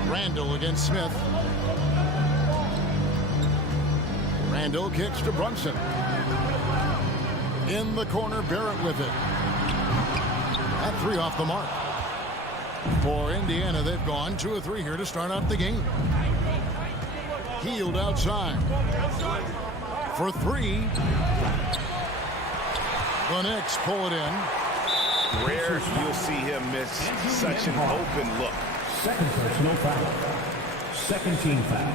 Randall against Smith. Randall kicks to Brunson. In the corner, Barrett with it. That 3 off the mark. For Indiana, they've gone 2 of 3 here to start out the game. Healed outside. For 3. The Knicks pull it in. Rare you'll see him miss such an open look. Second personal foul. Second team foul.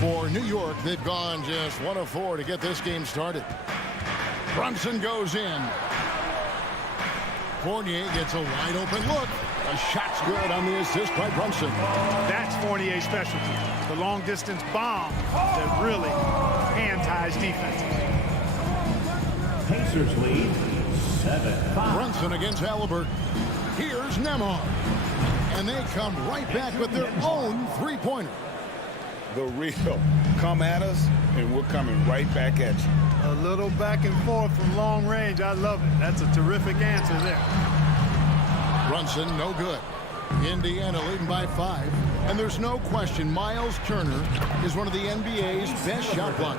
For New York, they've gone just 1 of 4 to get this game started. Brunson goes in. Fournier gets a wide open look. The shot's good on the assist by Brunson. That's Fournier's specialty. The long distance bomb that really hand-ties defenses. Pacers lead 7-5. Brunson against Halliburton. Here's Nembhard. And they come right back with their own 3-pointer. The real. Come at us, and we're coming right back at you. A little back and forth from long range. I love it. That's a terrific answer there. Brunson, no good. Indiana leading by 5. And there's no question Miles Turner is one of the NBA's best shot blockers.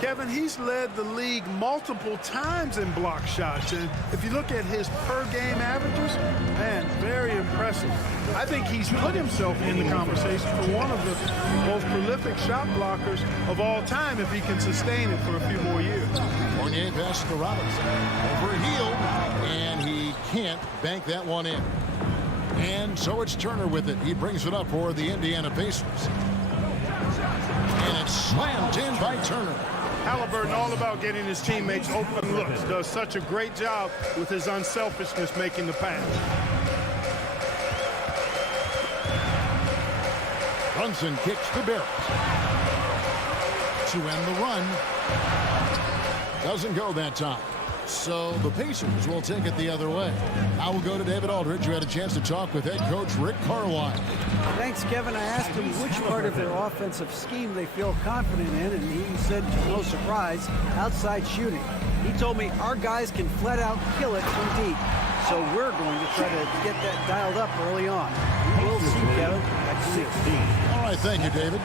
Kevin, he's led the league multiple times in block shots. And if you look at his per-game averages, man, very impressive. I think he's put himself in the conversation for one of the most prolific shot blockers of all time if he can sustain it for a few more years. Fournier passes to Robinson. Overhealed, and he can't bank that one in. And so it's Turner with it. He brings it up for the Indiana Pacers. And it's slammed in by Turner. Halliburton all about getting his teammates open looks. Does such a great job with his unselfishness making the pass. Brunson kicks to Barrett. To end the run. Doesn't go that time. So the Pacers will take it the other way. Now we'll go to David Aldridge, who had a chance to talk with head coach Rick Carlisle. Thanks, Kevin. I asked him which part of their offensive scheme they feel confident in, and he said, to no surprise, outside shooting. He told me our guys can flat out kill it from deep. So we're going to try to get that dialed up early on. We will see, Kevin. Back to you. All right, thank you, David.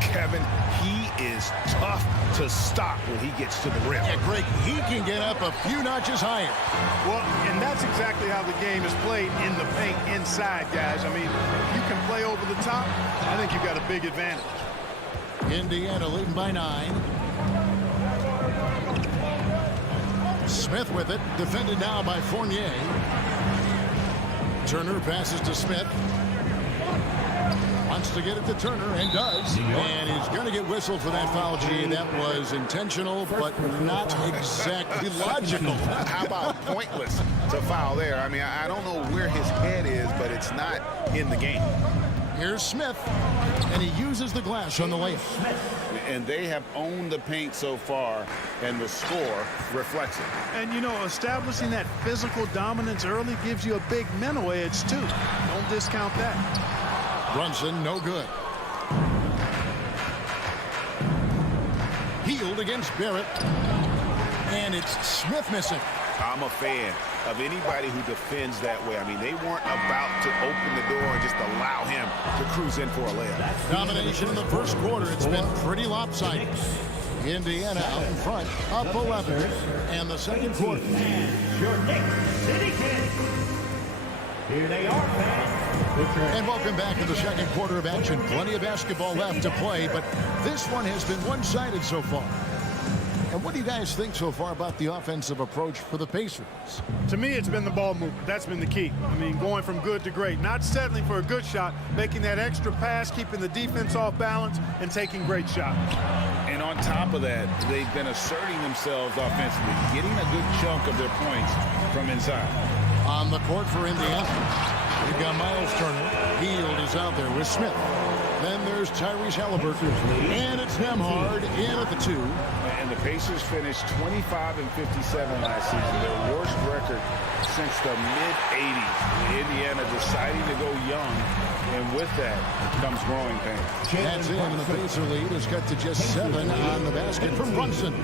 Kevin, he is tough to stop when he gets to the rim. Yeah, Greg, he can get up a few notches higher. Well, and that's exactly how the game is played in the paint inside, guys. I mean, if you can play over the top, I think you've got a big advantage. Indiana leading by 9. Smith with it, defended now by Fournier. Turner passes to Smith. Wants to get it to Turner, and does. And he's going to get whistled for that foul, G. That was intentional, but not exactly logical. How about pointless to foul there? I mean, I don't know where his head is, but it's not in the game. Here's Smith, and he uses the glass on the layup. And they have owned the paint so far, and the score reflects it. And, you know, establishing that physical dominance early gives you a big mental edge, too. No don't discount that. Brunson, no good. Healed against Barrett. And it's Smith missing. I'm a fan of anybody who defends that way. I mean, they weren't about to open the door and just allow him to cruise in for a layup. Domination in the first quarter. It's been pretty lopsided. Indiana out in front, up 11. And the second quarter. Your Knicks City Kings. Here they are, fans. And welcome back to the second quarter of action. Plenty of basketball left to play, but this one has been one-sided so far. And what do you guys think so far about the offensive approach for the Pacers? To me, it's been the ball movement. That's been the key. I mean, going from good to great. Not settling for a good shot, making that extra pass, keeping the defense off balance, and taking great shots. And on top of that, they've been asserting themselves offensively, getting a good chunk of their points from inside. On the court for Indiana, we've got Miles Turner. Hield is out there with Smith. Then there's Tyrese Halliburton. And it's Nembhard in at the 2. And the Pacers finished 25 and 57 last season, their worst record since the mid-'80s. Indiana deciding to go young, and with that comes growing pains. That's it, and the Pacer lead is cut to just 7 on the basket from Brunson.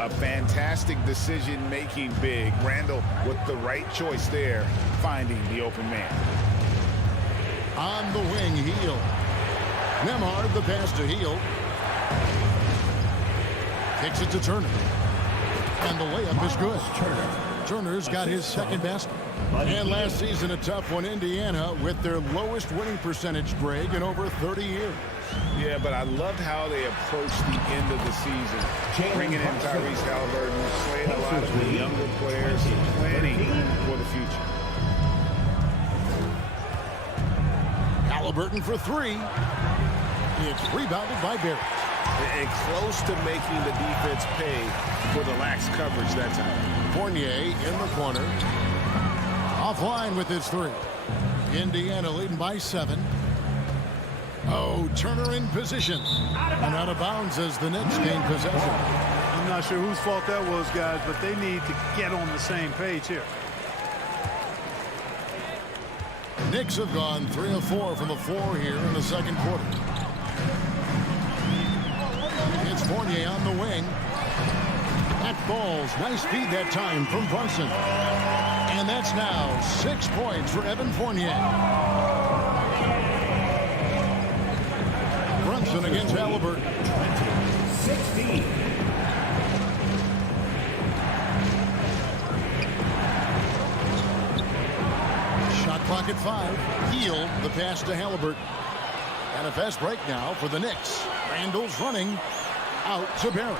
A fantastic decision-making big. Randall with the right choice there, finding the open man. On the wing, Hield. Nembhard, the pass to Hield. Kicks it to Turner. And the layup is good. Turner's got his second basket. And last season, a tough one, Indiana, with their lowest winning percentage, Greg, in over 30 years. Yeah, but I loved how they approached the end of the season. Bringing in Tyrese Halliburton, playing a lot of the younger players, planning for the future. Halliburton for 3. It's rebounded by Barrett. And close to making the defense pay for the lax coverage that time. Fournier in the corner. Offline with his 3. Indiana leading by 7. Oh, Turner in position. And out of bounds as the Knicks gain possession. I'm not sure whose fault that was, guys, but they need to get on the same page here. Knicks have gone 3 of 4 from the floor here in the second quarter. It's Fournier on the wing. That falls. Nice feed that time from Brunson. And that's now 6 points for Evan Fournier. Brunson against Halliburton. 16. Shot clock at 5. Hield the pass to Halliburton. And a fast break now for the Knicks. Randall's running out to Barrett.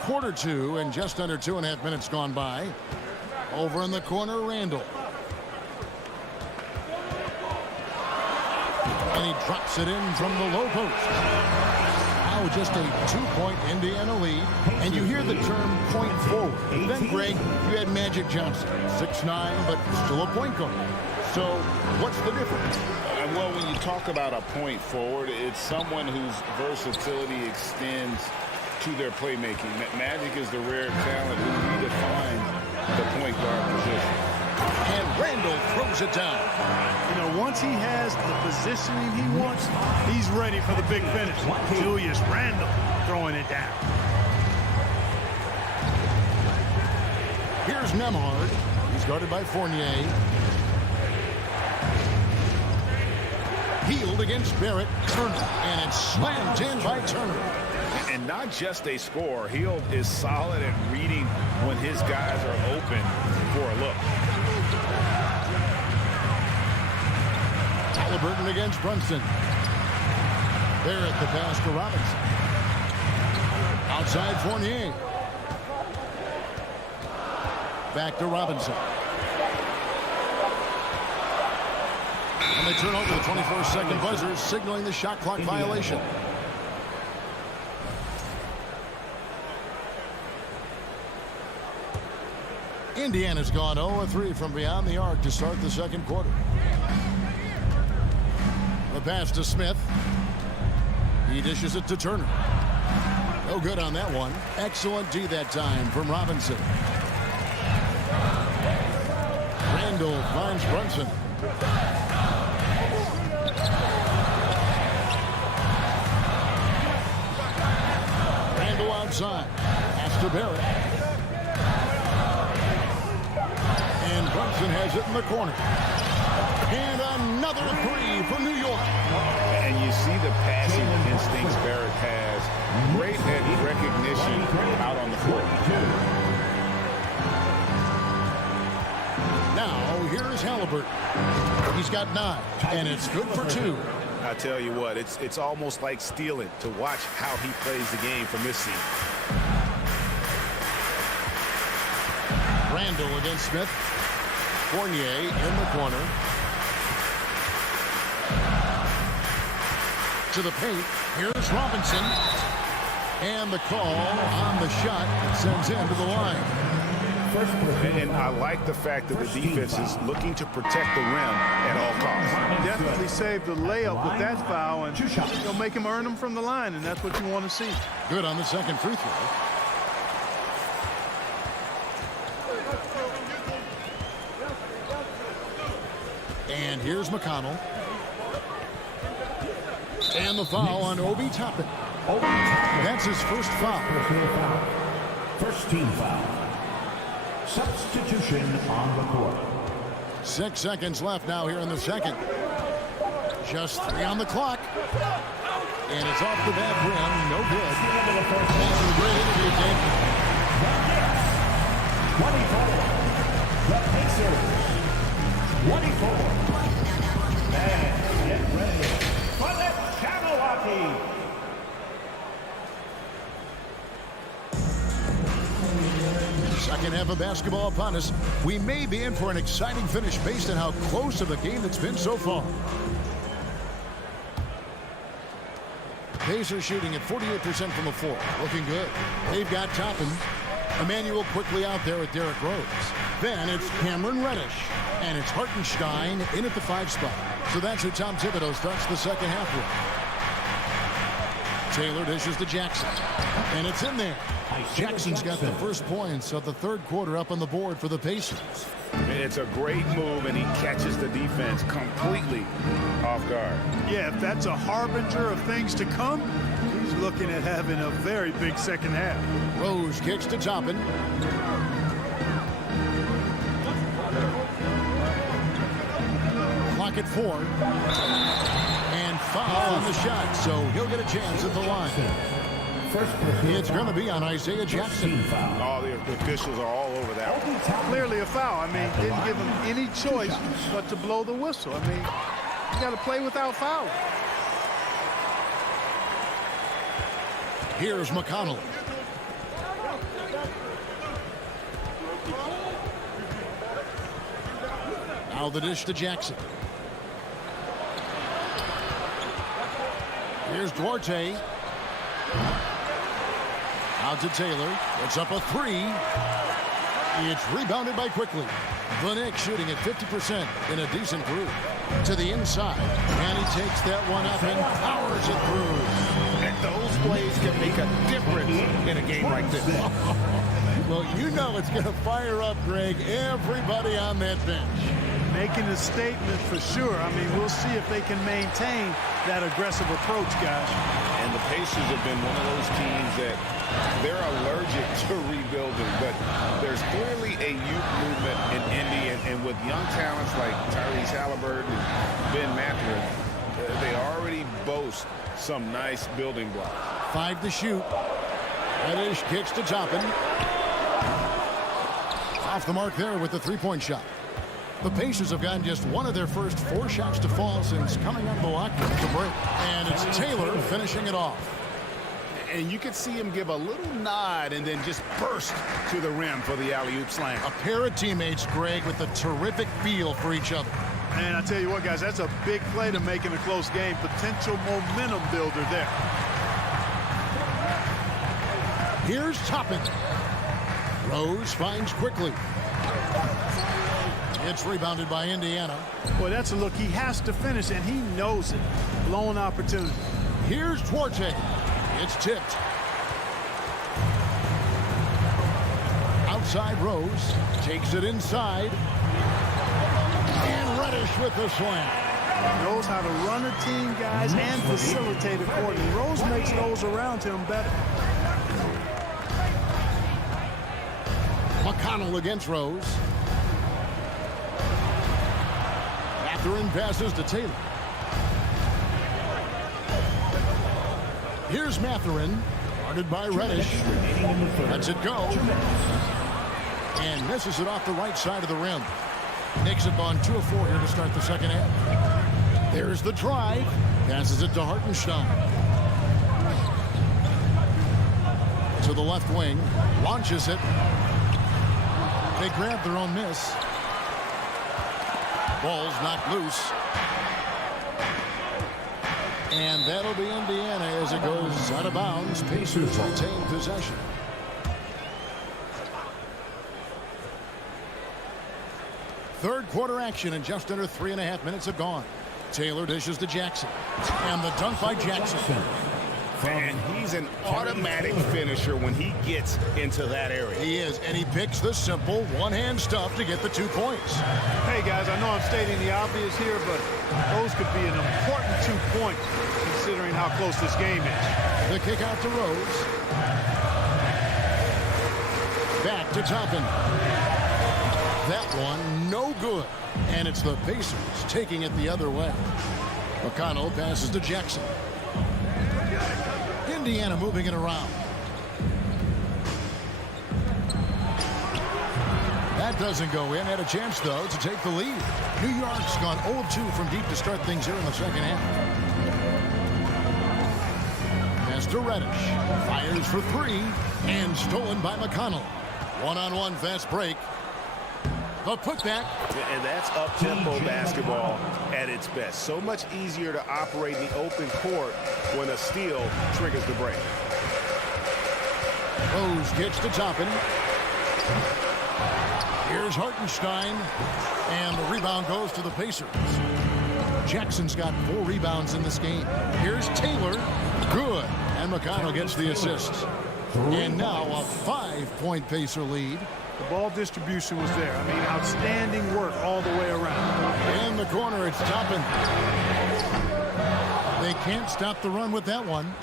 Quarter 2 and just under 2.5 minutes gone by. Over in the corner, Randall. And he drops it in from the low post. Now just a 2-point Indiana lead. And you hear the term point forward. Then, Greg, you had Magic Johnson. 6'9", but still a point guard. So what's the difference? Well, when you talk about a point forward, it's someone whose versatility extends to their playmaking. Magic is the rare talent who redefines the point guard position. And Randall throws it down. You know, once he has the positioning he wants, he's ready for the big finish. Julius Randle throwing it down. Here's Nembhard. He's guarded by Fournier. Hield against Barrett. Turner. And it's slammed in by Turner. And not just a scorer. Hield is solid at reading when his guys are open for a look. Halliburton against Brunson. Barrett the pass to Robinson. Outside Fournier. Back to Robinson. And they turn over the 24-second buzzer, signaling the shot clock violation. Indiana's gone 0-3 from beyond the arc to start the second quarter. The pass to Smith. He dishes it to Turner. No good on that one. Excellent D that time from Robinson. Randall finds Brunson. Randall outside. Pass to Barrett. And Brunson has it in the corner. And another three for New York. And you see the passing instincts Barrett has. Great head recognition out on the floor. Now, here's Halliburton. He's got 9, and it's good for 2. I tell you what, it's almost like stealing to watch how he plays the game from this seat. Randall against Smith. Fournier in the corner. To the paint. Here's Robinson. And the call on the shot sends him to the line. And I like the fact that the defense is looking to protect the rim at all costs. Definitely saved the layup with that foul, and you'll make him earn them from the line, and that's what you want to see. Good on the second free throw. And here's McConnell. And the foul on Obi Toppin. That's his first foul. First team foul. Substitution on the court. 6 seconds left now here in the second. Just 3 on the clock. And it's off the back rim. No good. That's a great interview, Dave. 24. 24. And get ready for the Jabberwocky. Second half of basketball upon us. We may be in for an exciting finish based on how close of a game it's been so far. Pacers shooting at 48% from the floor. Looking good. They've got Toppin. Emmanuel quickly out there with Derrick Rose. Then it's Cameron Reddish. And it's Hartenstein in at the 5 spot. So that's who Tom Thibodeau starts the second half with. Taylor dishes to Jackson. And it's in there. Jackson's got the first points of the third quarter up on the board for the Pacers. It's a great move, and he catches the defense completely off guard. Yeah, if that's a harbinger of things to come, he's looking at having a very big second half. Rose kicks to Toppin. Clock at 4. And foul on the shot, so he'll get a chance at the line. It's going to be on Isaiah Jackson. Oh, the officials are all over that one. Clearly a foul. I mean, didn't give him any choice but to blow the whistle. I mean, you got to play without foul. Here's McConnell. Now the dish to Jackson. Here's Duarte. Out to Taylor. It's up a 3. It's rebounded by Quickly. The Knicks shooting at 50% in a decent groove. To the inside. And he takes that one up and powers it through. And those plays can make a difference in a game like this. Well, you know it's going to fire up, Greg, everybody on that bench. Making a statement for sure. I mean, we'll see if they can maintain that aggressive approach, guys. And the Pacers have been one of those teams that they're allergic to rebuilding, but there's clearly a youth movement in Indy, and with young talents like Tyrese Halliburton and Ben Mathurin, they already boast some nice building blocks. 5 to shoot. Reddish kicks to Toppin. Off the mark there with the 3-point shot. The Pacers have gotten just one of their first 4 shots to fall since coming out of the lockdown to break. And it's Taylor finishing it off. And you could see him give a little nod and then just burst to the rim for the alley-oop slam. A pair of teammates, Greg, with a terrific feel for each other. And I tell you what, guys, that's a big play to make in a close game. Potential momentum builder there. Here's Toppin. Rose finds Quickly. It's rebounded by Indiana. Boy, that's a look he has to finish, and he knows it. Blown opportunity. Here's Duarte. It's tipped. Outside Rose. Takes it inside. Reddish with the slam. Knows how to run a team, guys, and facilitate accordingly. Rose makes those around him better. McConnell against Rose. Mathurin passes to Taylor. Here's Mathurin, guarded by Reddish. Lets it go. And misses it off the right side of the rim. Knicks have gone 2 of 4 here to start the second half. There's the drive. Passes it to Hartenstein. To the left wing. Launches it. They grab their own miss. Ball's knocked loose. And that'll be Indiana as it goes out of bounds. Pacers retain possession. Third quarter action, and just under 3.5 minutes have gone. Taylor dishes to Jackson. And the dunk by Jackson. And he's an automatic finisher when he gets into that area. He is, and he picks the simple one-hand stuff to get the 2 points. Hey, guys, I know I'm stating the obvious here, but those could be an important 2 points considering how close this game is. The kick out to Rose. Back to Toppin. That one, no good. And it's the Pacers taking it the other way. McConnell passes to Jackson. Indiana moving it around. That doesn't go in. Had a chance, though, to take the lead. New York's gone 0 of 2 from deep to start things here in the second half. Pass to Reddish. Fires for 3. And stolen by McConnell. One-on-one fast break. The putback. And that's up-tempo basketball at its best. So much easier to operate the open court when a steal triggers the break. Rose gets to Toppin. Here's Hartenstein. And the rebound goes to the Pacers. Jackson's got 4 rebounds in this game. Here's Taylor. Good. And McConnell gets the assist. And now a 5-point Pacer lead. The ball distribution was there. I mean, outstanding work all the way around. In the corner, it's Toppin. They can't stop the run with that one.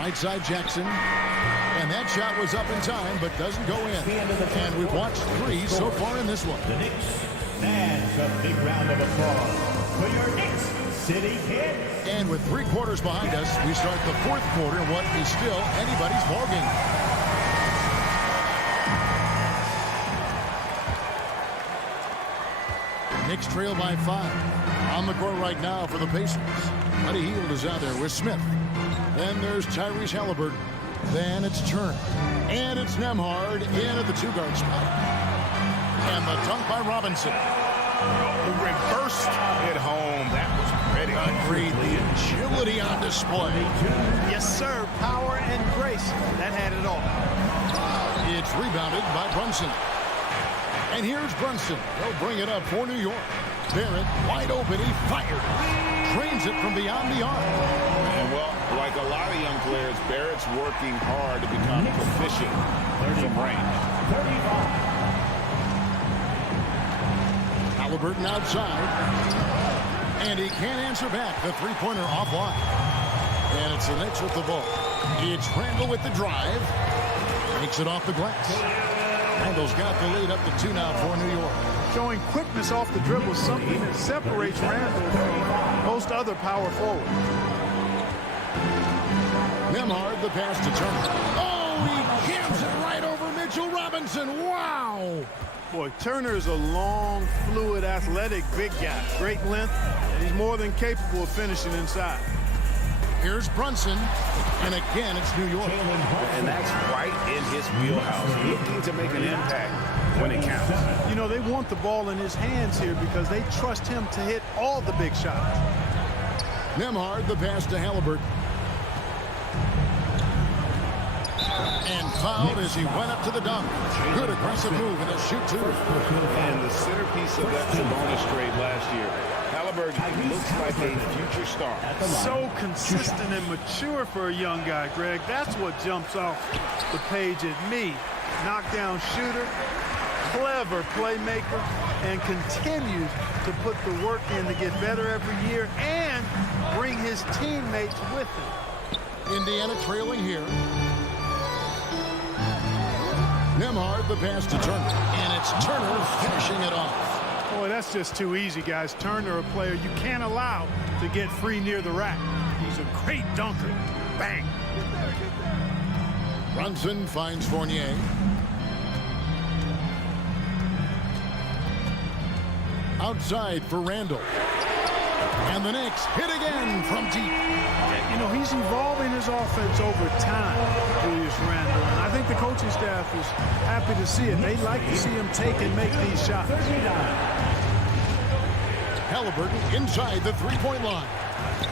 Right side Jackson. And that shot was up in time, but doesn't go in. And we've watched 3 so far in this one. The Knicks. That's a big round of applause for your Knicks City Kids. And with 3 quarters behind us, we start the 4th quarter, what is still anybody's ballgame. Knicks trail by 5. On the court right now for the Pacers. Buddy Hield is out there with Smith. Then there's Tyrese Halliburton. Then it's Turner. And it's Nembhard in at the 2-guard spot. And the dunk by Robinson. Reversed at home. That was pretty. Agreed. The agility on display. Yes, sir. Power and grace. That had it all. It's rebounded by Brunson. And here's Brunson. He'll bring it up for New York. Barrett wide open. He fires. Trains it from beyond the arc. And well, like a lot of young players, Barrett's working hard to become proficient from range. 35. Halliburton outside. And he can't answer back. The 3-pointer offline. And it's the Knicks with the ball. It's Randall with the drive. Takes it off the glass. Randall's got the lead up to 2 now for New York. Showing quickness off the dribble is something that separates Randall from most other power forwards. Nembhard, the pass to Turner. Oh, he jams it right over Mitchell Robinson. Wow. Boy, Turner is a long, fluid, athletic, big guy. Great length, and he's more than capable of finishing inside. Here's Brunson, and again, it's New York. And that's right in his wheelhouse. Looking to make an impact when it counts. You know, they want the ball in his hands here because they trust him to hit all the big shots. Nembhard, the pass to Halliburton. And fouled as he went up to the dunk. Good aggressive move and a shoot two. And the centerpiece of that Sabonis trade last year. Halliburton looks like a future star. So consistent and mature for a young guy, Greg. That's what jumps off the page at me. Knockdown shooter, clever playmaker and continues to put the work in to get better every year and bring his teammates with him. Indiana trailing here. Nembhard, the pass to Turner. And it's Turner finishing it off. Boy, that's just too easy, guys. Turner, a player you can't allow to get free near the rack. He's a great dunker. Bang. Brunson finds Fournier. Outside for Randall. And the Knicks hit again from deep. You know, he's evolving his offense over time, Julius Randle. And I think the coaching staff is happy to see it. They like to see him take and make these shots. Halliburton inside the three-point line.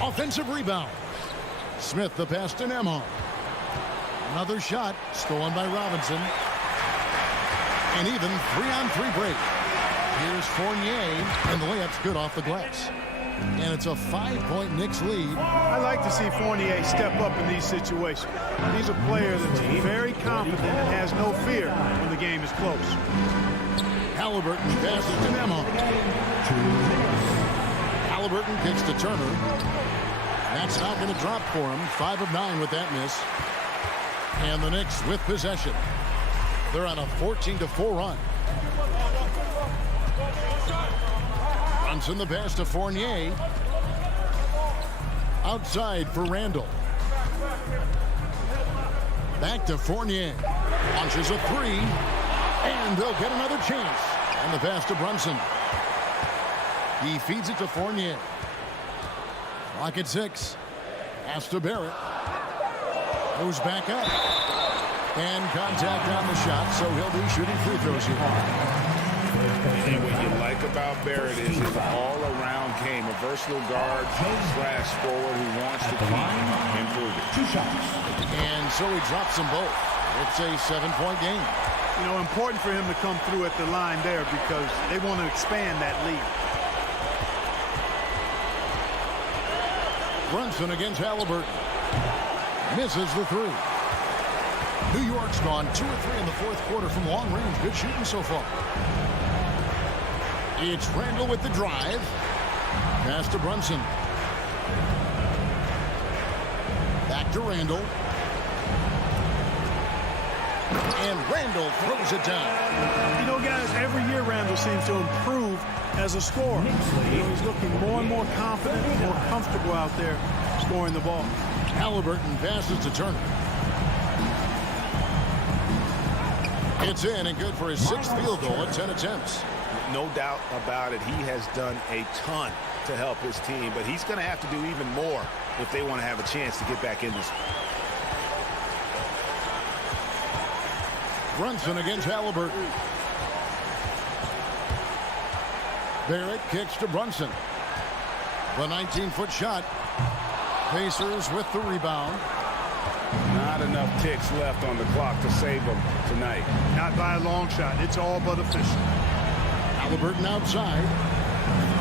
Offensive rebound. Smith the pass to Nembhard. Another shot stolen by Robinson. And even 3-on-3 break. Here's Fournier, and the layup's good off the glass. And it's a 5-point Knicks lead. I like to see Fournier step up in these situations. He's a player that's very confident and has no fear when the game is close. Halliburton passes to Nembhard. Halliburton kicks to Turner. That's not going to drop for him. 5 of 9 with that miss. And the Knicks with possession. They're on a 14-4 run. Brunson the pass to Fournier. Outside for Randall. Back to Fournier. Launches a three. And they'll get another chance. And the pass to Brunson. He feeds it to Fournier. Clock at 6. Pass to Barrett. Goes back up. And contact on the shot, so he'll be shooting free throws here. And what you like about Barrett is his all-around game, a versatile guard / forward who wants to keep improving. 2 shots. And so he drops them both. It's a 7-point game. You know, important for him to come through at the line there because they want to expand that lead. Brunson against Halliburton. Misses the three. New York's gone 2 or 3 in the fourth quarter from long range. Good shooting so far. It's Randall with the drive. Pass to Brunson. Back to Randall. And Randall throws it down. You know, guys, every year Randall seems to improve as a scorer. You know, he's looking more and more confident, more comfortable out there scoring the ball. Halliburton passes to Turner. It's in and good for his 6th field goal at 10 attempts. No doubt about it. He has done a ton to help his team, but he's going to have to do even more if they want to have a chance to get back in this. Brunson against Halliburton. Barrett kicks to Brunson. The 19-foot shot. Pacers with the rebound. Not enough ticks left on the clock to save them tonight. Not by a long shot. It's all but official. Halliburton outside.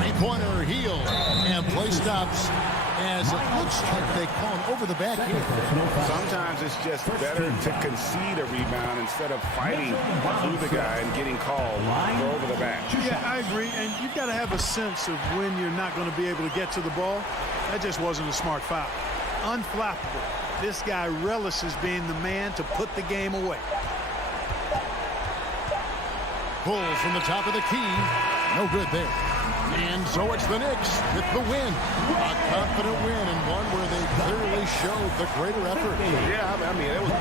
Three-pointer heel. And play stops as it looks like they call him over the back here. Sometimes it's just better to concede a rebound instead of fighting through the guy and getting called for over the back. Yeah, I agree. And you've got to have a sense of when you're not going to be able to get to the ball. That just wasn't a smart foul. Unflappable. This guy relishes being the man to put the game away. Pull from the top of the key. No good there. And so it's the Knicks with the win. A confident win and one where they clearly showed the greater effort. Yeah, I mean, it was...